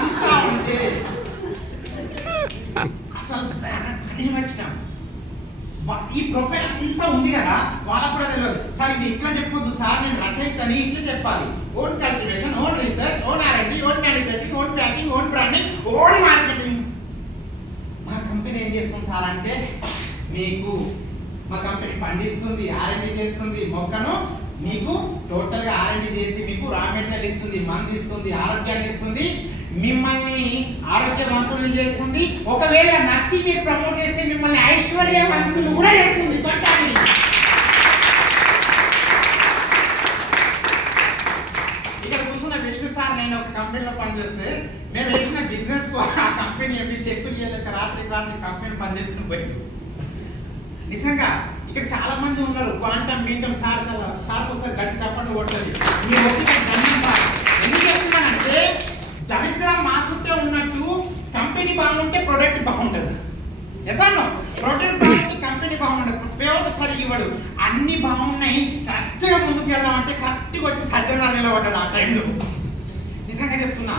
చూస్తా ఉంటే అసలు పని వచ్చిన ఈ ప్రొఫైల్ అంతా ఉంది కదా, వాళ్ళకు కూడా తెలియదు. సార్ ఇది ఇట్లా చెప్పొద్దు సార్, నేను రచయితని ఇట్లా చెప్పాలి. Own cultivation, own research, own R&D, own manufacturing, own packing, own branding, own marketing. మా కంపెనీ ఏం చేస్తుంది సార్ అంటే, మీకు మా కంపెనీ పండిస్తుంది, R&D చేస్తుంది, మొక్కను మీకు టోటల్ గా R&D చేసి మీకు రా మెటీరియల్ ఇస్తుంది, మందు ఇస్తుంది, ఆరోగ్యాన్ని ఇస్తుంది, మిమ్మల్ని ఆరోగ్యవంతుల్ని చేస్తుంది. ఒకవేళ నచ్చి మీరు ప్రమోట్ చేస్తే మిమ్మల్ని ఐశ్వర్యవంతులు కూడా చేస్తుంది. ఇక్కడ కూర్చున్న విష్ణు సార్ నేను ఒక కంపెనీలో పనిచేస్తే మేము వేసిన బిజినెస్ ఆ కంపెనీ ఎంపీ చెక్ చేయలేక రాత్రి కంపెనీ పనిచేస్తున్న పోయి నిజంగా ఇక్కడ చాలా మంది ఉన్నారు. క్వాంటమ్ బీంటమ్ సార్ సార్ ఒకసారి గట్టి చప్పట్లు కొట్టలేదు. మీరు ఎందుకు చెప్తున్నానంటే దరిద్రం మా చుట్టే ఉన్నట్టు కంపెనీ బాగుంటే ప్రొడక్ట్ బాగుండదు. ఎసాను ప్రొడక్ట్ బాగుంటే కంపెనీ బాగుండదు, పేరు సరిగ్గా ఇవ్వడు. అన్ని బాగున్నాయి, కరెక్ట్గా ముందుకు వెళ్దామంటే కరెక్ట్గా వచ్చి సజ్జనాలు నిలబడ్డాడు ఆ టైంలో. నిజంగా చెప్తున్నా,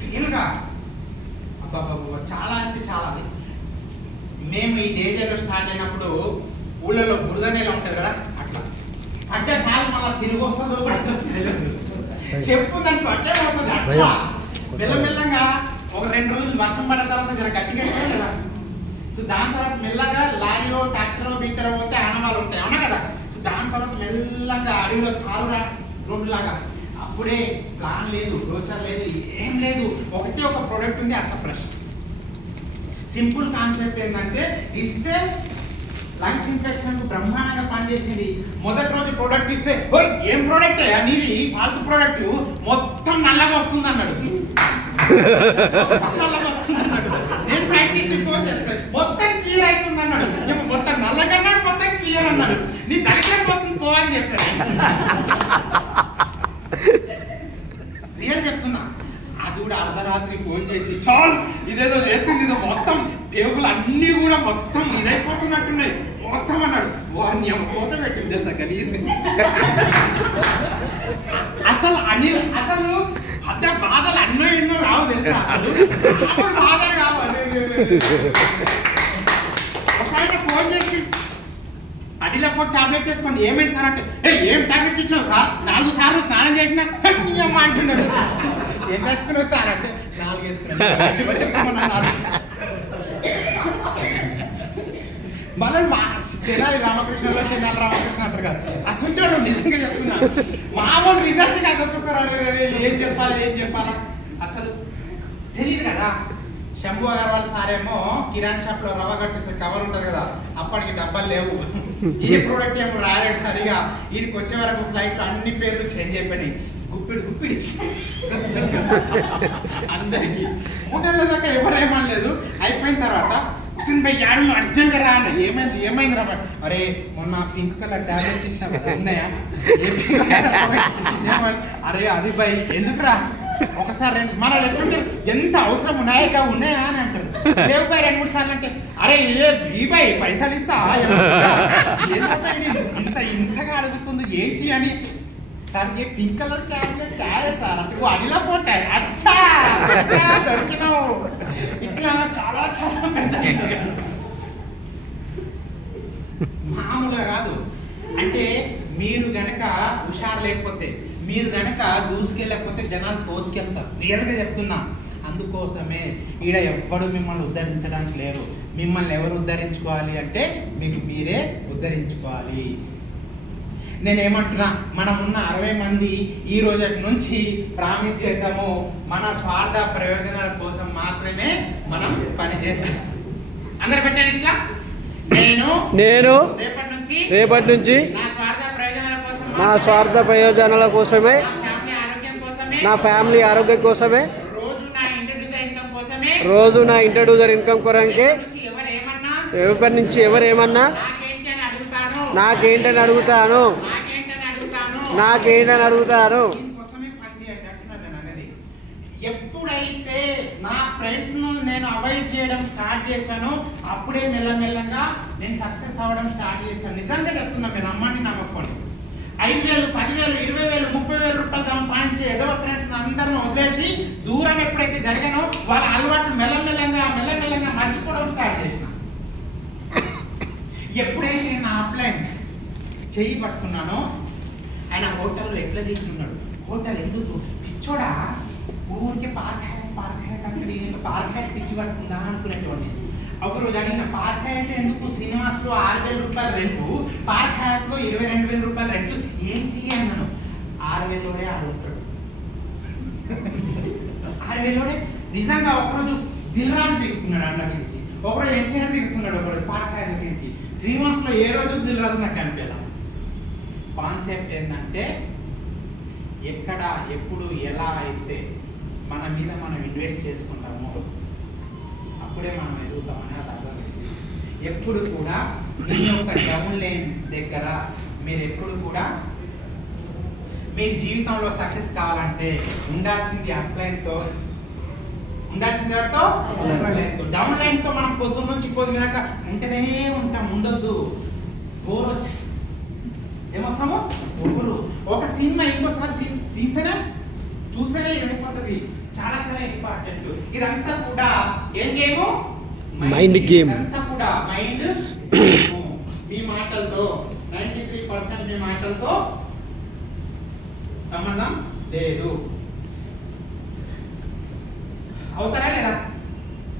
క్లియర్గా అబ్బాబా చాలా అంటే చాలా. మేము ఈ డేజాలో స్టార్ట్ అయినప్పుడు ఊళ్ళలో బురద నేల ఉంటుంది కదా, అట్లా అడ్డే కాలు మళ్ళీ తిరిగి వస్తుందో కూడా తెలియదు. చెప్పు దానికి అట్టే పోతుంది. అట్లా మెల్లమెల్లగా ఒక 2 రోజులు వర్షం పడ్డ తర్వాత జర గట్టిగా అవుతుంది కదా. సో దాని తర్వాత మెల్లగా లారీలో ట్రాక్టరో బీటరో పోతే ఆనవాళ్ళు ఉంటాయి, అవునా కదా. సో దాని తర్వాత మెల్లగా అడవిలో కారు రోడ్డు లాగా. అప్పుడే ప్లాన్ లేదు, బ్రోచర్ లేదు, ఏం లేదు. ఒకటే ఒక ప్రోడక్ట్ ఉంది, అసఫ్రెష్. సింపుల్ కాన్సెప్ట్ ఏంటంటే ఇస్తే లంగ్స్ ఇన్ఫెక్షన్ బ్రహ్మాండంగా పనిచేసింది. మొదటి రోజు ప్రోడక్ట్ ఇస్తే ఓయ్ ఏం ప్రోడక్ట్ అనేది ఫాల్తు ప్రోడక్ట్ మొత్తం నల్లగా వస్తుంది అన్నాడు. నల్లగా వస్తుంది అన్నాడు. నేను సైంటిస్ట్ మొత్తం క్లియర్ అవుతుంది అన్నాడు. ఏమో మొత్తం నల్లగన్నాడు, మొత్తం క్లియర్ అన్నాడు. నీ దరిద్రం పోతుంది పో అని చెప్పాడు. రియల్ చెప్తున్నా. అది కూడా అర్ధరాత్రి ఫోన్ చేసి చాలు ఇదేదో చేస్తుంది, ఇదో మొత్తం పేగులు అన్ని కూడా మొత్తం ఇదైపోతున్నట్టున్నాయి మొత్తం అన్నాడు. వాడిని ఫోటో పెట్టింది తెలుసా కనీసం. అసలు పెద్ద బాధలు అన్నో ఎన్నో రావు తెలుసా, అసలు బాధలు కావు. ఒకవేళ ఫోన్ చేసి అడిలో ఫోన్ టాబ్లెట్ వేసుకోండి, ఏమైంది సార్ అంటే ఏం టాబ్లెట్ ఇచ్చావు సార్, 4 సార్లు స్నానం చేసిన అంటున్నాడు. ఏం వేసుకున్నావు సార్ అంటే 4 వేసుకున్నాను. మళ్ళీ తెనాలి రామకృష్ణలో శనాలి రామకృష్ణ అంటారు కదా, అసలు నిజంగా చెప్తున్నా. మామూలు రిజల్ట్ కాదు, ఏం చెప్పాలా అసలు తెలియదు కదా. శంభు అగర్వాల్ సారేమో కిరాణ్ షాప్ లో రవ్వ కట్టేసే కవర్ ఉంటది కదా, అప్పటికి డబ్బాలు లేవు, ఏ ప్రోడక్ట్ ఏమో రాలేడు సరిగా. వీడికి వచ్చే వరకు ఫ్లైట్ అన్ని పేర్లు చేంజ్ అయిపోయినాయి. గుప్పిడి అందరికి 3 నెలల దాకా ఎవరేమనలేదు. అయిపోయిన తర్వాత హుసేన్ భాయ్ యాడు అర్జెంట్ గా రా అన్న. ఏమైంది రా? అరే మొన్న పింక్ కలర్ టాబ్లెట్ ఇచ్చిన కదా ఉన్నాయా? అరే అది భాయ్ ఎందుకురా, ఒకసారి మన లేకుంటే ఎంత అవసరం ఉన్నాయా ఉన్నాయా అని అంటారు. లేవు భాయ్ 2-3 సార్లు అంటే అరే ఈ భాయ్ పైసలు ఇస్తా, ఇంతగా అడుగుతుంది ఏంటి అని. సార్ ये पिंक कलर टैबलेट क्या है సార్ అంటే वो అడిలా పోతాయి. అచ్చా దొరికినావు. ఇట్లా చాలా పెద్ద మామూలుగా కాదు. అంటే మీరు గనక హుషారు లేకపోతే, మీరు గనక దూసుకెళ్ళకపోతే జనాలు తోసుకెళ్తారు. రియల్గా చెప్తున్నా. అందుకోసమే ఈడ ఎవ్వడు మిమ్మల్ని ఉద్ధరించడానికి లేరు. మిమ్మల్ని ఎవరు ఉద్ధరించుకోవాలి అంటే మీకు మీరే ఉద్ధరించుకోవాలి. నేనేమంటున్నా, మనం ఉన్న 60 మంది ఈ రోజు నుంచి ప్రామిస్ చేద్దాము, మన స్వార్థ ప్రయోజనాల కోసం మాత్రమే మనం పని చేద్దాం. అందరు పెట్టండి ఇట్లా. నేను రేపటి నుంచి నా స్వార్థ ప్రయోజనాల కోసమే, నా ఫ్యామిలీ ఆరోగ్యం కోసమే, రోజు నా ఇంట్రడ్యూసర్ ఇన్కమ్ కొరకే రేపటి నుంచి ఎవరేమన్నా నాకేంటని అడుగుతాను. ఎప్పుడైతే నా ఫ్రెండ్స్ ను నేను అవాయిడ్ చేయడం స్టార్ట్ చేశానో అప్పుడే మెల్లమెల్లగా నేను సక్సెస్ అవ్వడం స్టార్ట్ చేశాను. నిజంగా చెప్తున్నా, మీరు నమ్మండి నమ్మకండి. 5,000, 10,000, 20,000, 30,000 రూపాయలు సంపాదించి ఏదో ఫ్రెండ్స్ అందరిని వదిలేసి దూరం ఎప్పుడైతే జరిగానో వాళ్ళ అలవాటు మెల్లమెల్లగా మర్చిపోవడం స్టార్ట్ చేసిన. ఎప్పుడైతే నేను అప్లైన్ చెయ్యి పట్టుకున్నానో ఆయన హోటల్లో ఎట్లా తీసుకున్నాడు. హోటల్ ఎందుకు పిచ్చోడా, ఊరికి పార్క్ హైట్ అక్కడ పార్క్ హైట్ పిచ్చి పట్టుకుందా అనుకునేటువంటి. ఒకరోజు అడిగిన పార్క్ హైట్ ఎందుకు, శ్రీనివాస్లో 6,000 రూపాయలు రెంటు, పార్క్ హైట్లో 22,000 రూపాయలు రెంటు ఏంటి అన్నాను. 6,000లోనే అడుగుతాడు. 6,000లోనే నిజంగా. ఒకరోజు దిల్రాజు దిగుతున్నాడు అన్న నుంచి, ఒకరోజు ఎన్టీఆర్ దిగుతున్నాడు, ఒకరోజు పార్క్ హైట్ నుంచి. శ్రీనివాస్లో ఏ రోజు దిల్రాజు నాకు కనిపించాల. కాన్సెప్ట్ ఏంటంటే ఎక్కడ ఎప్పుడు ఎలా అయితే మన మీద మనం ఇన్వెస్ట్ చేసుకుంటామో అప్పుడే మనం ఎదుగుతామని అది అర్థమైంది. ఎప్పుడు కూడా మీ యొక్క డౌన్ లైన్ దగ్గర మీరు ఎప్పుడు కూడా మీ జీవితంలో సక్సెస్ కావాలంటే ఉండాల్సింది అప్లైన్తో, ఉండాల్సింది ఎవరితో? డౌన్ లైన్తో. మనం పొద్దున్న నుంచి పొద్దున్న దాకా ఉంటేనే ఉంటాం, ఉండొద్దు. బోర్ వచ్చేసి ఏమొస్తాము ఊరు. ఒక సినిమా ఇంకోసారి చూసేనే అయిపోతుంది. చాలా ఇంపార్టెంట్. ఇదంతా కూడా ఏం గేమ్? Mind game. ఇదంతా కూడా మైండ్. మీ మాటలతో 93% మీ మాటలతో సంబంధం లేదు. అవుతారా లేదా?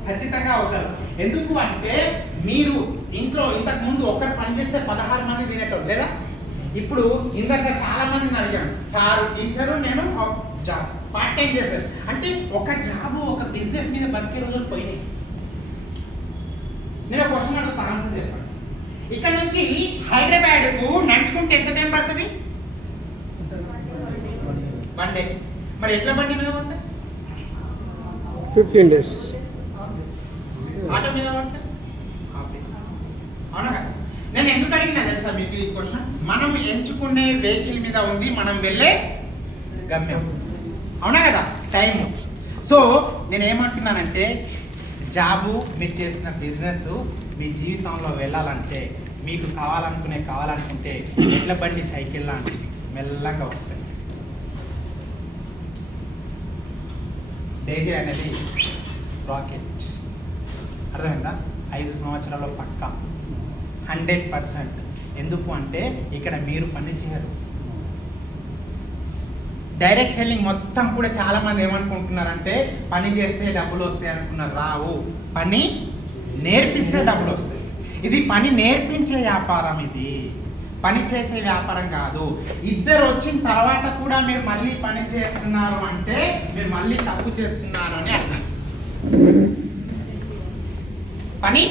ఖచ్చితంగా అవుతారు. ఎందుకు అంటే మీరు ఇంట్లో ఇంతకు ముందు ఒక్కరు పని చేస్తే 16 మంది తినేటోళ్ళు లేదా? ఇప్పుడు ఇందాక చాలా మందిని అడిగాను, సార్ టీచరు నేను జాబ్ పార్ట్ టైం చేశారు అంటే ఒక జాబ్ ఒక బిజినెస్ మీద బతికే రోజులు పోయినాయి. నేను ఒక క్వశ్చన్ అడుగుతాను, ఆన్సర్ చెప్పండి. ఇక్కడ నుంచి హైదరాబాద్కు నడుచుకుంటే ఎంత టైం పడుతుంది? 1 డే. మరి ఎట్లా బండి మీద పోతే 15 days. ఆటో మీద పడితే నేను ఎందుకు అడిగినా తెలుసా మీకు ఈ క్వశ్చన్? మనం ఎంచుకునే వెహికల్ మీద ఉంది మనం వెళ్ళే గమ్యం, అవునా కదా? టైము. సో నేను ఏమంటున్నానంటే జాబు, మీరు చేసిన బిజినెస్ మీ జీవితంలో వెళ్ళాలంటే మీకు కావాలనుకుంటే ఎడ్ల బండి, సైకిల్ లాంటివి మెల్లగా వస్తాయి. డేజీ అనేది రాకెట్, అర్థమైందా? 5 సంవత్సరాల్లో పక్కా 100%. ఎందుకు అంటే ఇక్కడ మీరు పని చేయరు. డైరెక్ట్ సెల్లింగ్ మొత్తం కూడా చాలా మంది ఏమనుకుంటున్నారంటే పని చేస్తే డబ్బులు వస్తాయి అనుకున్నారు. రావు. పని నేర్పిస్తే డబ్బులు వస్తాయి. ఇది పని నేర్పించే వ్యాపారం, ఇది పని చేసే వ్యాపారం కాదు. ఇద్దరు వచ్చిన తర్వాత కూడా మీరు మళ్ళీ పని చేస్తున్నారు అంటే మీరు మళ్ళీ తప్పు చేస్తున్నారు అని అర్థం. పని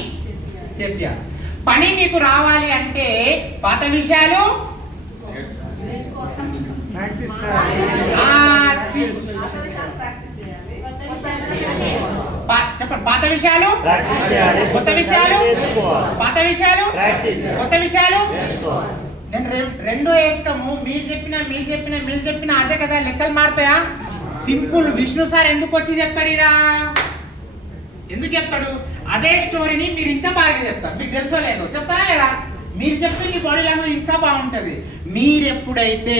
చెప్పారు. పని మీకు రావాలి అంటే పాత విషయాలు చెప్పండి. పాత విషయాలు, కొత్త విషయాలు, పాత విషయాలు, కొత్త విషయాలు. నేను రెండో ఏకము. మీరు చెప్పిన అదే కదా. లెక్కలు మారుతాయా? సింపుల్. విష్ణు సార్ ఎందుకు వచ్చి చెప్తాడు ఇడా? ఎందుకు చెప్తాడు? అదే స్టోరీని మీరు ఇంకా బాగా చెప్తారు. మీకు తెలుసో లేదో చెప్తారా లేదా? మీరు చెప్తే మీ బాడీ లాంగ్వేజ్ ఇంకా బాగుంటుంది. మీరు ఎప్పుడైతే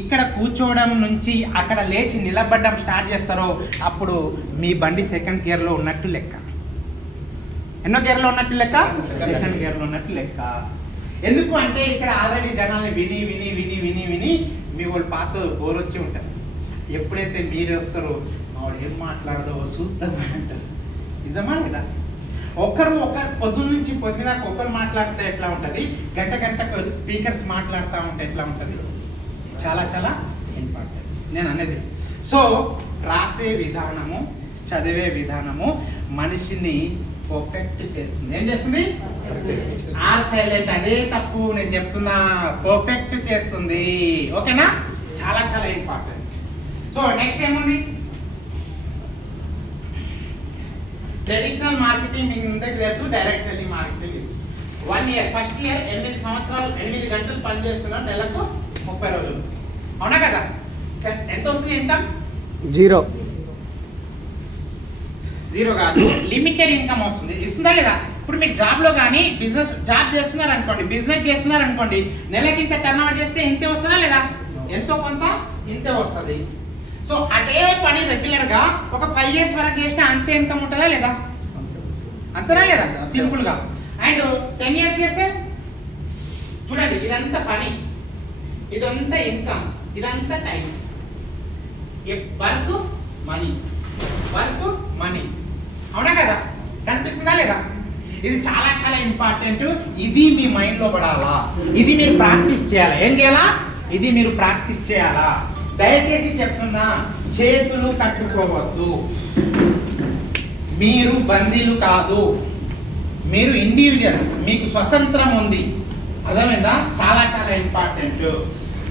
ఇక్కడ కూర్చోవడం నుంచి అక్కడ లేచి నిలబడడం స్టార్ట్ చేస్తారో అప్పుడు మీ బండి సెకండ్ గేర్లో ఉన్నట్టు లెక్క. ఎన్నో గేర్లో ఉన్నట్టు లెక్క? సెకండ్ గేర్లో ఉన్నట్టు లెక్క. ఎందుకు అంటే ఇక్కడ ఆల్రెడీ జనాల్ని విని విని విని విని విని మీ వాళ్ళు పాత బోర్ వచ్చి ఉంటారు. ఎప్పుడైతే మీరు వస్తారో వాడు ఏం మాట్లాడదో చూద్దాం అంటారు. నిజమా లేదా? ఒకరు పొద్దున్న నుంచి పొద్దున దాకా ఒకరు మాట్లాడితే ఎట్లా ఉంటుంది, గంట స్పీకర్స్ మాట్లాడుతూ ఉంటే ఎట్లా ఉంటుంది? చాలా చాలా ఇంపార్టెంట్ నేను అనేది. సో రాసే విధానము, చదివే విధానము మనిషిని పర్ఫెక్ట్ చేస్తుంది. ఏం చేస్తుంది? Are silent. అదే తప్పు నేను చెప్తున్నా. పర్ఫెక్ట్ చేస్తుంది. ఓకేనా? చాలా చాలా ఇంపార్టెంట్. సో నెక్స్ట్ ఏముంది? ట్రెడిషనల్ మార్కెటింగ్ మీకు ఇంతకు తెలుసు. Direct selling marketing 1 year. First year 8 సంవత్సరాలు 8 గంటలు పని చేస్తున్నాం, నెలకు 30 రోజులు. అవునా కదా? ఎంత వస్తుంది ఇన్కమ్? జీరో కాదు, లిమిటెడ్ ఇన్కమ్ వస్తుంది. ఇస్తుందా లేదా? ఇప్పుడు మీరు జాబ్లో కానీ జాబ్ చేస్తున్నారు అనుకోండి, బిజినెస్ చేస్తున్నారు అనుకోండి, నెలకి ఇంత టర్న్ ఓవర్ చేస్తే ఇంతే వస్తుందా లేదా? ఎంతో కొంత ఇంతే వస్తుంది. సో అదే పని రెగ్యులర్ గా ఒక 5 years వరకు చేసినా అంతే ఇన్కమ్ ఉంటుందా లేదా? అంతనా లేదా? సింపుల్ గా. అండ్ 10 years చేస్తే చూడండి, ఇదంతా పని, ఇదంతా ఇన్కమ్, ఇదంతా time. Work money, work money. అవునా కదా? కనిపిస్తుందా లేదా? ఇది చాలా చాలా ఇంపార్టెంట్. ఇది మీ మైండ్ లో పడాలా. ఇది మీరు ప్రాక్టీస్ చేయాలా. ఏం చేయాలా? ఇది మీరు ప్రాక్టీస్ చేయాలా. దయచేసి చెప్తున్నా, చేతులు కట్టుకోవద్దు. మీరు బందీలు కాదు, మీరు ఇండివిజువల్స్. మీకు స్వతంత్రం ఉంది. అర్థమైందా? చాలా చాలా ఇంపార్టెంట్.